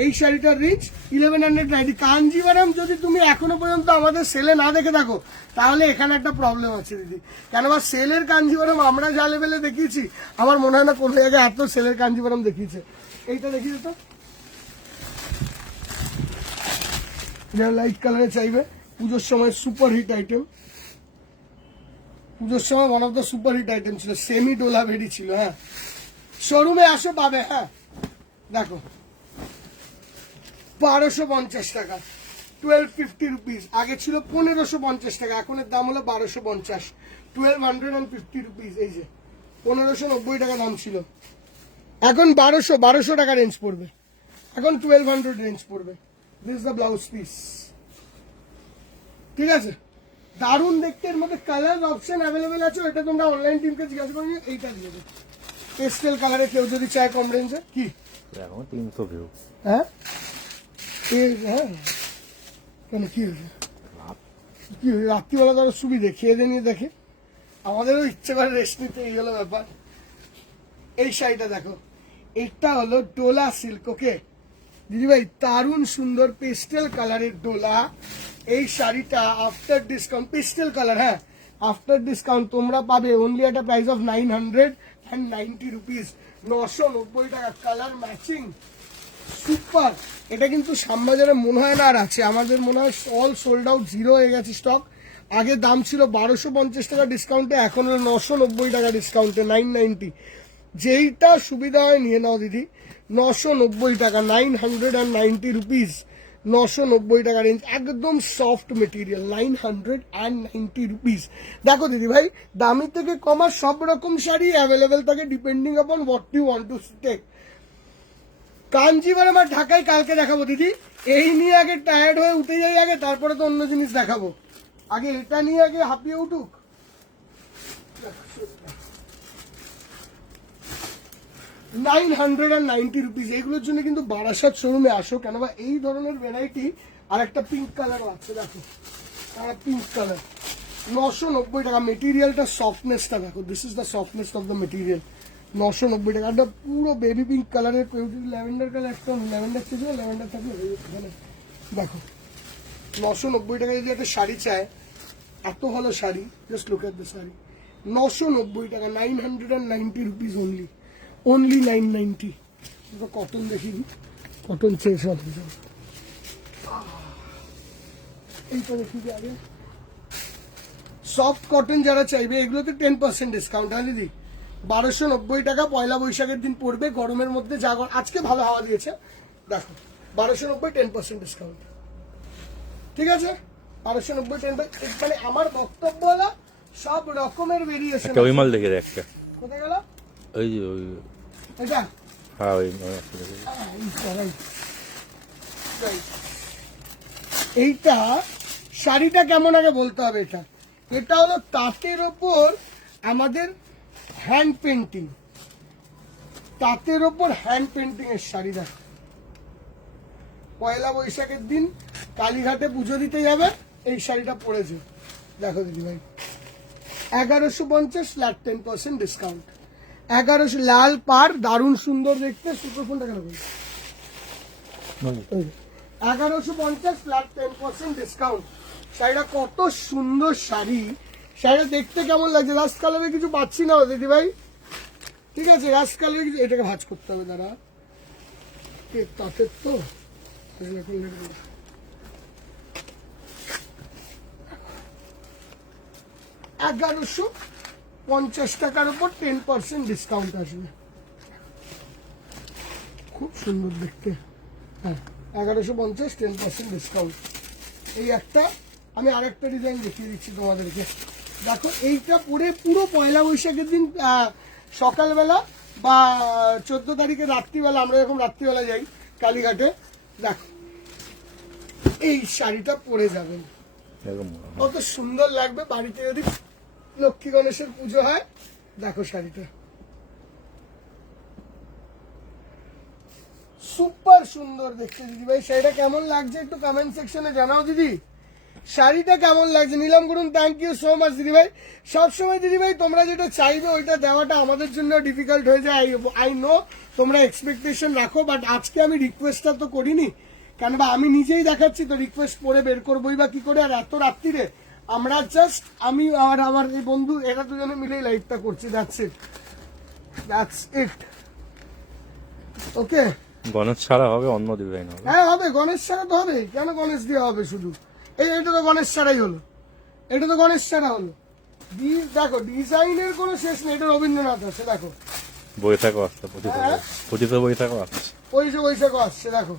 এই শাড়িটার রেঞ্জ 1190। কাঞ্জিভারাম যদি তুমি এখনো পর্যন্ত আমাদের সেলে না দেখে থাকো, তাহলে এখানে একটা প্রবলেম আছে দিদি, কেন বা সেলের কাঞ্জিভারাম আমরা যা লেভেলে দেখিয়েছি, আমার মনে হয় না কোনো জায়গায় এত সেলের কাঞ্জিভারাম দেখিয়েছে। এইটা দেখিয়ে তো, লাইট কালারে চাইবে, পুজোর সময় সুপার হিট আইটেম, পুজোর সময় one of the super hit item ছিল, সেমি ডোলা ভেরি ছিল। হ্যাঁ, শোরুমে আসো পাবে। হ্যাঁ দেখো 1250 টাকা, 1250 রুপিস। আগে ছিল 1550 টাকা, এখন এর দাম হলো 1250, 1250 রুপিস। এই যে 1590 টাকা দাম ছিল, এখন 1200 টাকা রেঞ্জ পড়বে, এখন 1200 রেঞ্জ পড়বে। দিস দ্য ব্লাউজ পিস, ঠিক আছে? দারুণ দেখতে, এর মধ্যে কালার অপশন অ্যাভেলেবেল আছে। এটা তোমরা অনলাইন টিমকে জিজ্ঞাসা করে নিও। এইটা দিয়ে দেবে পেস্টেল কালারে, কেউ যদি চায় কম রেঞ্জে। কি এখন 300 ভিউ। হ্যাঁ হ্যাঁ, কেন কি হয়েছে? কি হয়েছে? রাত্রিবেলা তো আরো সুবিধে, খেয়ে দিয়ে নিয়ে দেখে, আমাদেরও ইচ্ছে করে রেস্ট নিতে, এই হলো ব্যাপার। এই শাড়িটা দেখো, এটা হলো ডোলা সিল্ক। ওকে দিদিভাই, দারুণ সুন্দর পেস্টেল কালারের ডোলা। এই শাড়িটা আফটার ডিসকাউন্ট, পেস্টেল কালার, হ্যাঁ আফটার ডিসকাউন্ট তোমরা পাবে অনলি একটা প্রাইস অফ 990 রুপিস, 990 টাকা। Colour matching super. এটা কিন্তু শ্যামবাজারে মনে হয় না আর আছে, আমাদের মনে হয় অল সোল্ড আউট, জিরো হয়ে গেছে স্টক। আগে দাম ছিল 1250 টাকা ডিসকাউন্টে, এখন হলো 990 টাকা ডিসকাউন্টে, 990। যেইটা সুবিধা হয় নিয়ে নাও দিদি, 990 টাকা, 990 রুপিস, 990 টাকা রেঞ্জ, একদম সফট মেটেরিয়াল, 990 রুপিস। দেখো দিদি ভাই, দামি থেকে কমা সব রকম শাড়ি অ্যাভেলেবেল থাকে, depending upon what you want to take. Kanjivaram আর ঢাকায় কালকে দেখাবো দিদি, এই নিয়ে আগে টায়ার্ড হয়ে উঠে যাই আগে, তারপরে তো অন্য জিনিস দেখাবো। আগে এটা নিয়ে আগে হাঁপিয়ে উঠুক। 990 রুপিস। এইগুলোর জন্য কিন্তু বারাসাত শোরুমে আসো, কেন বা এই ধরনের ভ্যারাইটি। আর একটা পিঙ্ক কালারও আছে, দেখো পিঙ্ক কালার, 990 টাকা। মেটেরিয়ালটা সফটনেসটা দেখো, this is the softness of the material, 990 টাকা। একটা পুরো বেবি পিঙ্ক কালারের, ল্যাভেন্ডার কালার, একটা ল্যাভেন্ডার চেয়েছিল, ল্যাভেন্ডার থাকলে এখানে দেখো 990 টাকা। যদি একটা শাড়ি চায়, এত ভালো sari, just look at the sari, 990 টাকা, 990 রুপিস অনলি, অনলি 990। কটন দেখিনি, কটন চেয়ে সব এইটা দেখি আগে। সফট কটন যারা চাইবে, এগুলোতে 10% ডিসকাউন্ট। হ্যাঁ দিদি, 1290 টাকা, পয়লা বৈশাখের দিন পড়বে, গরমের মধ্যে যা আজকে ভালো হাওয়া দিয়েছে, দেখো 1290, 10% ডিসকাউন্ট, ঠিক আছে? 1290, 10%। মানে আমার বক্তব্য হলো সব রকমের ভেরিয়েশন। একটা ওই মাল দেখে দে একটা। কোথায় গেল? ওই যে ওই, এটা হ্যাঁ ওই একটা দেখে দে। এইটা শাড়িটা কেমন আগে বলতে হবে। এটা এটা হলো তাঁতের ওপর আমাদের হ্যান্ড পেন্টিং, তাঁতের ওপর হ্যান্ড পেন্টিং এর শাড়ি। দেখো পয়লা বৈশাখের দিন কালীঘাটে পুজো দিতে যাবে, এই শাড়িটা পরেছে। দেখো দিদি ভাই, 1150 ফ্ল্যাট 10% ডিসকাউন্ট, 1100। লাল পার, দারুণ সুন্দর দেখতে। সুপার ফোনটা কেন বলছি, 1150 ফ্ল্যাট 10% ডিসকাউন্ট। শাড়িটা কত সুন্দর শাড়ি, শাড়িটা দেখতে কেমন লাগছে? রাস্ট কালারে কিছু পাচ্ছি না দিদি ভাই, ঠিক আছে? রাস্ট কালারে কিছু, এটাকে ভাঁজ করতে হবে, দাঁড়া, তাঁতের তো 1150 টাকার উপর 10% ডিসকাউন্ট আসবে। খুব সুন্দর দেখতে, হ্যাঁ 1150, 10% ডিসকাউন্ট। এই একটা, আমি আরেকটা ডিজাইন দেখিয়ে দিচ্ছি তোমাদেরকে। দেখো এইটা পরে পুরো পয়লা বৈশাখের দিন সকালবেলা বা 14 তারিখে রাত্রিবেলা, আমরা যখন রাত্রিবেলা যাই কালীঘাটে, দেখো এই শাড়িটা পরে যাবেন, কত সুন্দর লাগবে। বাড়িতে যদি লক্ষ্মী গণেশের পুজো হয়, দেখো শাড়িটা সুপার সুন্দর দেখতে। দিদি ভাই শাড়িটা কেমন লাগছে একটু কমেন্ট সেকশনে জানাও দিদি, শাড়িটা কেমন লাগছে। নিলাম করুন, থ্যাংক ইউ সো মাচ দিদি ভাই। সবসময় দিদি ভাই তোমরা যেটা চাইবে ওইটা দেওয়াটা আমাদের জন্য ডিফিকাল্ট হয়ে যায়, আই নো তোমরা এক্সপেকটেশন রাখো, বাট আজকে আমি রিকোয়েস্টটা তো করিনি, কেন বা আমি নিজেই দেখাচ্ছি তো, রিকোয়েস্ট পরে বের করবোই বা কি করে। আর এত রাত্রিরে আমরা জাস্ট আমি আর আমার এই বন্ধু, এরা দুজনে মিলেই লাইভটা করছি, দ্যাটস ইট, দ্যাটস ইট। ওকে, গণেশ ছাড়া হবে, অন্য ডিজাইন হবে। হ্যাঁ হবে, গণেশ ছাড়া তো হবে, কেন গণেশ দেওয়া হবে শুধু? এটা তো গণেশ ছাড়াই হলো, এটা তো গণেশ ছাড়া হলো। দেখো ডিজাইনের কোনো শেষ নেই, এটা রবীন্দ্রনাথ আছে দেখো, বৈশাখও আসছে, হ্যাঁ। পঁচিশে বৈশাখও আসছে। বৈশাখ আসছে দেখো,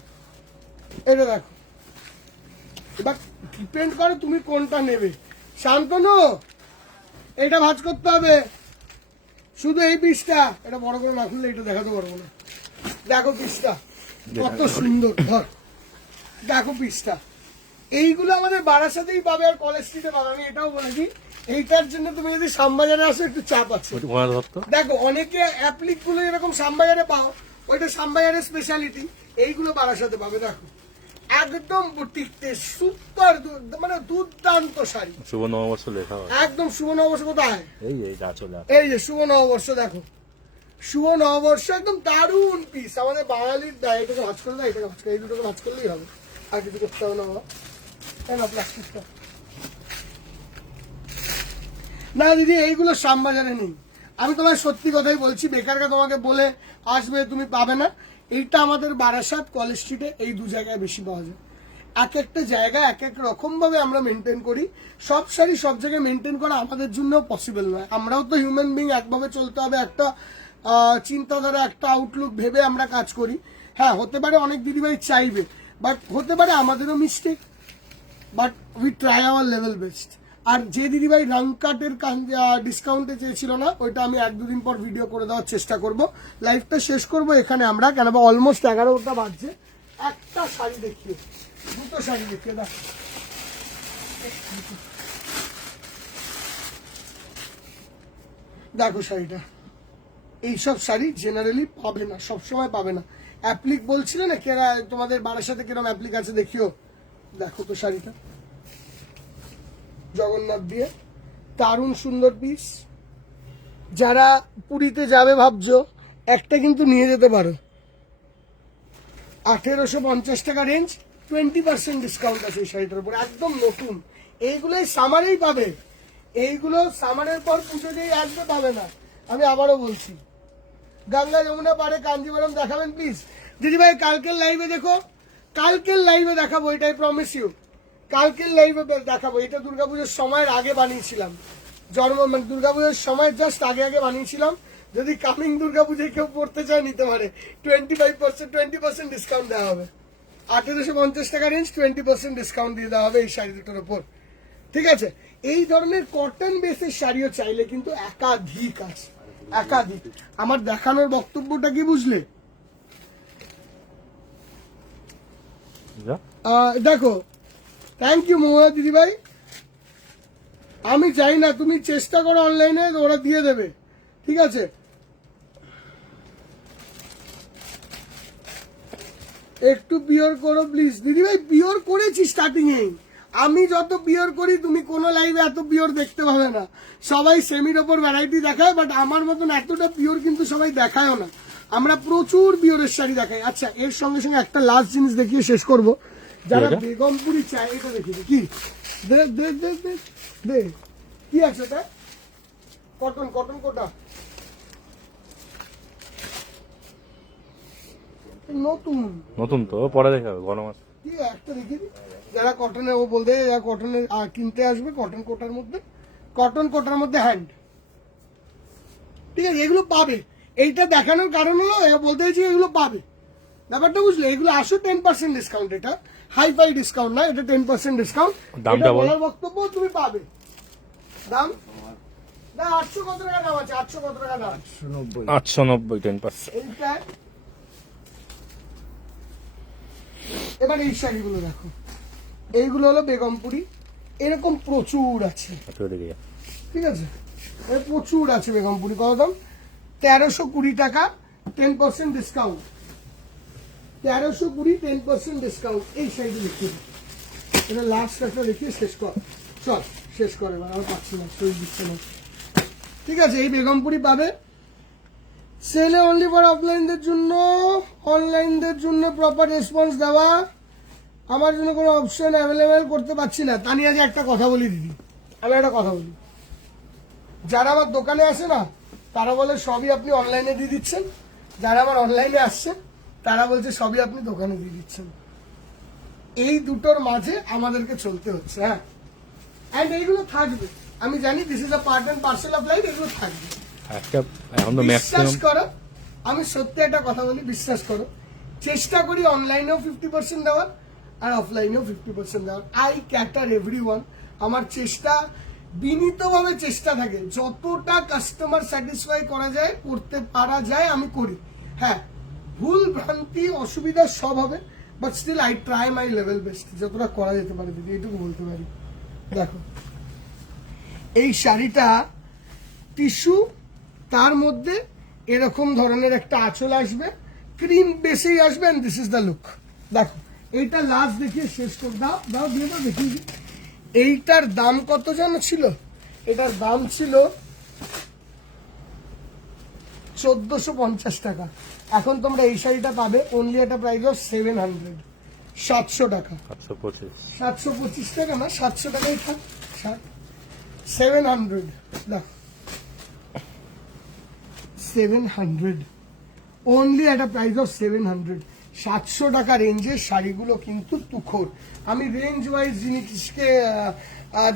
এটা দেখো। এবার ডিপেন্ড করে তুমি কোনটা নেবে। শান্তনু এটা ভাঁজ করতে হবে, শুধু এই পিসটা, এটা বড় করে না খুললে এটা দেখাতে পারবো না। দেখো পিসটা কত সুন্দর, ধর দেখো পিসটা। এইগুলো আমাদের বারাসাতেই পাবে আর কলেজ স্ট্রিটে পাবে। আমি এটাও বলে দিই, এইটার জন্য তুমি যদি শ্যামবাজারে আসো একটু চাপ আছে। দেখো অনেকে অ্যাপ্লিক গুলো এরকম শ্যামবাজারে পাও, ওইটা শ্যামবাজারের স্পেশালিটি, এইগুলো বারাসাতে পাবে। দেখো একদম বুটিকতে সুপার, মানে দুর্দান্ত শাড়ি। শুভ নববর্ষ লেখা হয় একদম শুভ নববর্ষ কোথায়? এই যা চলে আসে। এই যে শুভ নববর্ষ, দেখো শুভ নববর্ষ একদম দারুণ পিস। আমাদের বাঙালির দেয়, এটাকে ভাঁজ করে দেয়, এটাকে ভাঁজ করে, এই দুটোকে ভাঁজ করলেই হবে, আর কিছু করতে হবে না বাবা। তাই না প্লাস্টিকটা না দিদি, এইগুলো শ্যামবাজারে নেই। আমি তোমার সত্যি কথাই বলছি, বেকারকে তোমাকে বলে আসবে তুমি পাবে না। এইটা আমাদের বারাসাত কলেজ স্ট্রিটে এই দু জায়গায় বেশি পাওয়া যায়। এক একটা জায়গায় এক এক রকম ভাবে আমরা মেনটেন করি। সব শাড়ি সব জায়গায় মেনটেন করা আমাদের জন্য পসিবল নয়। আমরাও তো হিউম্যান বিং, একভাবে চলতে হবে, একটা চিন্তাধারা, একটা আউটলুক ভেবে আমরা কাজ করি। হ্যাঁ হতে পারে অনেক দিদিভাই চাইবে, বাট হতে পারে আমাদেরও mistake, but we try our level best. আর যে দিদিভাই রং কাটের ডিসকাউন্টে চেয়েছিল না, ওইটা আমি 1-2 দিন পর ভিডিও করে দেওয়ার চেষ্টা করব। লাইভটা শেষ করব এখানে আমরা, কেন বা অলমোস্ট 11টা বাজছে। একটা শাড়ি দেখিয়ে, দুটো শাড়ি দেখিয়ে দেখো, দেখো শাড়িটা। এইসব শাড়ি জেনারেলি পাবে না, সবসময় পাবে না। অ্যাপ্লিক বলছিলে না কেরা তোমাদের বারাসাতে কিরকম অ্যাপ্লিক আছে দেখিও, দেখো তো শাড়িটা, জগন্নাথ দিয়ে দারুণ সুন্দর পিস। যারা পুরীতে যাবে ভাবছো, একটা কিন্তু নিয়ে যেতে পারো। 1850 টাকা রেঞ্জ, 20% ডিসকাউন্ট আছে এই শাড়িটার উপর, একদম নতুন। এইগুলোই সামারেই পাবে, এইগুলো সামারের পর পুজো দিয়ে আসবে, পাবে না। আমি আবারও বলছি, গঙ্গা যমুনা পারে কাঞ্জিবরম দেখাবেন প্লিজ। দিদিভাই কালকের লাইভে দেখো, কালকের লাইভে দেখাবো, এটাই প্রমিস ইউ। কালকের লাইভে দেখাবো। এটা দুর্গাপুজোর সময়ের আগে বানিয়েছিলাম, মানে দুর্গাপুজোর সময় জাস্ট আগে আগে বানিয়েছিলাম। যদি কামিং দুর্গাপুজোয় কেউ পড়তে চায় নিতে পারে, 20% ডিসকাউন্ট দেওয়া হবে। 1850 টাকা রেঞ্জ, 20% ডিসকাউন্ট দিয়ে দেওয়া হবে এই শাড়ি দুটোর উপর, ঠিক আছে? এই ধরনের কটন বেসের শাড়িও চাইলে কিন্তু একাধিক আছে, একাধিক। আমার দেখানোর বক্তব্যটা কি বুঝলে? দেখো, থ্যাংক ইউ মহুয়া দিদিভাই। আমি চাই না, তুমি চেষ্টা করো অনলাইনে, ওরা দিয়ে দেবে, ঠিক আছে? একটু পিওর করো প্লিজ দিদিভাই। পিওর করেছি স্টার্টিং এ, আমি যত পিওর করি তুমি কোনো লাইভে এত পিওর দেখতে পাবে না। সবাই সেমির ওপর ভ্যারাইটি দেখায়, বাট আমার মতন এতটা পিওর কিন্তু সবাই দেখায়ও না। আমরা প্রচুর পিওরের শাড়ি দেখাই। আচ্ছা, এর সঙ্গে সঙ্গে একটা লাস্ট জিনিস দেখিয়ে শেষ করব। যারা বেগমপুরি চায়, এটা দেখিয়ে কি দে দে দে দে দে কি আছে এটা? কটন, কটন কোটা নতুন, নতুন তো পরে দেখাবে, গরম আছে। কি একটা দেখিয়ে দিই। যারা কটনের, ও বলতে যারা কটনের কিনতে আসবে, কটন কোটার মধ্যে, কটন কোটার মধ্যে হ্যান্ড, ঠিক আছে? এগুলো পাবে। এইটা দেখানোর কারণ হলো বলতে চাইছি এগুলো পাবে, ব্যাপারটা বুঝলে? এগুলো আসো 10% ডিসকাউন্ট, এটা হাই ফাই ডিসকাউন্ট না, এটা 10% ডিসকাউন্ট। দামটা বলার বক্তব্য তুমি পাবে। দাম না 800 কত টাকা দাম আছে? 800 কত টাকা দাম? 890, 10%। এইটা এবার এই শাড়িগুলো দেখো, এইগুলো হলো বেগমপুরি, এরকম প্রচুর আছে, ঠিক আছে? প্রচুর আছে বেগমপুরি। কত দাম? 1320 টাকা, 10% ডিসকাউন্ট। 1320, 10% ডিসকাউন্ট। এই শাড়িটা দেখিয়ে দিই, এটা লাস্ট একটা দেখিয়ে শেষ কর। চল শেষ করে, এবার আর পাচ্ছি না, শরীর দিচ্ছে না, ঠিক আছে? এই বেগমপুরি পাবে। সেলে অনলি ফর অফলাইনদের জন্য, অনলাইনদের জন্য প্রপার রেসপন্স দেওয়া। আমার জন্য কোনো অপশন অ্যাভেলেবেল করতে পারছি না। তানিয়াকে একটা কথা বলি দিদি, আমি একটা কথা বলি, যারা আমার দোকানে আসে না, তারা বলে সবই আপনি অনলাইনে দিয়ে দিচ্ছেন। যারা আমার অনলাইনে আসছে, তারা বলছে সবই আপনি দোকানে দিয়ে দিচ্ছেন। এই দুটোর মাঝে আমাদেরকে চলতে হচ্ছে। হ্যাঁ, অ্যান্ড এইগুলো থাকবে, আমি জানি this is a part and parcel of life, এগুলো থাকবে। একটা এখন তো বিশ্বাস ম্যাক্সিমাম করো, আমি সত্যি একটা কথা বলি, বিশ্বাস করো, চেষ্টা করি অনলাইনেও 50% দেওয়ার আর অফলাইনেও 50% দেওয়ার। I cater everyone. আমার চেষ্টা, বিনীতভাবে চেষ্টা থাকে যতটা কাস্টমার স্যাটিসফাই করা যায়, করতে পারা যায় আমি করি। হ্যাঁ, ভুল ভ্রান্তি অসুবিধা সব হবে, but still I try my level best, যতটা করা যেতে পারে দিদি, এইটুকু বলতে পারি। দেখো এই শাড়িটা টিস্যু, তার মধ্যে এরকম ধরনের একটা আঁচল আসবে, ক্রিম বেসেই আসবে, and this is the look. দেখো এইটা লাস্ট দেখিয়ে শেষ করে দাও, দাও দিয়ে দাও, দেখিয়ে দিই। এইটার দাম কত জানো ছিল? এটার দাম ছিল 1450 টাকা। এখন তোমরা এই শাড়িটা পাবে অনলি একটা প্রাইস অফ 700, 700 টাকা। 725 725 টাকা না, 700 টাকাই থাক। 700, দেখো 700 অনলি একটা প্রাইস অফ 700। 700 টাকা রেঞ্জের শাড়িগুলো কিন্তু তুখোর। আমি রেঞ্জ ওয়াইজ জিনিসকে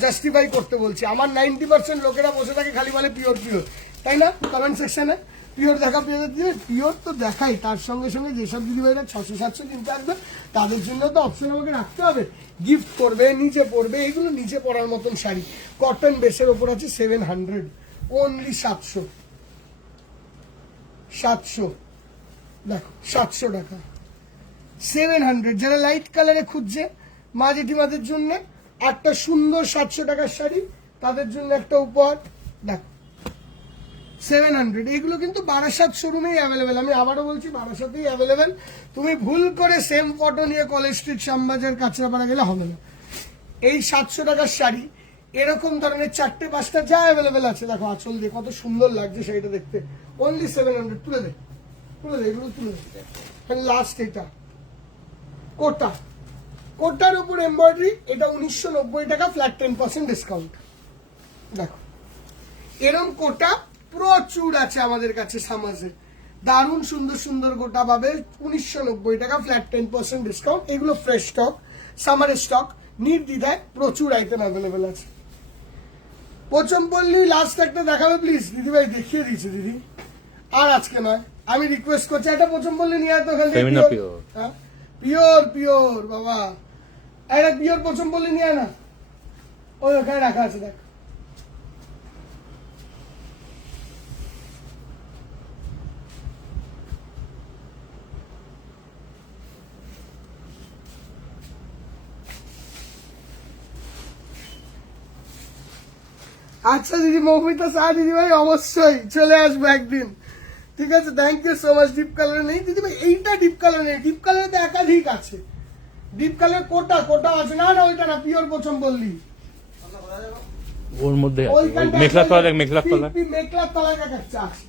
জাস্টিফাই করতে বলছি। আমার 90% লোকেরা বসে থাকে খালি বলে পিওর পিওর, তাই না? কমেন্ট সেকশনে পিওর দেখা পেয়ে দিবে, পিওর তো দেখাই, তার সঙ্গে সঙ্গে যেসব দিদিভাইরা 600-700 কিনতে আসবে তাদের জন্য তো অপশন আমাকে রাখতে হবে। গিফট করবে, নিচে পড়বে, এগুলো নিচে পড়ার মতন শাড়ি, কটন বেসের ওপর আছে 700, অনলি 700 দেখো 700 টাকা 700। যারা লাইট কালারে খুঁজছে মা জেঠিমাদের জন্য একটা সুন্দর 700 টাকার শাড়ি, তাদের জন্য একটা উপহার। দেখো 700, এগুলো কিন্তু বারাসাত শোরুমেই অ্যাভেলেবেল। আমি আবারও বলছি, বারাসাতেই অ্যাভেলেবেল। তুমি ভুল করে সেম ফটো নিয়ে কলেজ স্ট্রিট, শ্যামবাজার, কাঁচরাপাড়া গেলে হবে না। এই 700 টাকার শাড়ি এরকম ধরনের 4-5টা যা অ্যাভেলেবেল আছে, দেখো আঁচল দিয়ে কত সুন্দর লাগছে শাড়িটা দেখতে, অনলি 700। তুলে দে, তুলে দে, এগুলো তুলে দে। লাস্ট এটা কোটা, কোটার উপর এমব্রয়ডারি, এটা 1990 টাকা, ফ্ল্যাট 10% ডিসকাউন্ট। দেখো এরকম কোটা প্রচুর আছে আমাদের কাছে সামাজে, দারুণ সুন্দর সুন্দর গোটা পাবে 1990 টাকা, ফ্ল্যাট 10% ডিসকাউন্ট। এগুলো ফ্রেশ স্টক, সামারের স্টক, নির্দ্বিধায় প্রচুর আইটেম অ্যাভেলেবেল আছে। পোচমপল্লী লাস্ট একটা দেখাবে প্লিজ দিদিভাই, দেখিয়ে দিয়েছে দিদি, আর আজকে নয়, আমি রিকোয়েস্ট করছি একটা পোচমপল্লী নিয়ে আসতে। ফেমিনা পিওর, হ্যাঁ পিওর পিওর বাবা, একটা পিওর পোচমপল্লী নিয়ে না, ওই ওখানে রাখা আছে দেখ। আচ্ছা দিদি, মৌমিতা শাহ দিদি ভাই অবশ্যই চলে আসবো একদিন, ঠিক আছে? Thank you so much. Deep colour নেই দিদি ভাই, এইটা ডিপ কালার নেই, ডিপ কালারে তো একাধিক আছে। ডিপ কালার কোটা, কোটা আছে না, না ওইটা না, পিওর পছন্দ বললি ওর মধ্যে ওইখানটা মেঘলা তলা, মেঘলা তলা, মেঘলার তলায় একটা আছে,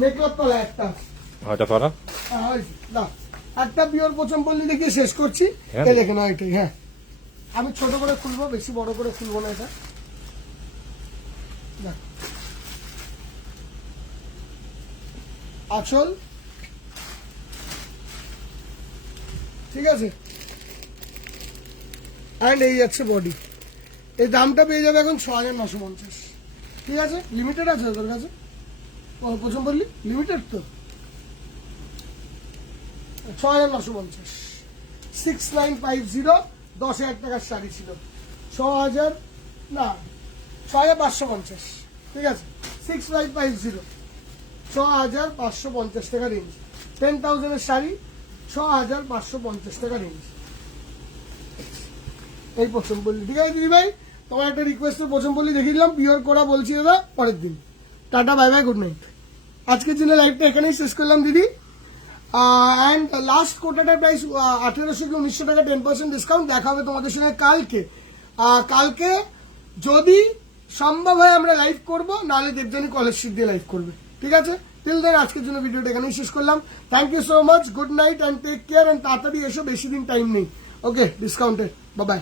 মেঘলার তলায় একটা আছে। হয়তো তলা না, একটা পিওর পছন্দ বললি দেখিয়ে শেষ করছি। হ্যাঁ। এই দেখে না এটাই, হ্যাঁ আমি ছোট করে খুলবো, বেশি বড় করে খুলবো না এটা। দেখ, আঁচল, ঠিক আছে, অ্যান্ড এই যাচ্ছে বডি। এই দামটা পেয়ে যাবে এখন 6950, ঠিক আছে? লিমিটেড আছে তোর কাছে? প্রথম বললি লিমিটেড তো, 6950, 6950, 10,000 টাকার শাড়ি ছিল, 6000 না 6550, ঠিক আছে? 6550, 6550 টাকা রেঞ্জ, 10,000 এর শাড়ি 6550 টাকা রেঞ্জ। এই প্রথম বললি, ঠিক আছে দিদি ভাই, তোমার একটা রিকোয়েস্টের প্রথম বললি দেখিয়ে দিলাম, পিওর করা বলছি দাদা, পরের দিন। Tata, bye bye, good night. আজকের জন্য লাইভটা এখানেই শেষ করলাম দিদি। অ্যান্ড লাস্ট কোটাটার প্রাইস 1800 কি 1900 টাকা, 10% ডিসকাউন্ট। দেখা হবে তোমাদের সঙ্গে কালকে। কালকে যদি সম্ভব হয় আমরা লাইভ করবো, নাহলে দেবজানি কলেজ স্ট্রিট দিয়ে লাইভ করবে, ঠিক আছে? টিল দেন আজকের জন্য ভিডিওটা এখানেই শেষ করলাম। Thank you so much, good night and take care, and তাড়াতাড়ি এসো, বেশি দিন টাইম নেই। ওকে, ডিসকাউন্টে, বাই বাই।